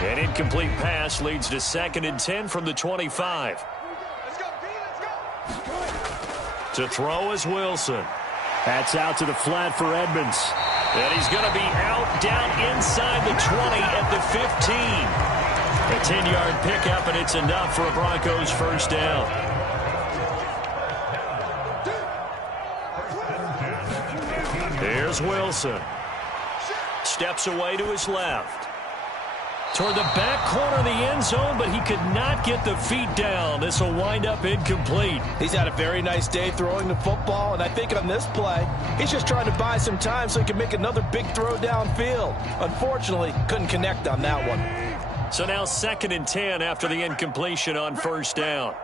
An incomplete pass leads to 2nd and 10 from the 25. Let's go, D, let's go. To throw is Wilson. That's out to the flat for Edmonds. And he's going to be out down inside the 20 at the 15. A 10-yard pickup, and it's enough for a Broncos first down. Here's Wilson. Steps away to his left. Toward the back corner of the end zone, but he could not get the feet down. This will wind up incomplete. He's had a very nice day throwing the football, and I think on this play, he's just trying to buy some time so he can make another big throw downfield. Unfortunately, couldn't connect on that one. So now 2nd and 10 after the incompletion on first down.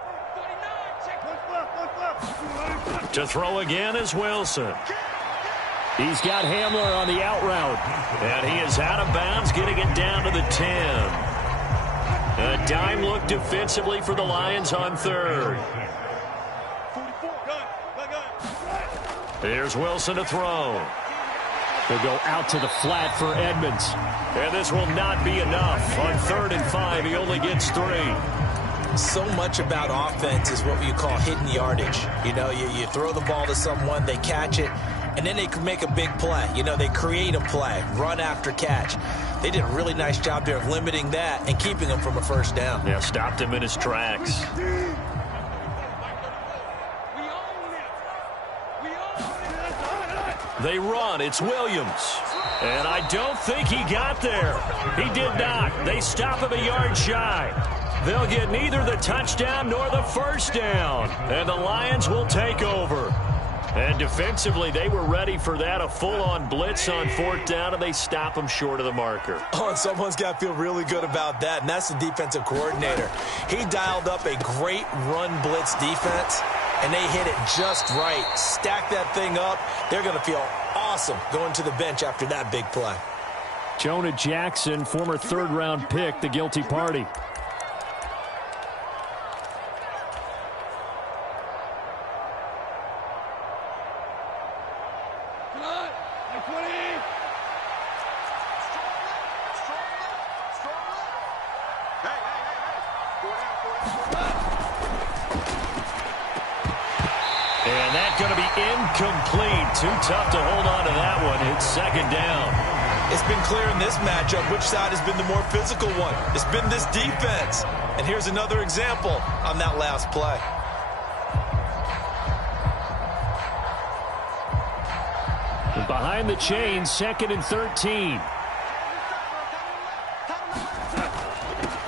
To throw again is Wilson. He's got Hamler on the out route. And he is out of bounds, getting it down to the 10. A dime look defensively for the Lions on 3rd. Here's Wilson to throw. They'll go out to the flat for Edmonds. And this will not be enough. On 3rd and 5, he only gets 3. So much about offense is what you call hidden yardage. You know, you throw the ball to someone, they catch it, and then they can make a big play. You know, they create a play, run after catch. They did a really nice job there of limiting that and keeping him from a first down. Yeah, stopped him in his tracks. They run. It's Williams. And I don't think he got there. He did not. They stop him a yard shy. They'll get neither the touchdown nor the first down. And the Lions will take over. And defensively, they were ready for that, a full-on blitz on 4th down, and they stop them short of the marker. Oh, and someone's got to feel really good about that, and that's the defensive coordinator. He dialed up a great run blitz defense, and they hit it just right. Stack that thing up. They're going to feel awesome going to the bench after that big play. Jonah Jackson, former 3rd-round pick, the guilty party. going to be incomplete. Too tough to hold on to that one. It's second down. It's been clear in this matchup which side has been the more physical one. It's been this defense. And here's another example on that last play. Behind the chains, 2nd and 13.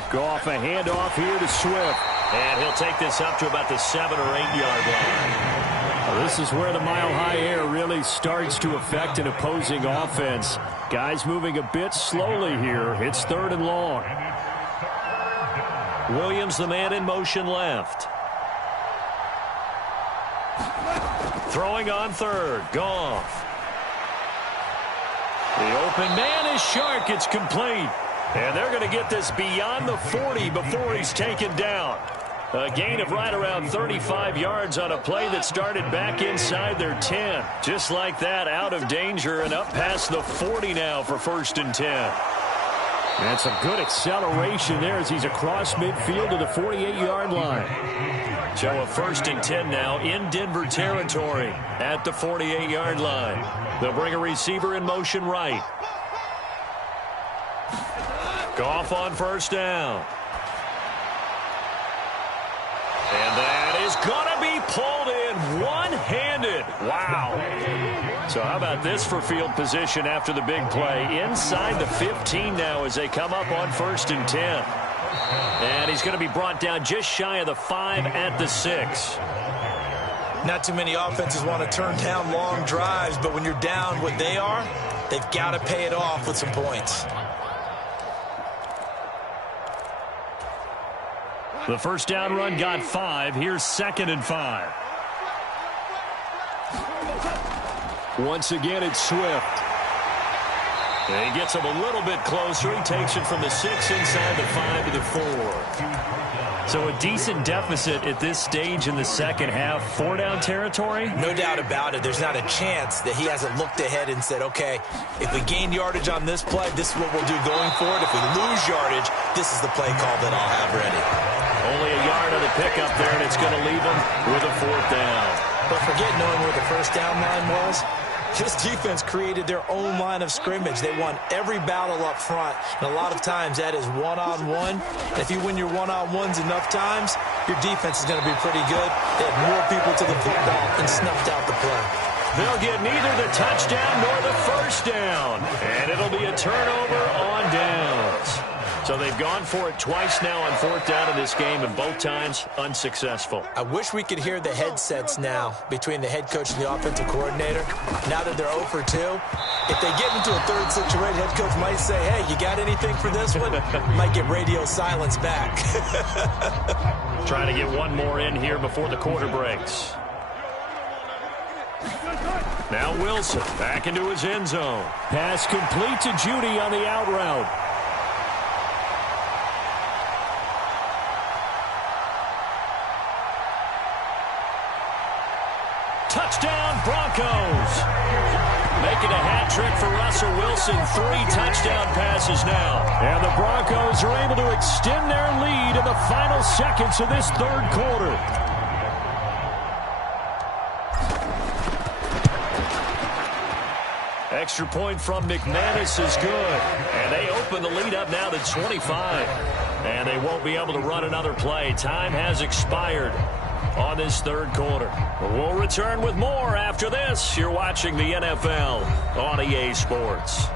Goff, a handoff here to Swift. And he'll take this up to about the 7 or 8 yard line. Well, this is where the mile-high air really starts to affect an opposing offense. Guys moving a bit slowly here. It's 3rd and long. Williams, the man in motion left. Throwing on 3rd. Goff. The open man is Shark. It's complete. And they're going to get this beyond the 40 before he's taken down. A gain of right around 35 yards on a play that started back inside their 10. Just like that, out of danger and up past the 40 now for 1st and 10. That's a good acceleration there as he's across midfield to the 48-yard line. So a 1st and 10 now in Denver territory at the 48-yard line. They'll bring a receiver in motion right. Goff on 1st down. And that is going to be pulled in one-handed. Wow. So how about this for field position after the big play? Inside the 15 now as they come up on 1st and 10. And he's going to be brought down just shy of the 5 at the 6. Not too many offenses want to turn down long drives, but when you're down what they are, they've got to pay it off with some points. The 1st down run got 5. Here's 2nd and 5. Once again, it's Swift. And he gets him a little bit closer. He takes it from the 6 inside the 5 to the 4. So a decent deficit at this stage in the second half. 4-down territory? No doubt about it. There's not a chance that he hasn't looked ahead and said, okay, if we gain yardage on this play, this is what we'll do going forward. If we lose yardage, this is the play call that I'll have ready. Only a yard on the pickup there, and it's going to leave him with a 4th down. But forget knowing where the 1st down line was. This defense created their own line of scrimmage. They won every battle up front, and a lot of times that is one-on-one. And if you win your one-on-ones enough times, your defense is going to be pretty good. They had more people to the football and snuffed out the play. They'll get neither the touchdown nor the 1st down, and it'll be a turnover on downs. So they've gone for it twice now on 4th down in this game, and both times unsuccessful. I wish we could hear the headsets now between the head coach and the offensive coordinator. Now that they're 0 for 2, if they get into a 3rd situation, head coach might say, hey, you got anything for this one? Might get radio silence back. Trying to get one more in here before the quarter breaks. Now Wilson back into his end zone. Pass complete to Judy on the out route. Touchdown, Broncos. Making a hat trick for Russell Wilson. 3 touchdown passes now. And the Broncos are able to extend their lead in the final seconds of this 3rd quarter. Extra point from McManus is good. And they open the lead up now to 25. And they won't be able to run another play. Time has expired on this 3rd quarter. We'll return with more after this. You're watching the NFL on EA Sports.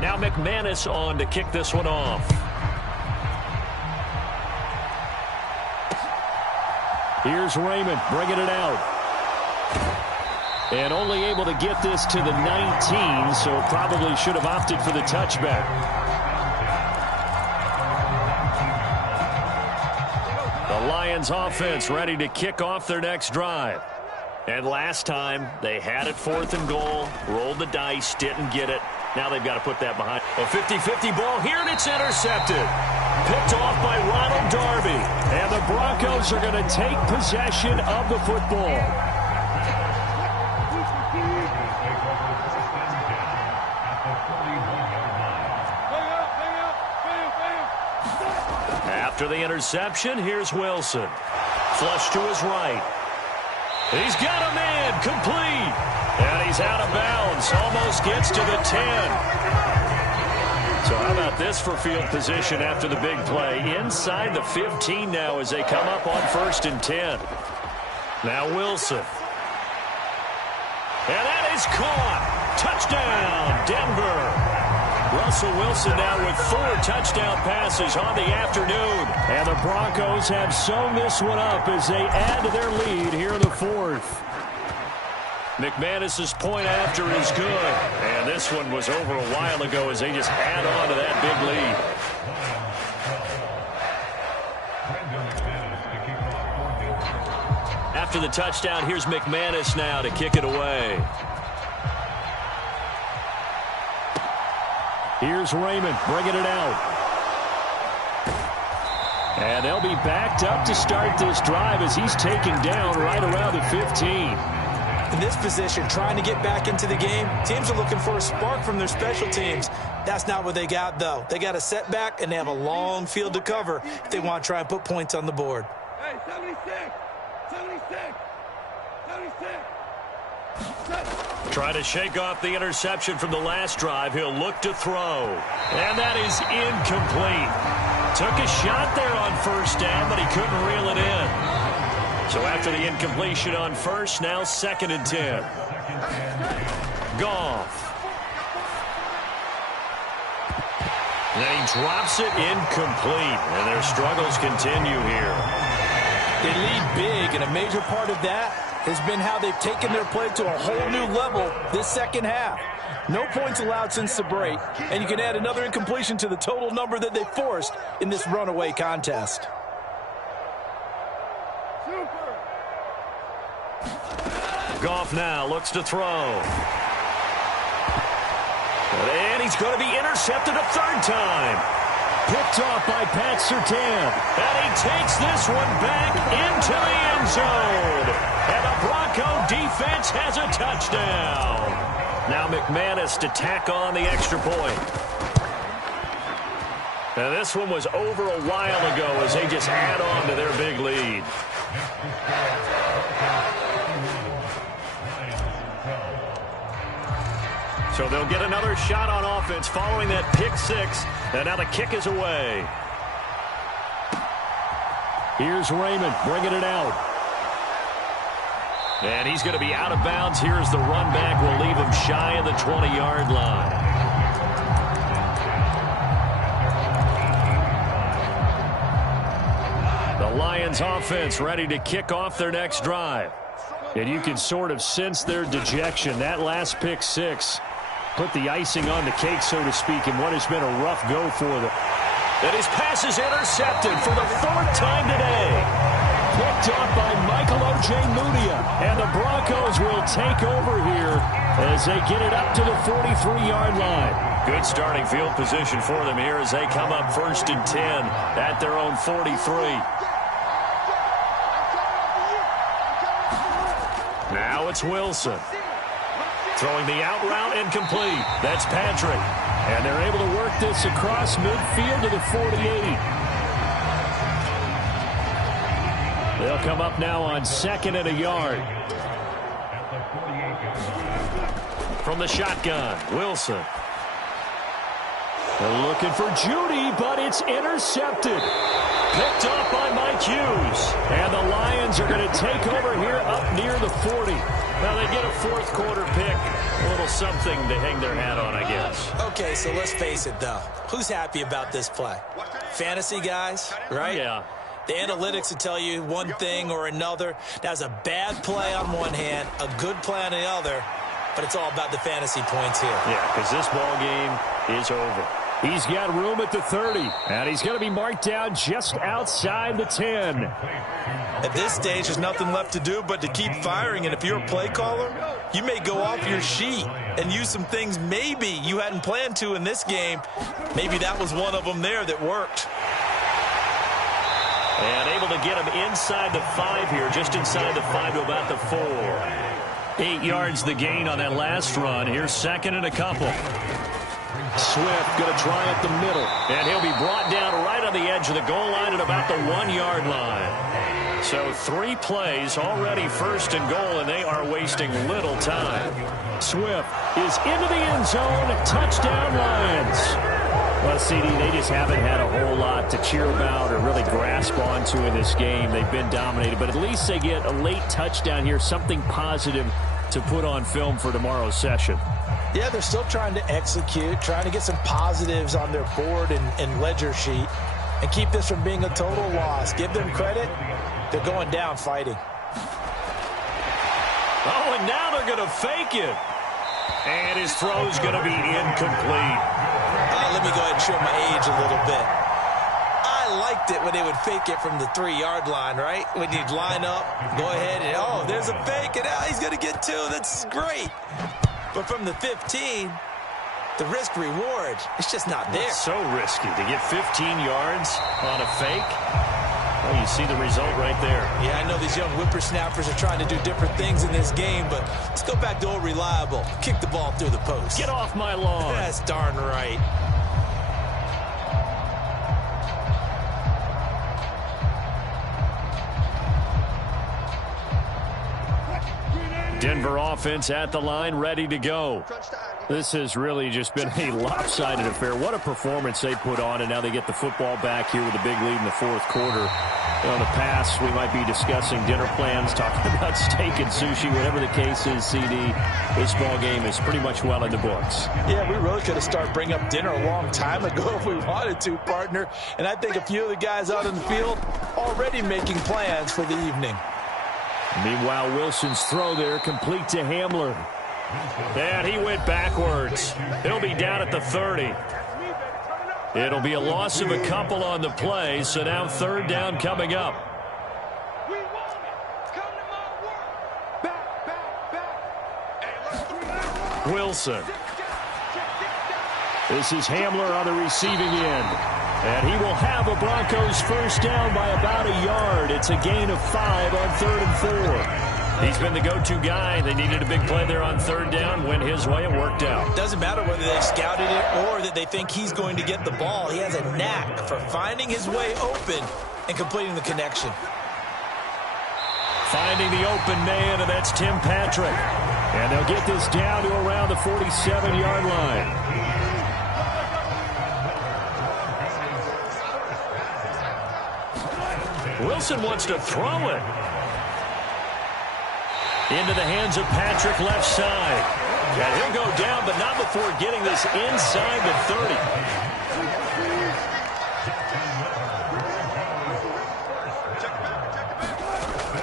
Now McManus on to kick this one off. Here's Raymond bringing it out. And only able to get this to the 19, so probably should have opted for the touchback. The Lions offense ready to kick off their next drive. And last time, they had it 4th and goal, rolled the dice, didn't get it. Now they've got to put that behind. A 50-50 ball here, and it's intercepted. Picked off by Ronald Darby. And the Broncos are going to take possession of the football. After the interception, here's Wilson. Flush to his right. He's got a man, complete. And he's out of bounds, almost gets to the 10. So how about this for field position after the big play? Inside the 15 now as they come up on 1st and 10. Now Wilson. And that is caught. Touchdown, Denver. Russell Wilson now with 4 touchdown passes on the afternoon. And the Broncos have sewn this one up as they add to their lead here in the 4th. McManus's point after is good. And this one was over a while ago as they just add on to that big lead. After the touchdown, here's McManus now to kick it away. Here's Raymond bringing it out. And they'll be backed up to start this drive as he's taken down right around the 15. In this position, trying to get back into the game, teams are looking for a spark from their special teams. That's not what they got, though. They got a setback, and they have a long field to cover if they want to try and put points on the board. Hey, 76! 76! 76! Trying to shake off the interception from the last drive. He'll look to throw. And that is incomplete. Took a shot there on 1st down, but he couldn't reel it in. So after the incompletion on 1st, now 2nd and 10. Goff. And then he drops it incomplete. And their struggles continue here. They lead big, and a major part of that has been how they've taken their play to a whole new level this second half. No points allowed since the break, and you can add another incompletion to the total number that they forced in this runaway contest. Goff now looks to throw. And he's going to be intercepted a 3rd time. Picked off by Pat Surtain. And he takes this one back into the end zone. And the Bronco defense has a touchdown. Now McManus to tack on the extra point. Now this one was over a while ago as they just add on to their big lead. So they'll get another shot on offense following that pick 6. And now the kick is away. Here's Raymond bringing it out. And he's going to be out of bounds. Here's the run back. Will leave him shy of the 20-yard line. The Lions offense ready to kick off their next drive. And you can sort of sense their dejection. That last pick 6 put the icing on the cake, so to speak, in what has been a rough go for them. And his pass is intercepted for the 4th time today. Picked up by Michael O.J. Mudia. And the Broncos will take over here as they get it up to the 43-yard line. Good starting field position for them here as they come up 1st and 10 at their own 43. Now it's Wilson. Throwing the out route incomplete. That's Patrick. And they're able to work this across midfield to the 48. They'll come up now on 2nd and a yard. From the shotgun, Wilson. They're looking for Judy, but it's intercepted. Picked off by Mike Hughes. And the Lions are going to take over here up near the 40. Now they get a 4th quarter pick. A little something to hang their hat on, I guess. Okay, so let's face it, though. Who's happy about this play? Fantasy guys, right? Yeah. The analytics will tell you one thing or another. That's a bad play on one hand, a good play on the other, but it's all about the fantasy points here. Yeah, because this ball game is over. He's got room at the 30, and he's going to be marked down just outside the 10. At this stage, there's nothing left to do but to keep firing, and if you're a play caller, you may go off your sheet and use some things maybe you hadn't planned to in this game. Maybe that was one of them there that worked. And able to get him inside the 5 here, just inside the 5 to about the 4. 8 yards the gain on that last run. Here's 2nd and a couple. Swift going to try up the middle. And he'll be brought down right on the edge of the goal line at about the 1-yard line. So 3 plays already 1st and goal, and they are wasting little time. Swift is into the end zone. Touchdown, Lions. Well, CD, they just haven't had a whole lot to cheer about or really grasp onto in this game. They've been dominated, but at least they get a late touchdown here, something positive to put on film for tomorrow's session. Yeah, they're still trying to execute, trying to get some positives on their board and ledger sheet and keep this from being a total loss. Give them credit. They're going down fighting. Oh, and now they're going to fake it. And his throw's going to be incomplete. Let me go ahead and show my age a little bit. I liked it when they would fake it from the 3-yard line, right? When you'd line up, go ahead and, oh, there's a fake, and now he's going to get 2. That's great. But from the 15, the risk-reward, it's just not there. It's so risky to get 15 yards on a fake. Well, you see the result right there. Yeah, I know these young whippersnappers are trying to do different things in this game, but let's go back to old reliable. Kick the ball through the post. Get off my lawn. That's darn right. Denver offense at the line, ready to go. This has really just been a lopsided affair. What a performance they put on, and now they get the football back here with a big lead in the 4th quarter. In the past, we might be discussing dinner plans, talking about steak and sushi, whatever the case is, CD. This ball game is pretty much well in the books. Yeah, we really could have started bringing up dinner a long time ago if we wanted to, partner. And I think a few of the guys out in the field already making plans for the evening. Meanwhile, Wilson's throw there complete to Hamler. And he went backwards. He'll be down at the 30. It'll be a loss of a couple on the play, so now 3rd down coming up. Wilson. This is Hamler on the receiving end. And he will have a Broncos 1st down by about a yard. It's a gain of 5 on 3rd and 4. He's been the go-to guy. They needed a big play there on 3rd down. Went his way. It worked out. Doesn't matter whether they've scouted it or that they think he's going to get the ball. He has a knack for finding his way open and completing the connection. Finding the open man, and that's Tim Patrick. And they'll get this down to around the 47-yard line. Wilson wants to throw it. Into the hands of Patrick left side. And he'll go down, but not before getting this inside the 30.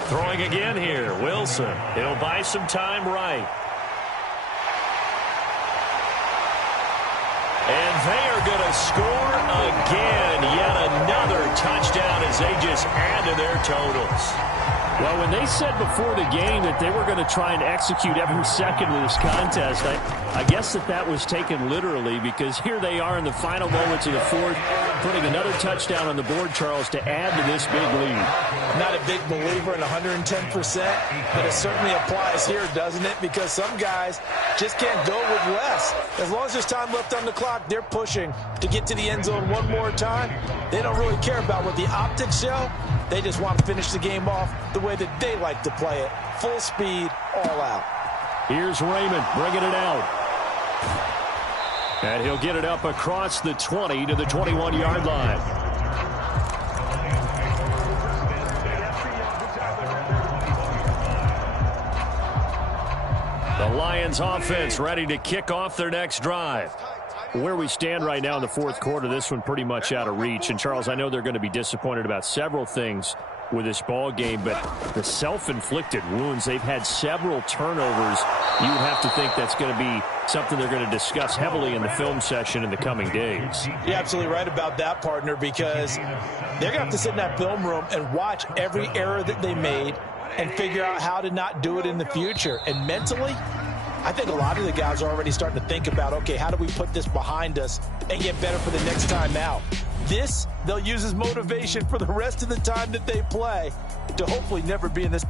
Throwing again here, Wilson. He'll buy some time right. And they are going to score again. Yet another touchdown as they just add to their totals. Well, when they said before the game that they were going to try and execute every second of this contest, I guess that was taken literally, because here they are in the final moments of the 4th, putting another touchdown on the board, Charles, to add to this big lead. I'm not a big believer in 110%, but it certainly applies here, doesn't it? Because some guys just can't go with less. As long as there's time left on the clock, they're pushing to get to the end zone one more time. They don't really care about what the optics show. They just want to finish the game off the way that they like to play it. Full speed, all out. Here's Raymond bringing it out. And he'll get it up across the 20 to the 21-yard line. The Lions offense ready to kick off their next drive. Where we stand right now in the 4th quarter, this one pretty much out of reach. And, Charles, I know they're going to be disappointed about several things with this ball game, but the self-inflicted wounds, they've had several turnovers. You would have to think that's going to be something they're going to discuss heavily in the film session in the coming days. You're absolutely right about that, partner, because they're going to have to sit in that film room and watch every error that they made and figure out how to not do it in the future. And mentally, I think a lot of the guys are already starting to think about, okay, how do we put this behind us and get better for the next time out? This, they'll use as motivation for the rest of the time that they play to hopefully never be in this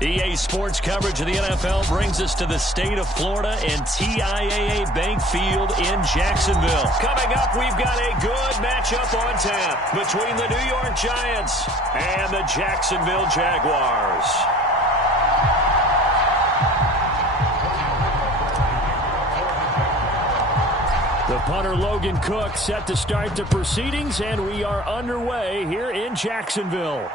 EA Sports coverage of the NFL brings us to the state of Florida and TIAA Bank Field in Jacksonville. Coming up, we've got a good matchup on tap between the New York Giants and the Jacksonville Jaguars. The punter Logan Cook set to start the proceedings, and we are underway here in Jacksonville.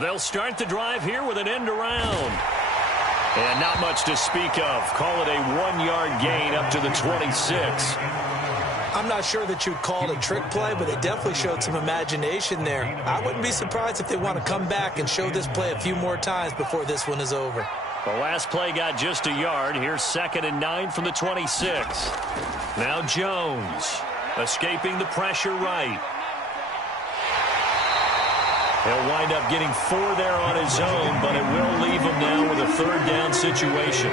They'll start the drive here with an end around. And not much to speak of. Call it a 1-yard gain up to the 26. I'm not sure that you'd call it a trick play, but they definitely showed some imagination there. I wouldn't be surprised if they want to come back and show this play a few more times before this one is over. The last play got just a yard. Here's 2nd and 9 from the 26. Now Jones escaping the pressure right. He'll wind up getting 4 there on his own, but it will leave him now with a 3rd down situation.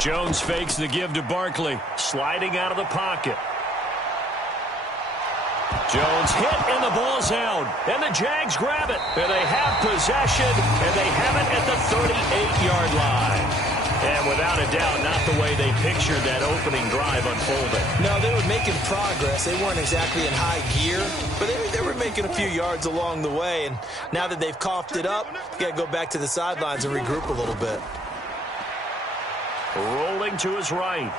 Jones fakes the give to Barkley, sliding out of the pocket. Jones hit, and the ball's out. And the Jags grab it. And they have possession, and they have it at the 38-yard line. And without a doubt, not the way they pictured that opening drive unfolding. No, they were making progress. They weren't exactly in high gear, but they were making a few yards along the way. And now that they've coughed it up, you got to go back to the sidelines and regroup a little bit. Rolling to his right.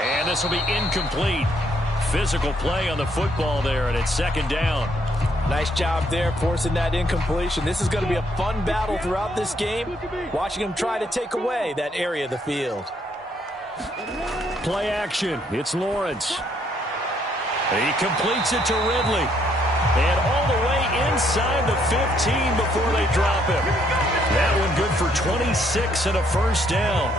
And this will be incomplete. Physical play on the football there, and it's 2nd down. Nice job there forcing that incompletion. This is going to be a fun battle throughout this game, watching them try to take away that area of the field. Play action. It's Lawrence. He completes it to Ridley. And all the way inside the 15 before they drop him. That one good for 26 and a 1st down.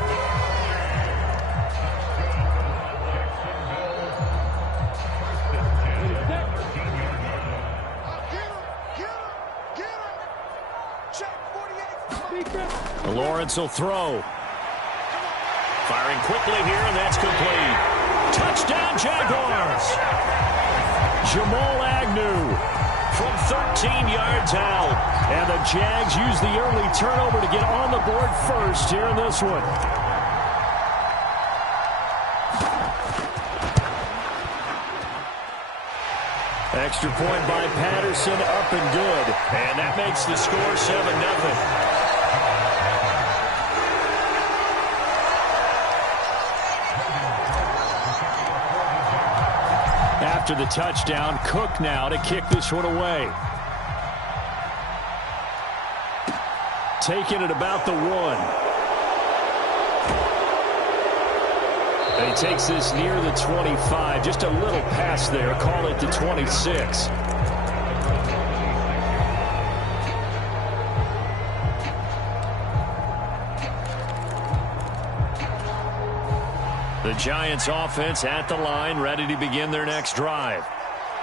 Lawrence will throw. Firing quickly here, and that's complete. Touchdown, Jaguars! Jamal Agnew from 13 yards out. And the Jags use the early turnover to get on the board first here in this one. Extra point by Patterson, up and good. And that makes the score 7-0. After the touchdown, Cook now to kick this one away. Taking it about the 1. And he takes this near the 25. Just a little pass there. Call it the 26. The Giants offense at the line, ready to begin their next drive.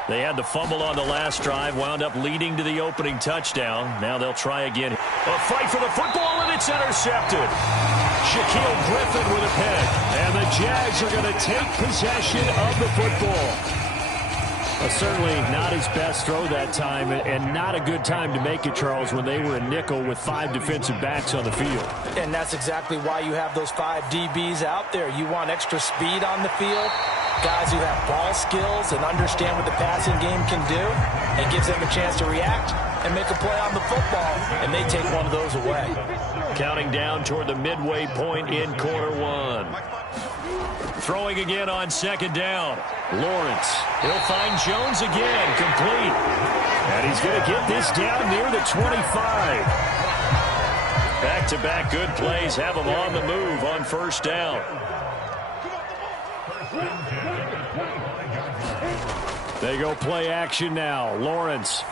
They had the fumble on the last drive, wound up leading to the opening touchdown. Now they'll try again. A fight for the football, and it's intercepted. Shaquille Griffin with a pick. And the Jags are going to take possession of the football. Certainly not his best throw that time, and not a good time to make it, Charles, when they were in nickel with 5 defensive backs on the field. And that's exactly why you have those 5 DBs out there. You want extra speed on the field, guys who have ball skills and understand what the passing game can do. It gives them a chance to react and make a play on the football, and they take one of those away. Counting down toward the midway point in quarter 1. Throwing again on 2nd down. Lawrence. He'll find Jones again. Complete. And he's going to get this down near the 25. Back-to-back good plays have him on the move on 1st down. They go play action now. Lawrence.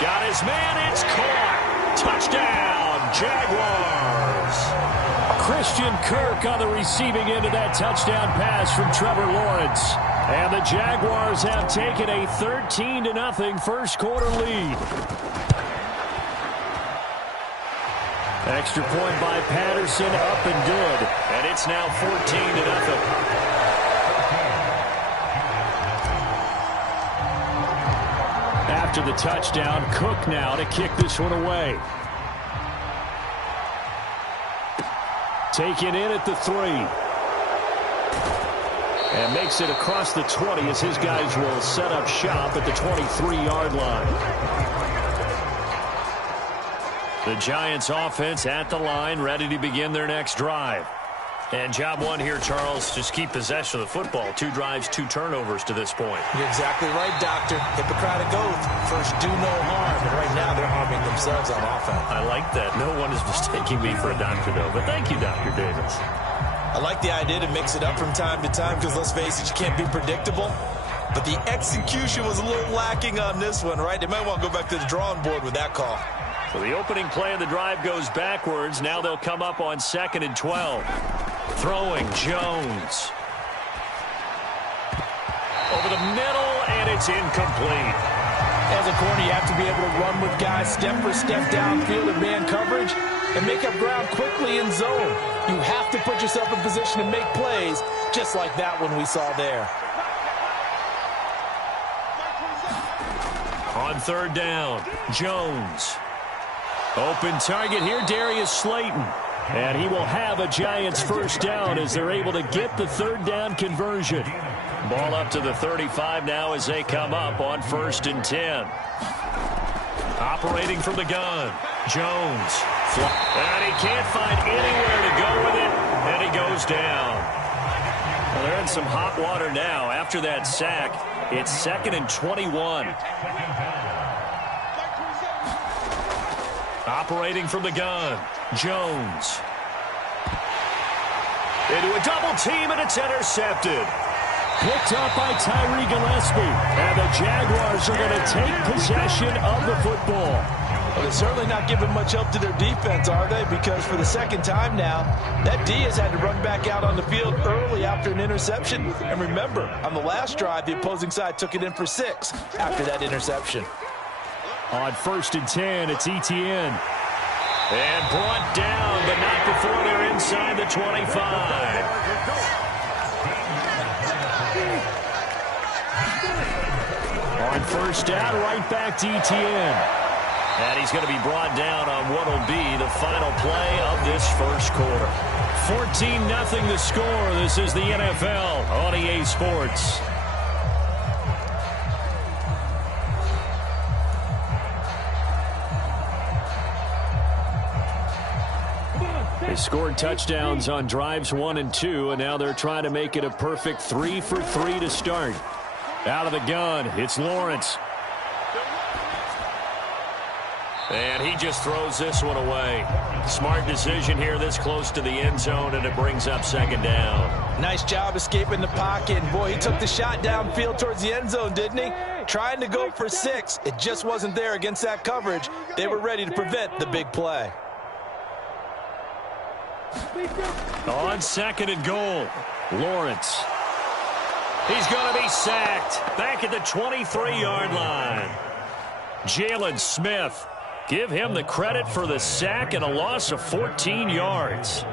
Got his man. It's caught. Touchdown, Jaguars. Christian Kirk on the receiving end of that touchdown pass from Trevor Lawrence. And the Jaguars have taken a 13-0 first quarter lead. Extra point by Patterson, up and good. And it's now 14-0. After the touchdown, Cook now to kick this one away. Taken in at the 3. And makes it across the 20 as his guys will set up shop at the 23-yard line. The Giants offense at the line, ready to begin their next drive. And job one here, Charles, just keep possession of the football. 2 drives, 2 turnovers to this point. You're exactly right, Doctor. Hippocratic oath. First, do no harm. And right now, they're harming themselves on offense. I like that. No one is mistaking me for a doctor, though. But thank you, Dr. Davis. I like the idea to mix it up from time to time because, let's face it, you can't be predictable. But the execution was a little lacking on this one, right? They might want to go back to the drawing board with that call. So the opening play of the drive goes backwards. Now they'll come up on 2nd and 12. Throwing Jones. Over the middle, and it's incomplete. As a corner, you have to be able to run with guys step for step downfield in man coverage and make up ground quickly in zone. You have to put yourself in position to make plays, just like that one we saw there. On 3rd down, Jones. Open target here, Darius Slayton. And he will have a Giants first down as they're able to get the 3rd down conversion. Ball up to the 35 now as they come up on 1st and 10. Operating from the gun, Jones. And he can't find anywhere to go with it, and he goes down. Well, they're in some hot water now. After that sack, it's 2nd and 21. Operating from the gun, Jones. Into a double team, and it's intercepted. Picked up by Tyree Gillespie. And the Jaguars are going to take possession of the football. Well, they're certainly not giving much help to their defense, are they? Because for the 2nd time now, that D has had to run back out on the field early after an interception. And remember, on the last drive, the opposing side took it in for 6 after that interception. On 1st and 10, it's Etienne. And brought down, but not before they're inside the 25. On 1st down, right back to Etienne. And he's going to be brought down on what will be the final play of this first quarter. 14-0 the score. This is the NFL on EA Sports. They scored touchdowns on drives 1 and 2, and now they're trying to make it a perfect 3 for 3 to start. Out of the gun, it's Lawrence. And he just throws this one away. Smart decision here this close to the end zone, and it brings up 2nd down. Nice job escaping the pocket. And boy, he took the shot downfield towards the end zone, didn't he? Trying to go for 6. It just wasn't there against that coverage. They were ready to prevent the big play. On 2nd and goal, Lawrence. He's going to be sacked back at the 23-yard line. Jalen Smith, give him the credit for the sack and a loss of 14 yards.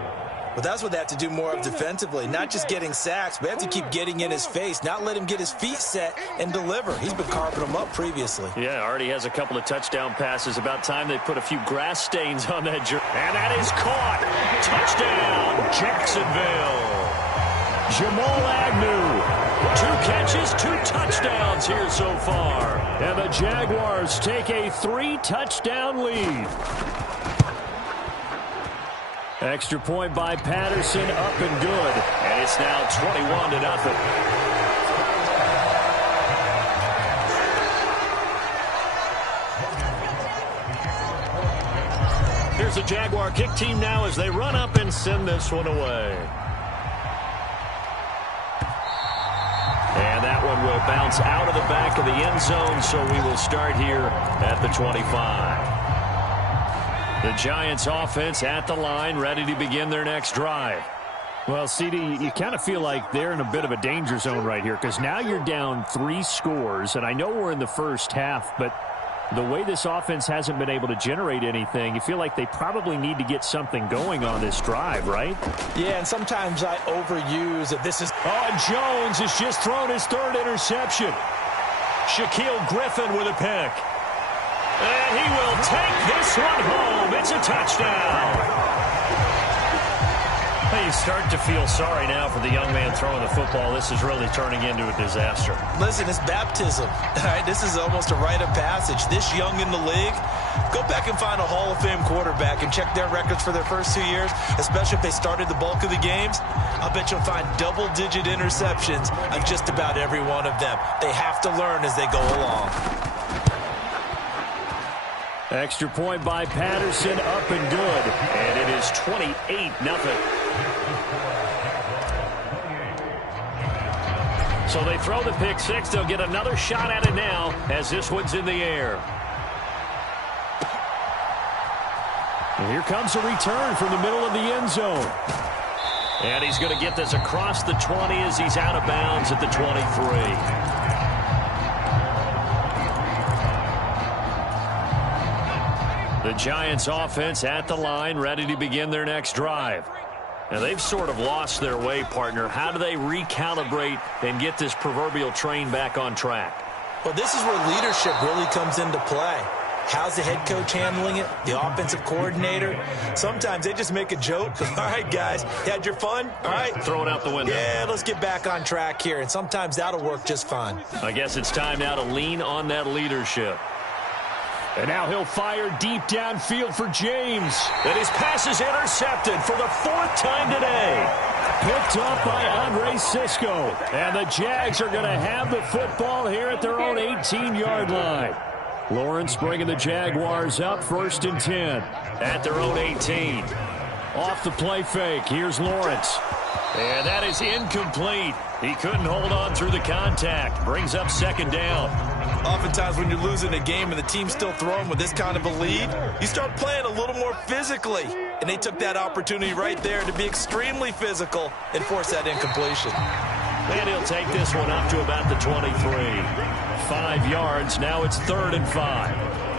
But that's what they have to do more of defensively, not just getting sacks, but they have to keep getting in his face, not let him get his feet set and deliver. He's been carving them up previously. Yeah, already has a couple of touchdown passes. About time they put a few grass stains on that jersey. And that is caught. Touchdown, Jacksonville. Jamal Agnew. 2 catches, 2 touchdowns here so far. And the Jaguars take a 3-touchdown lead. Extra point by Patterson, up and good. And it's now 21-0. Here's the Jaguar kick team now as they run up and send this one away. And that will bounce out of the back of the end zone, so we will start here at the 25. The Giants offense at the line, ready to begin their next drive. Well, CD, you kind of feel like they're in a bit of a danger zone right here because now you're down 3 scores, and I know we're in the first half, but the way this offense hasn't been able to generate anything, you feel like they probably need to get something going on this drive, right? Yeah, and sometimes I overuse it. This is... Oh, Jones has just thrown his 3rd interception. Shaquille Griffin with a pick. And he will take this one home. It's a touchdown. You start to feel sorry now for the young man throwing the football. This is really turning into a disaster. Listen, it's baptism. All right, this is almost a rite of passage. This young in the league, go back and find a Hall of Fame quarterback and check their records for their first 2 years, especially if they started the bulk of the games. I'll bet you'll find double-digit interceptions on just about every one of them. They have to learn as they go along. Extra point by Patterson, up and good. And it is 28-0. So they throw the pick six. They'll get another shot at it now as this one's in the air. And here comes a return from the middle of the end zone. And he's going to get this across the 20 as he's out of bounds at the 23. The Giants offense at the line, ready to begin their next drive. Now, they've sort of lost their way, partner. How do they recalibrate and get this proverbial train back on track? Well, this is where leadership really comes into play. How's the head coach handling it? The offensive coordinator? Sometimes they just make a joke. All right, guys, you had your fun? All right. Throw it out the window. Yeah, let's get back on track here. And sometimes that'll work just fine. I guess it's time now to lean on that leadership. And now he'll fire deep downfield for James. And his pass is intercepted for the 4th time today. Picked up by Andre Sisco. And the Jags are going to have the football here at their own 18-yard line. Lawrence bringing the Jaguars up, 1st and 10. At their own 18. Off the play fake, here's Lawrence. And that is incomplete. He couldn't hold on through the contact. Brings up 2nd down. Oftentimes when you're losing a game and the team's still throwing with this kind of a lead, you start playing a little more physically. And they took that opportunity right there to be extremely physical and force that incompletion. And he'll take this one up to about the 23. 5 yards. Now it's 3rd and 5.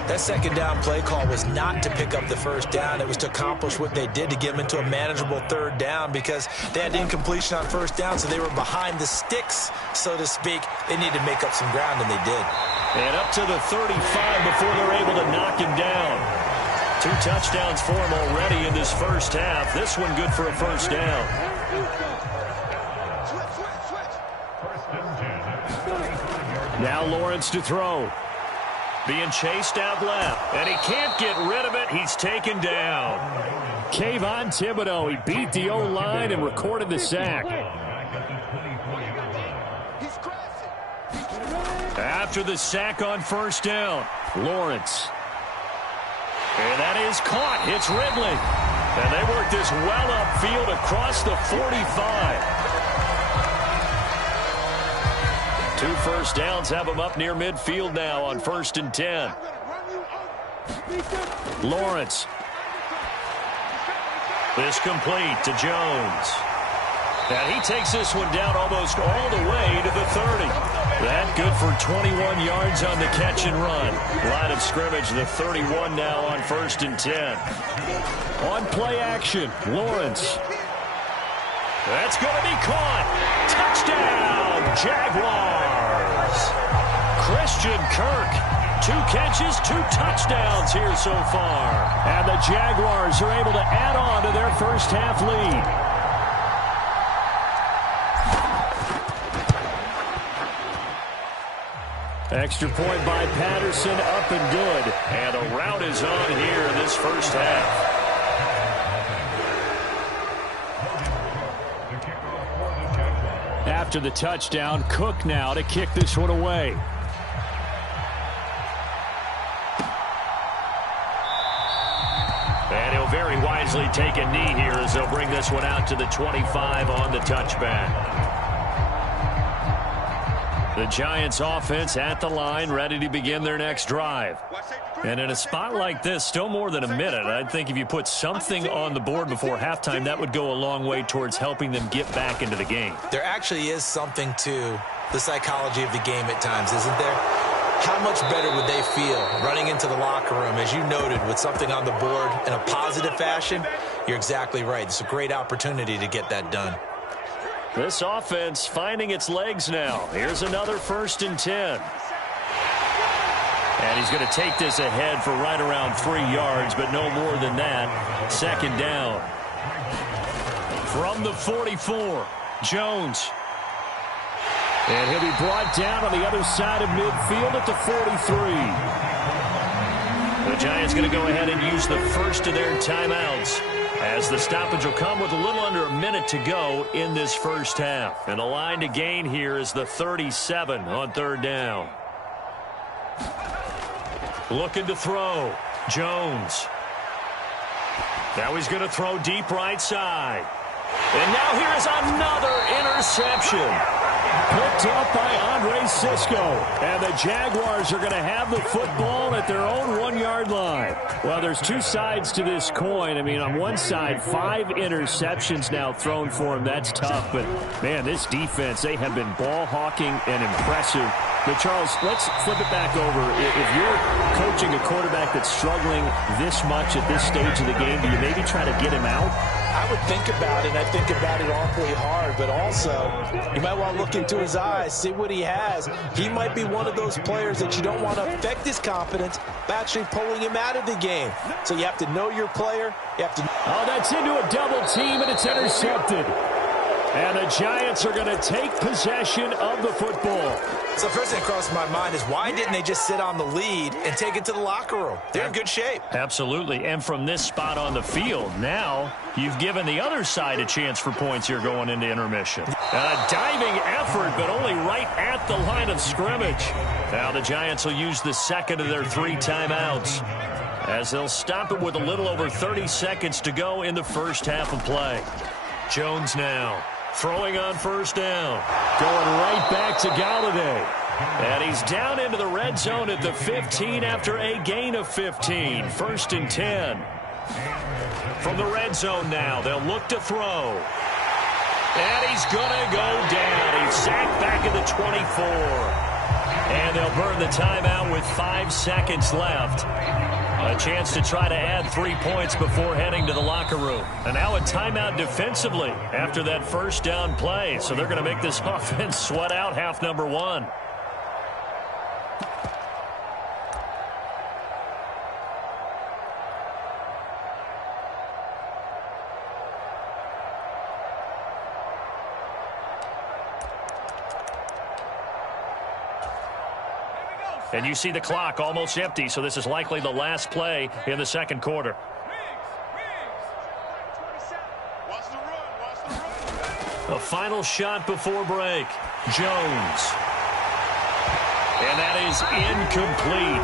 That 2nd down play call was not to pick up the 1st down. It was to accomplish what they did to get them into a manageable 3rd down because they had incompletion on 1st down, so they were behind the sticks, so to speak. They needed to make up some ground, and they did. And up to the 35 before they're able to knock him down. 2 touchdowns for him already in this first half. This one good for a 1st down. Now Lawrence to throw. Being chased out left, and he can't get rid of it. He's taken down. Kayvon Thibodeau, he beat the O-line and recorded the sack. After the sack on 1st down, Lawrence. And that is caught. It's Ridley. And they work this well upfield across the 45. 2 1st downs have them up near midfield now on 1st and 10. Lawrence. This complete to Jones. And he takes this one down almost all the way to the 30. That good for 21 yards on the catch and run. Line of scrimmage, the 31 now on 1st and 10. On play action, Lawrence. That's going to be caught. Touchdown, Jaguars. Christian Kirk, 2 catches, 2 touchdowns here so far. And the Jaguars are able to add on to their first half lead. Extra point by Patterson, up and good. And a rout is on here in this first half. After the touchdown, Cook now to kick this one away. And he'll very wisely take a knee here as they'll bring this one out to the 25 on the touchback. The Giants offense at the line, ready to begin their next drive. And in a spot like this, still more than a minute, I think if you put something on the board before halftime, that would go a long way towards helping them get back into the game. There actually is something to the psychology of the game at times, isn't there? How much better would they feel running into the locker room, as you noted, with something on the board in a positive fashion? You're exactly right. It's a great opportunity to get that done. This offense finding its legs now. Here's another 1st and 10. And he's going to take this ahead for right around 3 yards, but no more than that. 2nd down. From the 44, Jones. And he'll be brought down on the other side of midfield at the 43. The Giants going to go ahead and use the first of their timeouts, as the stoppage will come with a little under a minute to go in this first half. And the line to gain here is the 37 on 3rd down. Looking to throw. Jones. Now he's going to throw deep right side. And now here's another interception. Picked up by Andre Sisco. And the Jaguars are going to have the football at their own 1-yard line. Well, there's 2 sides to this coin. I mean, on one side, 5 interceptions now thrown for him. That's tough. But, man, this defense, they have been ball hawking and impressive. But, Charles, let's flip it back over. If you're coaching a quarterback that's struggling this much at this stage of the game, do you maybe try to get him out? I would think about it, and I think about it awfully hard, but also you might want to look into his eyes, see what he has. He might be one of those players that you don't want to affect his confidence by actually pulling him out of the game. So you have to know your player. You have to. Oh, that's into a double team, and it's intercepted. And the Giants are going to take possession of the football. So first thing that crossed my mind is, why didn't they just sit on the lead and take it to the locker room? They're in good shape. Absolutely. And from this spot on the field, now you've given the other side a chance for points here going into intermission. A diving effort, but only right at the line of scrimmage. Now the Giants will use the 2nd of their 3 timeouts, as they'll stop it with a little over 30 seconds to go in the first half of play. Jones now throwing on 1st down. Going right back to Galladay. And he's down into the red zone at the 15 after a gain of 15. 1st and 10. From the red zone now, they'll look to throw. And he's going to go down. He's sacked back at the 24. And they'll burn the timeout with 5 seconds left. A chance to try to add 3 points before heading to the locker room. And now a timeout defensively after that 1st down play. So they're going to make this offense sweat out half number 1. And you see the clock almost empty, so this is likely the last play in the 2nd quarter. A final shot before break. Jones. And that is incomplete.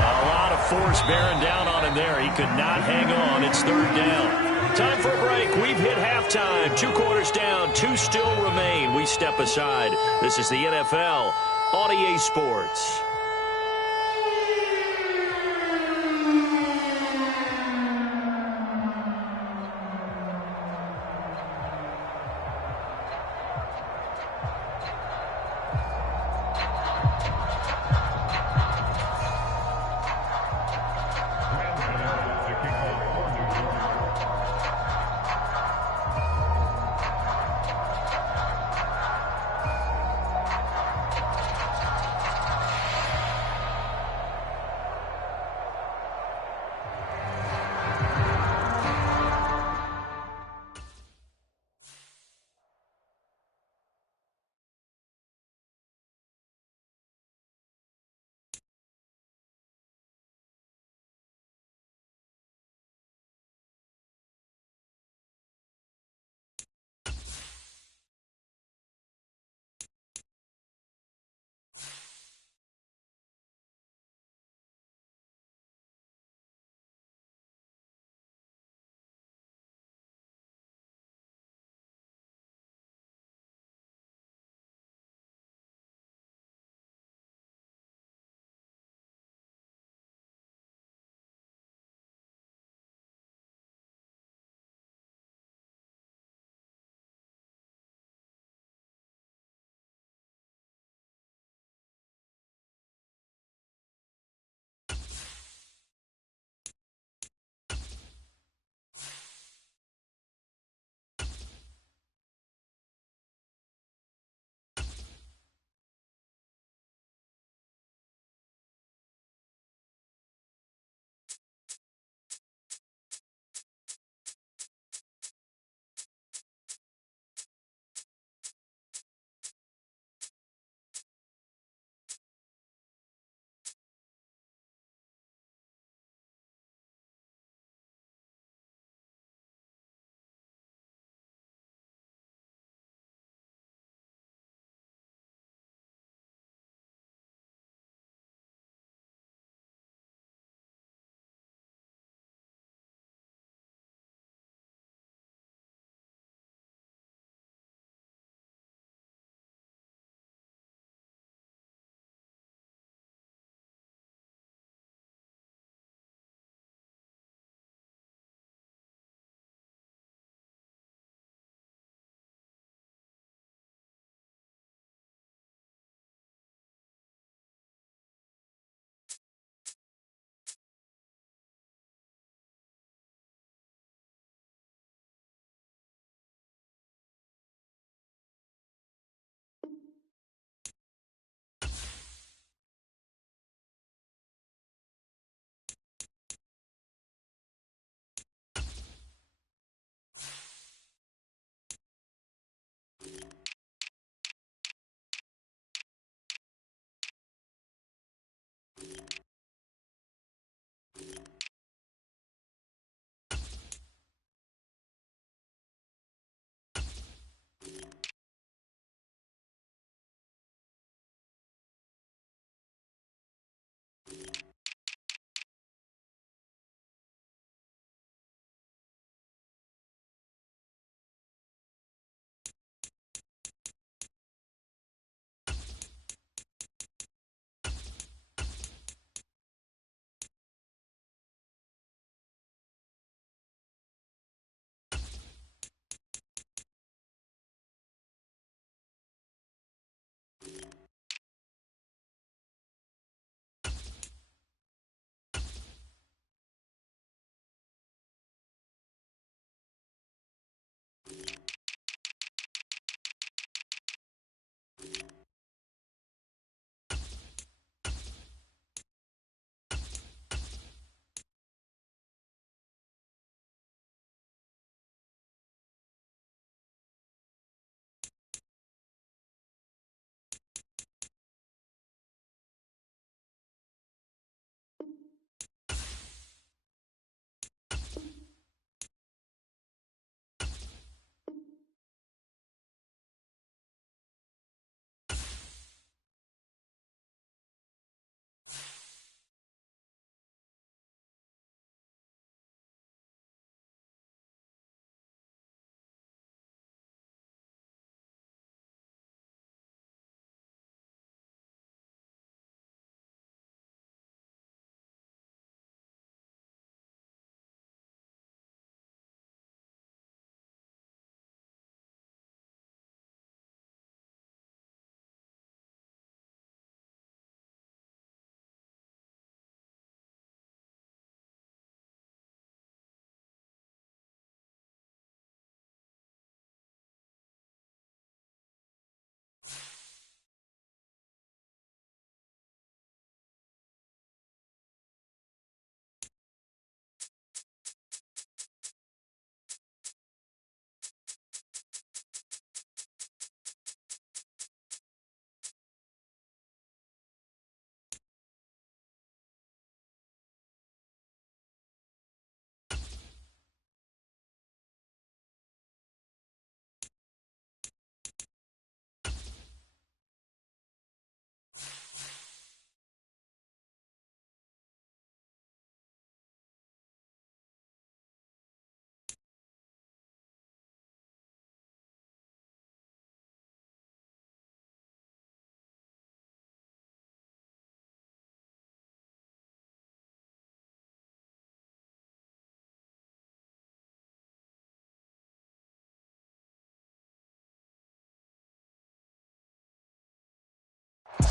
A lot of force bearing down on him there. He could not hang on. It's 3rd down. Time for a break. We've hit halftime. 2 quarters down. 2 still remain. We step aside. This is the NFL on EA Sports.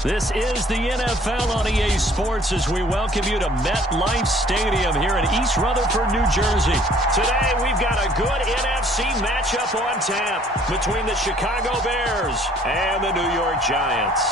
This is the NFL on EA Sports as we welcome you to MetLife Stadium here in East Rutherford, New Jersey. Today, we've got a good NFC matchup on tap between the Chicago Bears and the New York Giants.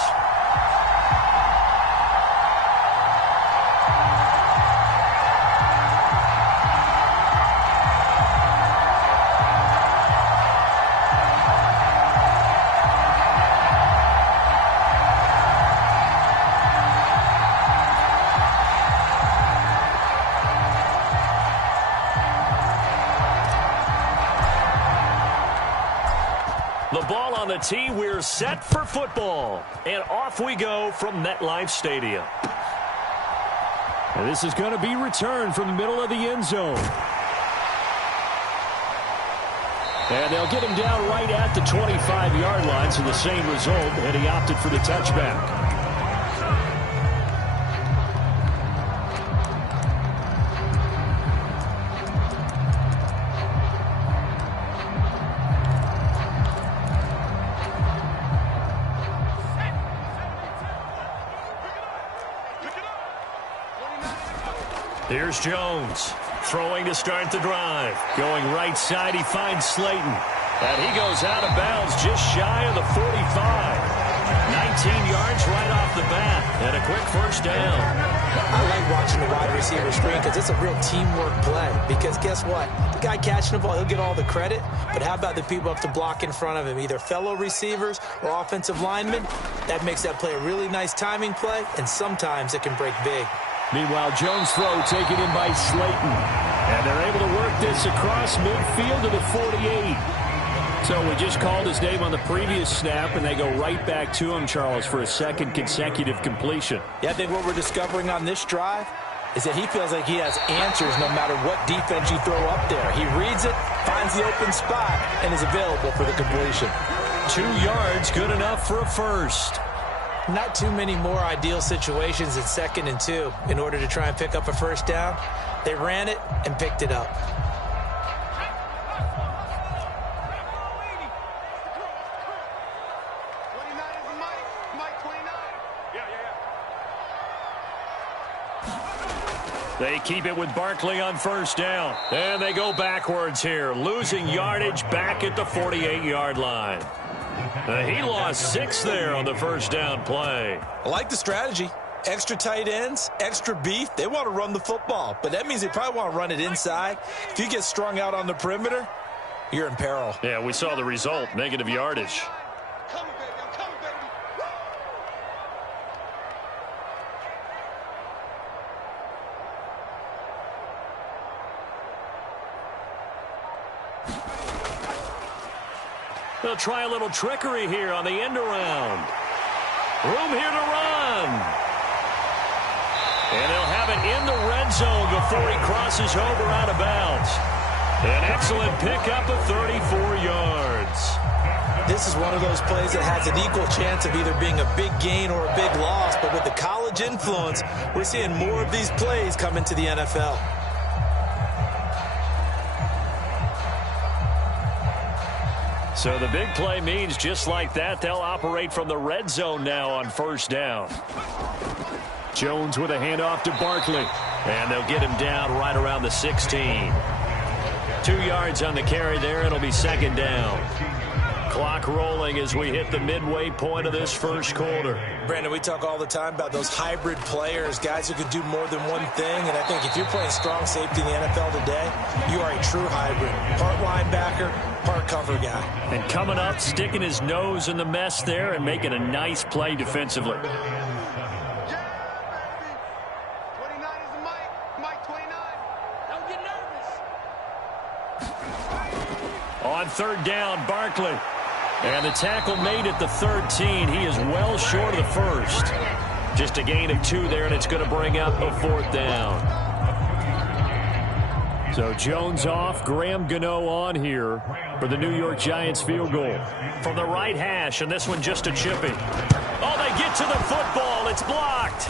The ball on the tee, we're set for football. And off we go from MetLife Stadium. And this is going to be returned from the middle of the end zone. And they'll get him down right at the 25-yard line, so the same result, and he opted for the touchback. Here's Jones, throwing to start the drive. Going right side, he finds Slayton. And he goes out of bounds just shy of the 45. 19 yards right off the bat, and a quick first down. I like watching the wide receiver screen because it's a real teamwork play. Because guess what? The guy catching the ball, he'll get all the credit. But how about the people up to block in front of him, either fellow receivers or offensive linemen? That makes that play a really nice timing play, and sometimes it can break big. Meanwhile, Jones' throw taken in by Slayton. And they're able to work this across midfield to the 48. So we just called his name on the previous snap, and they go right back to him, Charles, for a second consecutive completion. Yeah, I think what we're discovering on this drive is that he feels like he has answers no matter what defense you throw up there. He reads it, finds the open spot, and is available for the completion. 2 yards, good enough for a first. Not too many more ideal situations in 2nd and 2 in order to try and pick up a first down. They ran it and picked it up. They keep it with Barkley on first down. And they go backwards here, losing yardage back at the 48-yard line. He lost 6 there on the first down play. I like the strategy. Extra tight ends, extra beef. They want to run the football, but that means they probably want to run it inside. If you get strung out on the perimeter, you're in peril. Yeah, we saw the result, negative yardage. They'll try a little trickery here on the end around. Room here to run. And they'll have it in the red zone before he crosses over out of bounds. An excellent pickup of 34 yards. This is one of those plays that has an equal chance of either being a big gain or a big loss. But with the college influence, we're seeing more of these plays come into the NFL. So the big play means just like that, they'll operate from the red zone now on first down. Jones with a handoff to Barkley. And they'll get him down right around the 16. 2 yards on the carry there. It'll be second down. Clock rolling as we hit the midway point of this first quarter. Brandon, we talk all the time about those hybrid players, guys who could do more than one thing. And I think if you're playing strong safety in the NFL today, you are a true hybrid. Part linebacker, part cover guy. And coming up, sticking his nose in the mess there and making a nice play defensively. On third down, Barkley. And the tackle made at the 13. He is well short of the first. Just a gain of 2 there, and it's going to bring up a fourth down. So Jones off, Graham Gano on here for the New York Giants field goal. From the right hash, and this one just a chipping. Oh, they get to the football. It's blocked.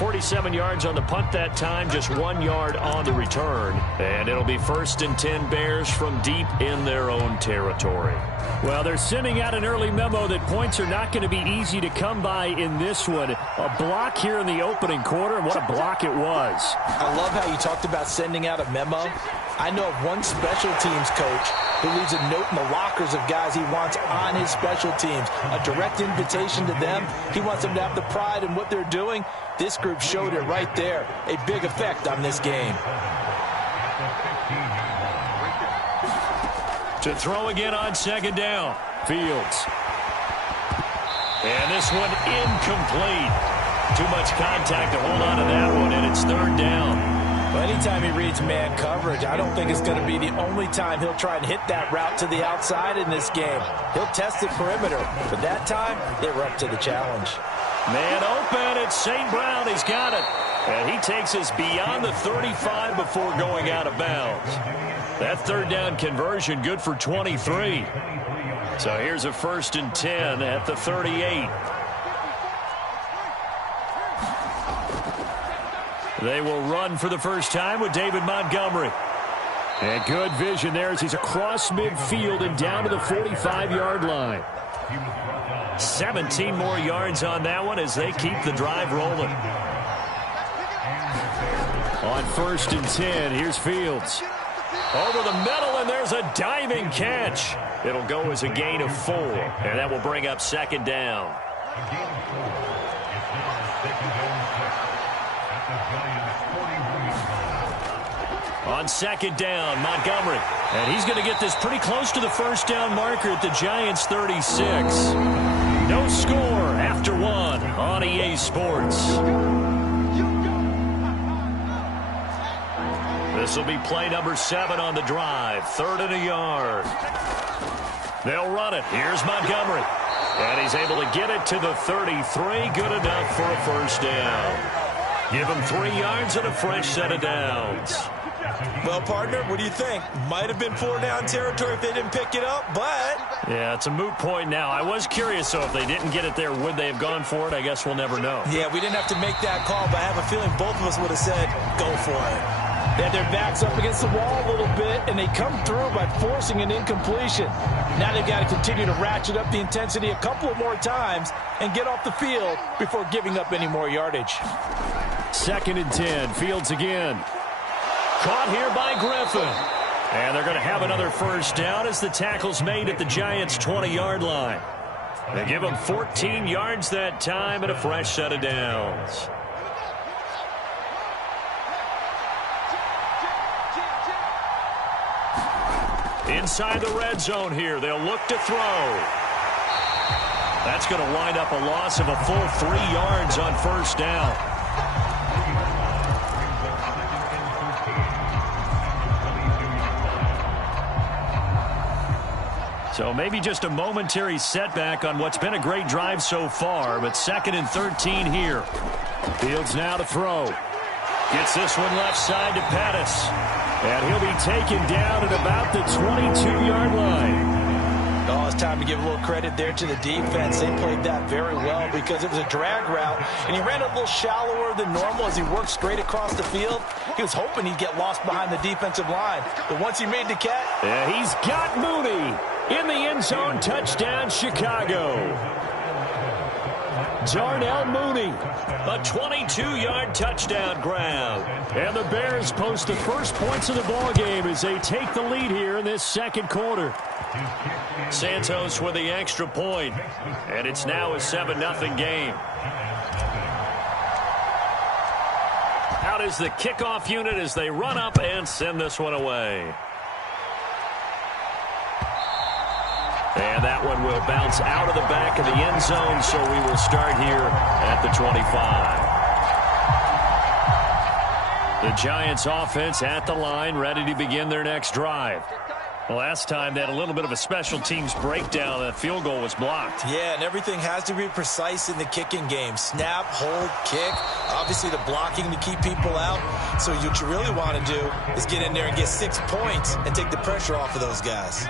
47 yards on the punt that time, just 1 yard on the return. And it'll be 1st and 10 Bears from deep in their own territory. Well, they're sending out an early memo that points are not going to be easy to come by in this one. A block here in the opening quarter, and what a block it was. I love how you talked about sending out a memo. I know of one special teams coach who leaves a note in the lockers of guys he wants on his special teams. A direct invitation to them. He wants them to have the pride in what they're doing. This group showed it right there. A big effect on this game. To throw again on 2nd down. Fields. And this one incomplete. Too much contact to hold on to that one, and it's 3rd down. Well, anytime he reads man coverage, I don't think it's going to be the only time he'll try and hit that route to the outside in this game. He'll test the perimeter, but that time, they were up to the challenge. Man open, it's St. Brown. He's got it. And he takes us beyond the 35 before going out of bounds. That 3rd down conversion good for 23. So here's a 1st and 10 at the 38. They will run for the first time with David Montgomery. And good vision there as he's across midfield and down to the 45-yard line. 17 more yards on that one as they keep the drive rolling. On 1st and 10, here's Fields. Over the middle, and there's a diving catch. It'll go as a gain of 4, and that will bring up 2nd down. On 2nd down, Montgomery. And he's going to get this pretty close to the 1st down marker at the Giants' 36. No score after 1 on EA Sports. This will be play number 7 on the drive. 3rd and a yard. They'll run it. Here's Montgomery. And he's able to get it to the 33. Good enough for a 1st down. Give him 3 yards and a fresh set of downs. Well, partner, what do you think? Might have been 4-down territory if they didn't pick it up, but... Yeah, it's a moot point now. I was curious, so if they didn't get it there, would they have gone for it? I guess we'll never know. Yeah, we didn't have to make that call, but I have a feeling both of us would have said, go for it. They had their backs up against the wall a little bit, and they come through by forcing an incompletion. Now they've got to continue to ratchet up the intensity a couple of more times and get off the field before giving up any more yardage. 2nd and 10, Fields again. Caught here by Griffin. And they're going to have another 1st down as the tackle's made at the Giants' 20-yard line. They give them 14 yards that time and a fresh set of downs. Inside the red zone here. They'll look to throw. That's going to wind up a loss of a full 3 yards on 1st down. So maybe just a momentary setback on what's been a great drive so far, but 2nd and 13 here. Fields now to throw. Gets this one left side to Pettis. And he'll be taken down at about the 22-yard line. Oh, it's time to give a little credit there to the defense. They played that very well because it was a drag route, and he ran a little shallower than normal as he worked straight across the field. He was hoping he'd get lost behind the defensive line. But once he made the catch... Yeah, he's got Mooney in the end zone. Touchdown, Chicago. Darnell Mooney, a 22-yard touchdown grab. And the Bears post the first points of the ball game as they take the lead here in this 2nd quarter. Santos with the extra point, and it's now a 7-0 game. Out is the kickoff unit as they run up and send this one away. And that one will bounce out of the back of the end zone, so we will start here at the 25. The Giants offense at the line, ready to begin their next drive. Last time they had a little bit of a special teams breakdown. That field goal was blocked. Yeah, and everything has to be precise in the kicking game. Snap, hold, kick. Obviously the blocking to keep people out. So what you really want to do is get in there and get 6 points and take the pressure off of those guys.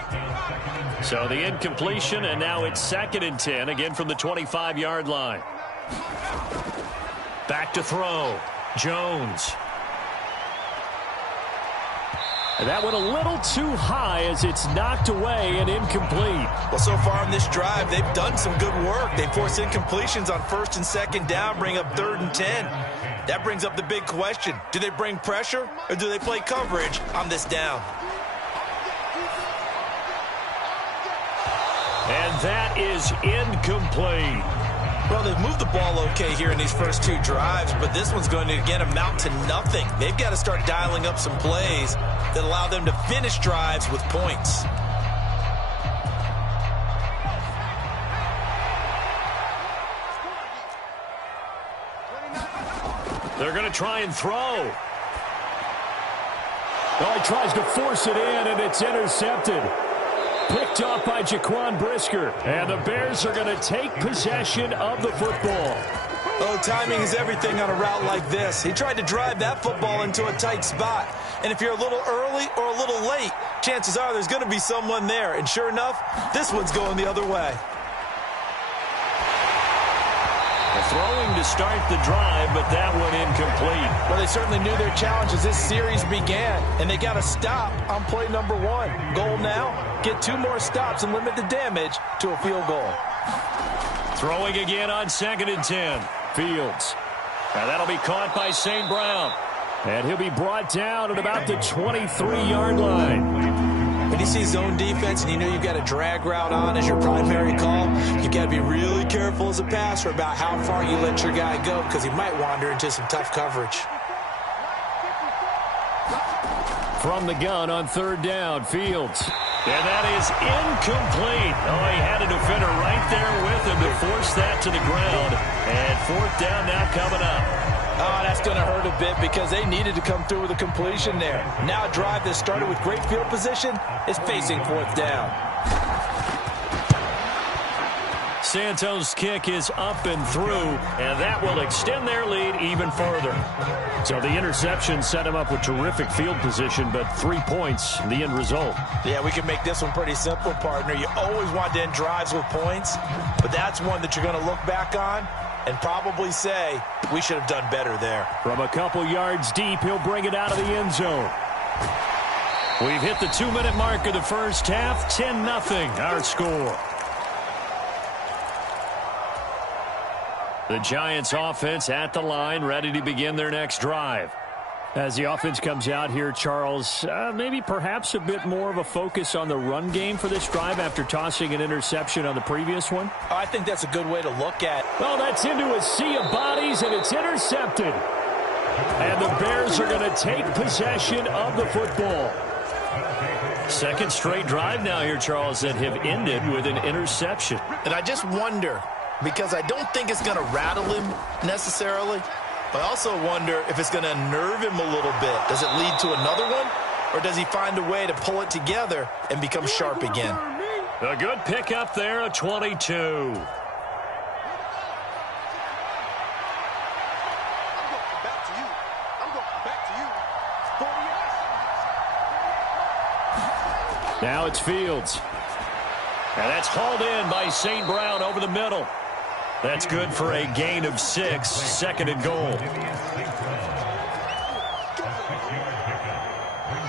So the incompletion, and now it's 2nd and 10, again from the 25-yard line. Back to throw. Jones. And that went a little too high as it's knocked away and incomplete. Well, so far in this drive, they've done some good work. They force incompletions on 1st and 2nd down, bring up 3rd and 10. That brings up the big question. Do they bring pressure or do they play coverage on this down? And that is incomplete. Well, they've moved the ball okay here in these first 2 drives, but this one's going to, again, amount to nothing. They've got to start dialing up some plays that allow them to finish drives with points. They're going to try and throw. Oh, he tries to force it in, and it's intercepted. Picked off by Jaquan Brisker. And the Bears are going to take possession of the football. Oh, timing is everything on a route like this. He tried to drive that football into a tight spot. And if you're a little early or a little late, chances are there's going to be someone there. And sure enough, this one's going the other way. Throwing to start the drive, but that one incomplete. Well, they certainly knew their challenge as this series began, and they got to stop on play number 1. Goal now, get 2 more stops and limit the damage to a field goal. Throwing again on 2nd and 10. Fields. And that'll be caught by St. Brown. And he'll be brought down at about the 23-yard line. When you see zone defense and you know you've got a drag route on as your primary call, you've got to be really careful as a passer about how far you let your guy go because he might wander into some tough coverage. From the gun on 3rd down, Fields. And that is incomplete. Oh, he had a defender right there with him to force that to the ground. And 4th down now coming up. Oh, that's going to hurt a bit because they needed to come through with a completion there. Now a drive that started with great field position is facing 4th down. Santos' kick is up and through, and that will extend their lead even further. So the interception set him up with terrific field position, but 3 points, the end result. Yeah, we can make this one pretty simple, partner. You always want to end drives with points, but that's one that you're going to look back on and probably say, we should have done better there. From a couple yards deep, he'll bring it out of the end zone. We've hit the 2-minute mark of the first half. 10-0 our score. The Giants offense at the line, ready to begin their next drive. As the offense comes out here, Charles, maybe perhaps a bit more of a focus on the run game for this drive after tossing an interception on the previous one? I think that's a good way to look at it. Well, that's into a sea of bodies, and it's intercepted. And the Bears are going to take possession of the football. Second straight drive now here, Charles, that have ended with an interception. And I just wonder, because I don't think it's going to rattle him necessarily, but I also wonder if it's going to unnerve him a little bit. Does it lead to another one, or does he find a way to pull it together and become sharp again? A good pickup there, a 22. Now it's Fields. And that's hauled in by St. Brown over the middle. That's good for a gain of 6, 2nd and goal.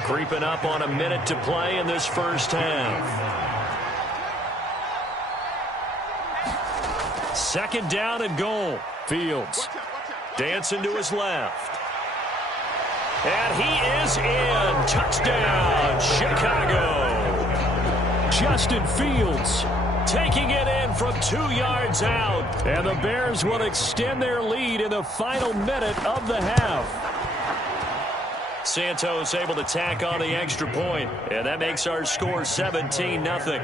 Creeping up on a minute to play in this first half. 2nd down and goal. Fields dancing to his left. And he is in. Touchdown, Chicago. Justin Fields taking it in from 2 yards out. And the Bears will extend their lead in the final minute of the half. Santos able to tack on the extra point, and that makes our score 17-0.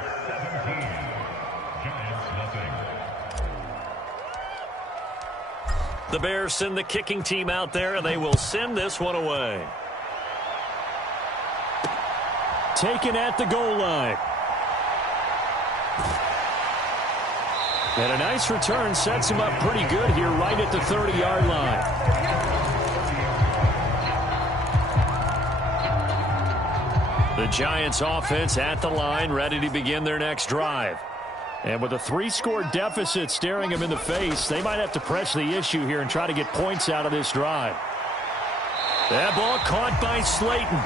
The Bears send the kicking team out there, and they will send this one away. Taken at the goal line. And a nice return sets him up pretty good here right at the 30-yard line. The Giants offense at the line, ready to begin their next drive. And with a 3-score deficit staring him in the face, they might have to press the issue here and try to get points out of this drive. That ball caught by Slayton.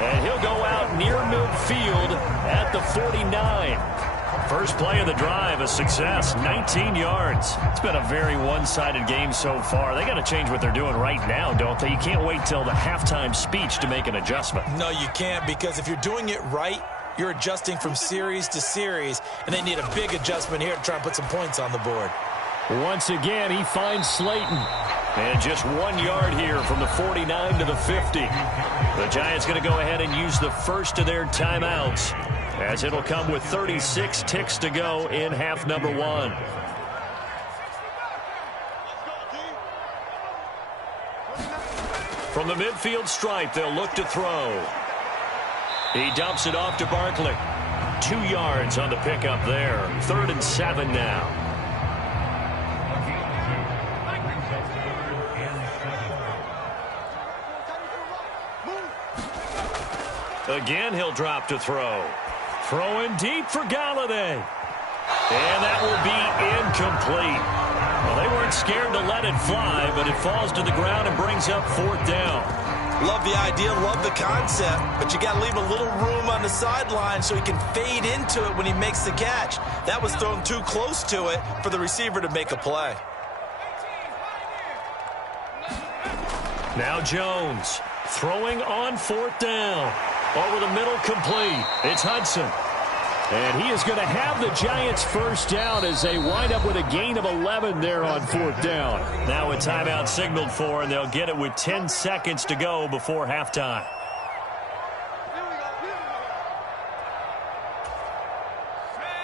And he'll go out near midfield at the 49. First play of the drive, a success, 19 yards. It's been a very one-sided game so far. They got to change what they're doing right now, don't they? You can't wait till the halftime speech to make an adjustment. No, you can't, because if you're doing it right, you're adjusting from series to series, and they need a big adjustment here to try and put some points on the board. Once again, he finds Slayton. And just 1 yard here from the 49 to the 50. The Giants going to go ahead and use the first of their timeouts, as it'll come with 36 ticks to go in half number 1. From the midfield stripe, they'll look to throw. He dumps it off to Barkley. 2 yards on the pickup there. 3rd and 7 now. Again, he'll drop to throw. Throwing deep for Galladay. And that will be incomplete. Well, they weren't scared to let it fly, but it falls to the ground and brings up 4th down. Love the idea, love the concept, but you got to leave a little room on the sideline so he can fade into it when he makes the catch. That was thrown too close to it for the receiver to make a play. Now Jones throwing on 4th down. Over the middle, complete. It's Hudson. And he is going to have the Giants first down as they wind up with a gain of 11 there on 4th down. Now a timeout signaled for, and they'll get it with 10 seconds to go before halftime.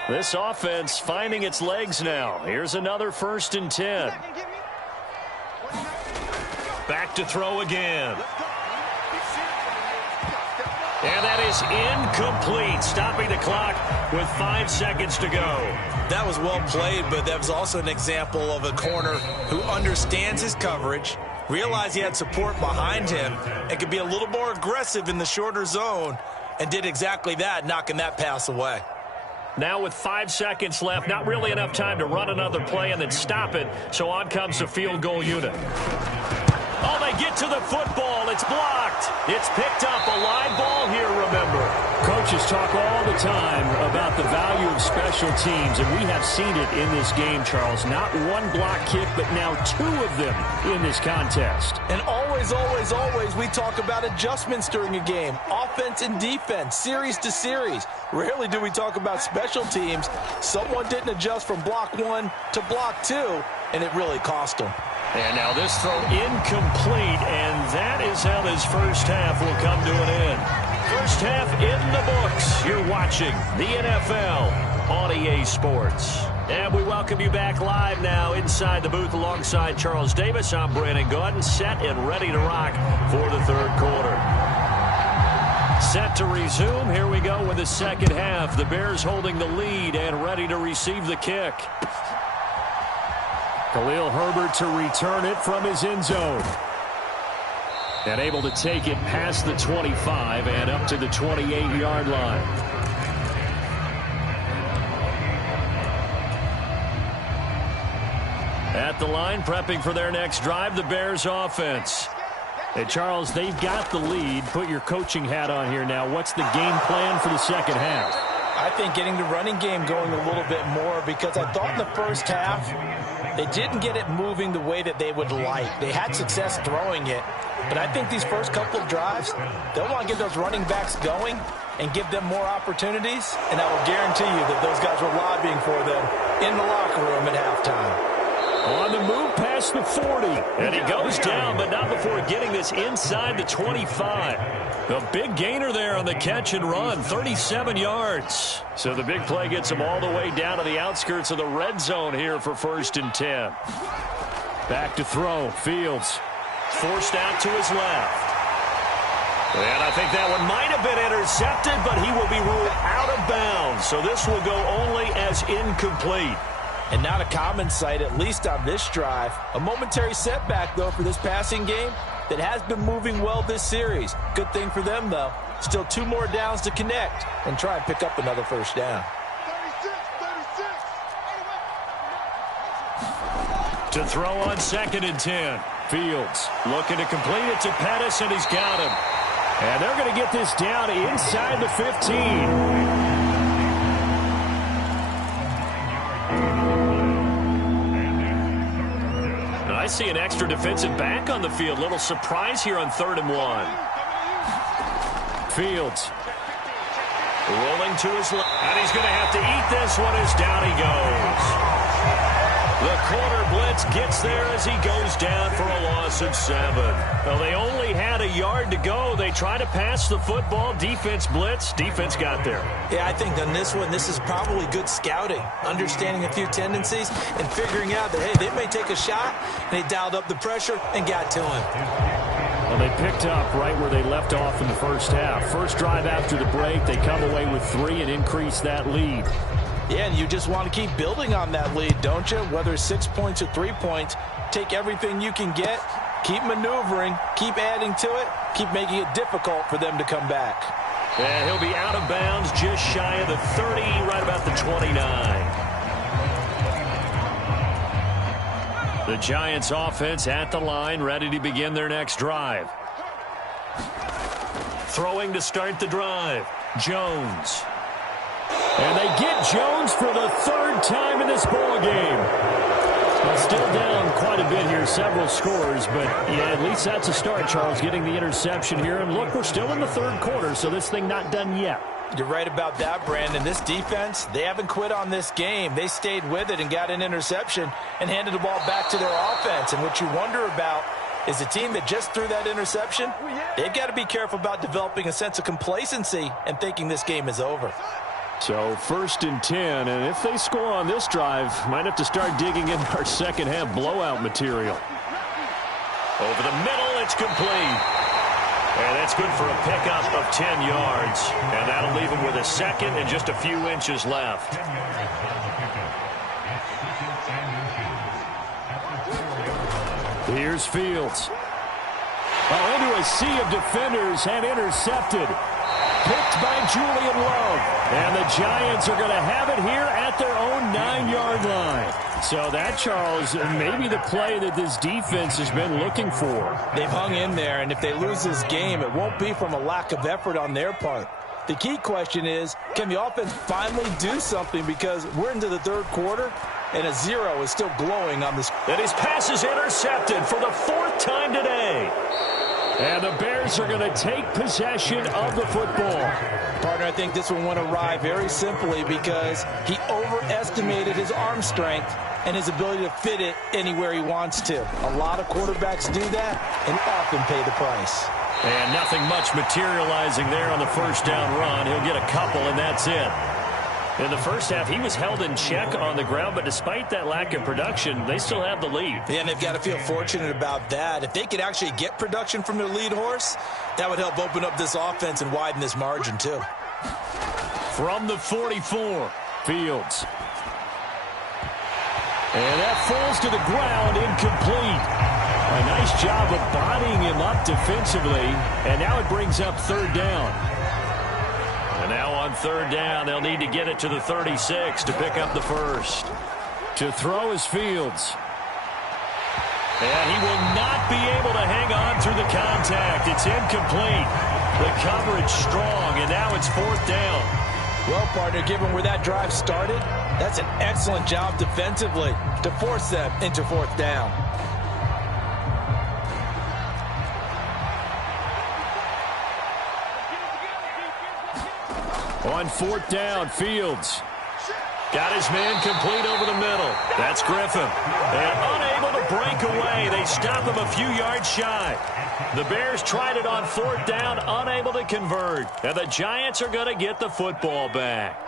This offense finding its legs now. Here's another 1st and 10. Back to throw again. And that is incomplete, stopping the clock with 5 seconds to go. That was well played, but that was also an example of a corner who understands his coverage, realized he had support behind him, and could be a little more aggressive in the shorter zone, and did exactly that, knocking that pass away. Now with 5 seconds left, not really enough time to run another play and then stop it, so on comes the field goal unit. Oh, they get to the football. It's blocked. It's picked up. A live ball here, remember. Coaches talk all the time about the value of special teams, and we have seen it in this game, Charles. Not one block kick, but now 2 of them in this contest. And always, always, always, we talk about adjustments during a game. Offense and defense, series to series. Rarely do we talk about special teams. Someone didn't adjust from block 1 to block 2, and it really cost them. And now this throw incomplete, and that is how this first half will come to an end. First half in the books. You're watching the NFL on EA Sports. And we welcome you back live now inside the booth alongside Charles Davis. I'm Brandon Gaudin, set and ready to rock for the 3rd quarter. Set to resume. Here we go with the second half. The Bears holding the lead and ready to receive the kick. Khalil Herbert to return it from his end zone. And able to take it past the 25 and up to the 28-yard line. At the line, prepping for their next drive, the Bears offense. Hey, Charles, they've got the lead. Put your coaching hat on here now. What's the game plan for the second half? I think getting the running game going a little bit more, because I thought in the first half they didn't get it moving the way that they would like. They had success throwing it, but I think these first couple of drives, they'll want to get those running backs going and give them more opportunities, and I will guarantee you that those guys were lobbying for them in the locker room at halftime. On the move past the 40. And he goes down, but not before getting this inside the 25. The big gainer there on the catch and run, 37 yards. So the big play gets him all the way down to the outskirts of the red zone here for 1st and 10. Back to throw. Fields. Forced out to his left. And I think that one might have been intercepted, but he will be ruled out of bounds. So this will go only as incomplete. And not a common sight, at least on this drive. A momentary setback, though, for this passing game that has been moving well this series. Good thing for them, though. Still 2 more downs to connect and try and pick up another first down. 36, 36. To throw on 2nd and 10. Fields looking to complete it to Pettis, and he's got him. And they're going to get this down inside the 15. I see an extra defensive back on the field. Little surprise here on 3rd and 1. Fields rolling to his left, and he's going to have to eat this one as down he goes. The corner blitz gets there as he goes down for a loss of 7. Well, they only had a yard to go. They try to pass the football. Defense blitz. Defense got there. Yeah, I think on this one, this is probably good scouting, understanding a few tendencies and figuring out that, hey, they may take a shot, and they dialed up the pressure and got to him. Well, they picked up right where they left off in the first half. First drive after the break, they come away with 3 and increase that lead. Yeah, and you just want to keep building on that lead, don't you? Whether it's 6 points or 3 points, take everything you can get, keep maneuvering, keep adding to it, keep making it difficult for them to come back. And he'll be out of bounds just shy of the 30, right about the 29. The Giants offense at the line, ready to begin their next drive. Throwing to start the drive. Jones. And they get Jones for the 3rd time in this ball game. Well, still down quite a bit here, several scores, but yeah, at least that's a start, Charles, getting the interception here. And look, we're still in the 3rd quarter, so this thing not done yet. You're right about that, Brandon. This defense, they haven't quit on this game. They stayed with it and got an interception and handed the ball back to their offense. And what you wonder about is the team that just threw that interception, they've got to be careful about developing a sense of complacency and thinking this game is over. So 1st and 10, and if they score on this drive, might have to start digging in our second half blowout material. Over the middle, it's complete. And that's good for a pickup of 10 yards. And that'll leave him with a 2nd and just a few inches left. Here's Fields. Into a sea of defenders and intercepted. Picked by Julian Love. And the Giants are going to have it here at their own 9-yard line. So that, Charles, maybe the play that this defense has been looking for. They've hung in there, and if they lose this game, it won't be from a lack of effort on their part. The key question is, can the offense finally do something? Because we're into the 3rd quarter, and a 0 is still glowing on this. And his pass is intercepted for the 4th time today. And the Bears are going to take possession of the football. Partner, I think this one went awry very simply because he overestimated his arm strength and his ability to fit it anywhere he wants to. A lot of quarterbacks do that and often pay the price. And nothing much materializing there on the 1st down run. He'll get a couple, and that's it. In the first half, he was held in check on the ground, but despite that lack of production, they still have the lead. Yeah, and they've got to feel fortunate about that. If they could actually get production from their lead horse, that would help open up this offense and widen this margin, too. From the 44, Fields. And that falls to the ground, incomplete. A nice job of bodying him up defensively, and now it brings up 3rd down. And now on 3rd down, they'll need to get it to the 36 to pick up the 1st. To throw is Fields. And he will not be able to hang on through the contact. It's incomplete. The coverage strong, and now it's 4th down. Well, partner, given where that drive started, that's an excellent job defensively to force them into 4th down. On 4th down, Fields. Got his man complete over the middle. That's Griffin. And unable to break away. They stop him a few yards shy. The Bears tried it on 4th down, unable to convert. And the Giants are going to get the football back.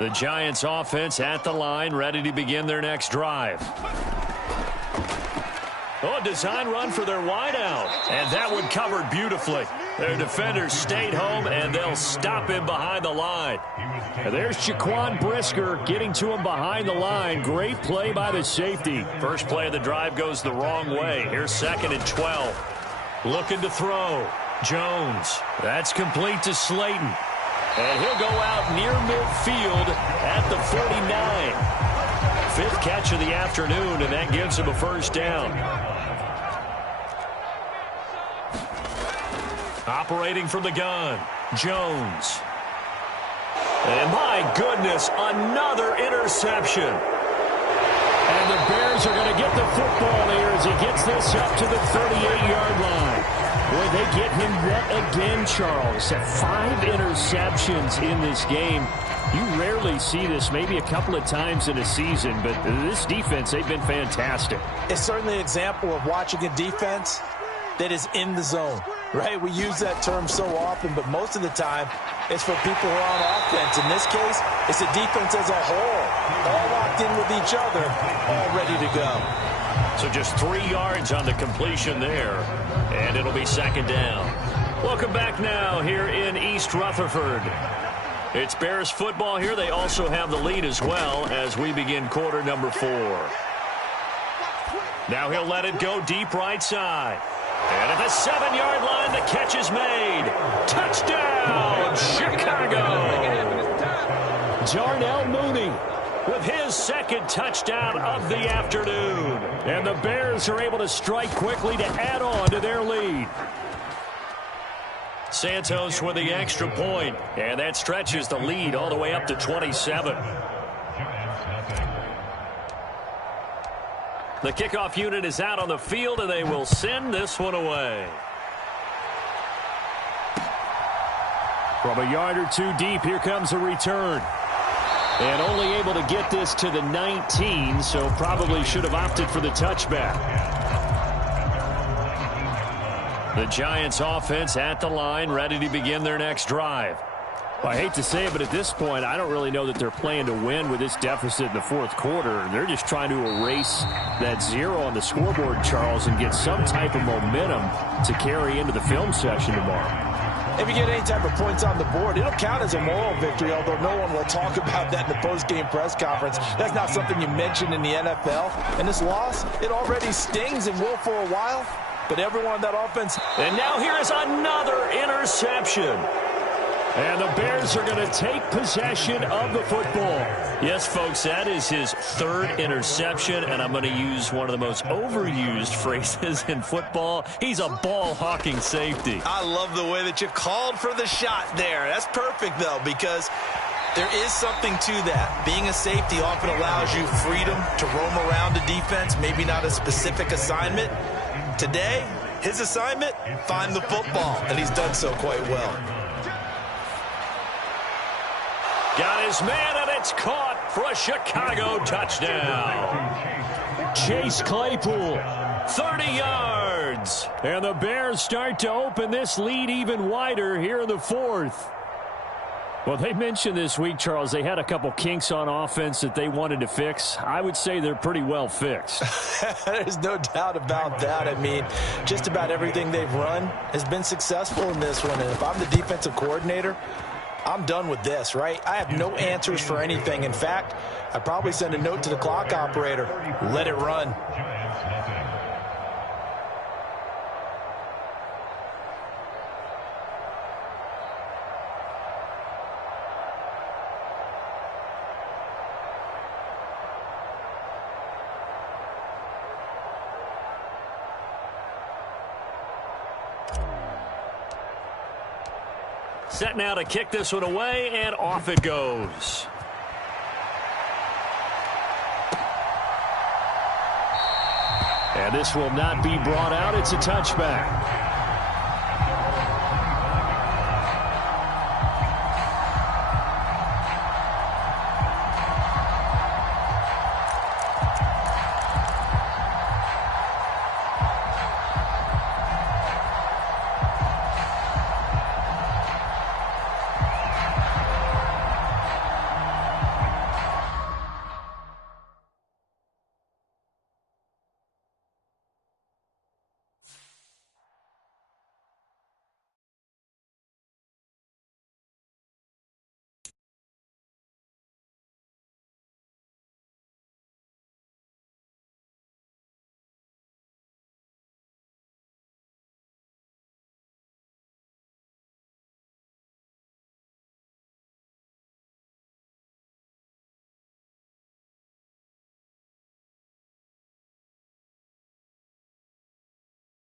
The Giants offense at the line, ready to begin their next drive. Oh, a design run for their wideout. And that one covered beautifully. Their defenders stayed home, and they'll stop him behind the line. And there's Jaquan Brisker getting to him behind the line. Great play by the safety. First play of the drive goes the wrong way. Here's 2nd and 12. Looking to throw. Jones. That's complete to Slayton. And he'll go out near midfield at the 49. fifth catch of the afternoon, and that gives him a first down. Operating from the gun, Jones. And my goodness, another interception. And the Bears are going to get the football here as he gets this up to the 38-yard line. Boy, they get him yet again, Charles. 5 interceptions in this game. You rarely see this, maybe a couple of times in a season, but this defense, they've been fantastic. It's certainly an example of watching a defense that is in the zone, right? We use that term so often, but most of the time, it's for people who are on offense. In this case, it's the defense as a whole, all locked in with each other, all ready to go. So just 3 yards on the completion there, and it'll be second down. Welcome back now here in East Rutherford. It's Bears football here. They also have the lead as well as we begin quarter number 4. Now he'll let it go deep right side. And at the 7-yard line, the catch is made. Touchdown, Chicago! Darnell Mooney with his second touchdown of the afternoon. And the Bears are able to strike quickly to add on to their lead. Santos with the extra point, and that stretches the lead all the way up to 27. The kickoff unit is out on the field, and they will send this one away. From a yard or two deep, here comes a return. And only able to get this to the 19, so probably should have opted for the touchback. The Giants offense at the line, ready to begin their next drive. Well, I hate to say it, but at this point, I don't really know that they're playing to win with this deficit in the fourth quarter. They're just trying to erase that 0 on the scoreboard, Charles, and get some type of momentum to carry into the film session tomorrow. If you get any type of points on the board, it'll count as a moral victory, although no one will talk about that in the post-game press conference. That's not something you mention in the NFL. And this loss, it already stings and will for a while. But everyone on that offense. And now here is another interception. And the Bears are going to take possession of the football. Yes, folks, that is his 3rd interception, and I'm going to use one of the most overused phrases in football. He's a ball-hawking safety. I love the way that you called for the shot there. That's perfect, though, because there is something to that. Being a safety often allows you freedom to roam around the defense, maybe not a specific assignment. Today, his assignment, find the football, and he's done so quite well. Got his man, and it's caught for a Chicago touchdown. Chase Claypool, 30 yards. And the Bears start to open this lead even wider here in the 4th. Well, they mentioned this week, Charles, they had a couple kinks on offense that they wanted to fix. I would say they're pretty well fixed. There's no doubt about that. I mean, just about everything they've run has been successful in this one. And if I'm the defensive coordinator, I'm done with this, right? I have no answers for anything. In fact, I'd probably send a note to the clock operator. Let it run. Set now to kick this one away, and off it goes. And this will not be brought out. It's a touchback.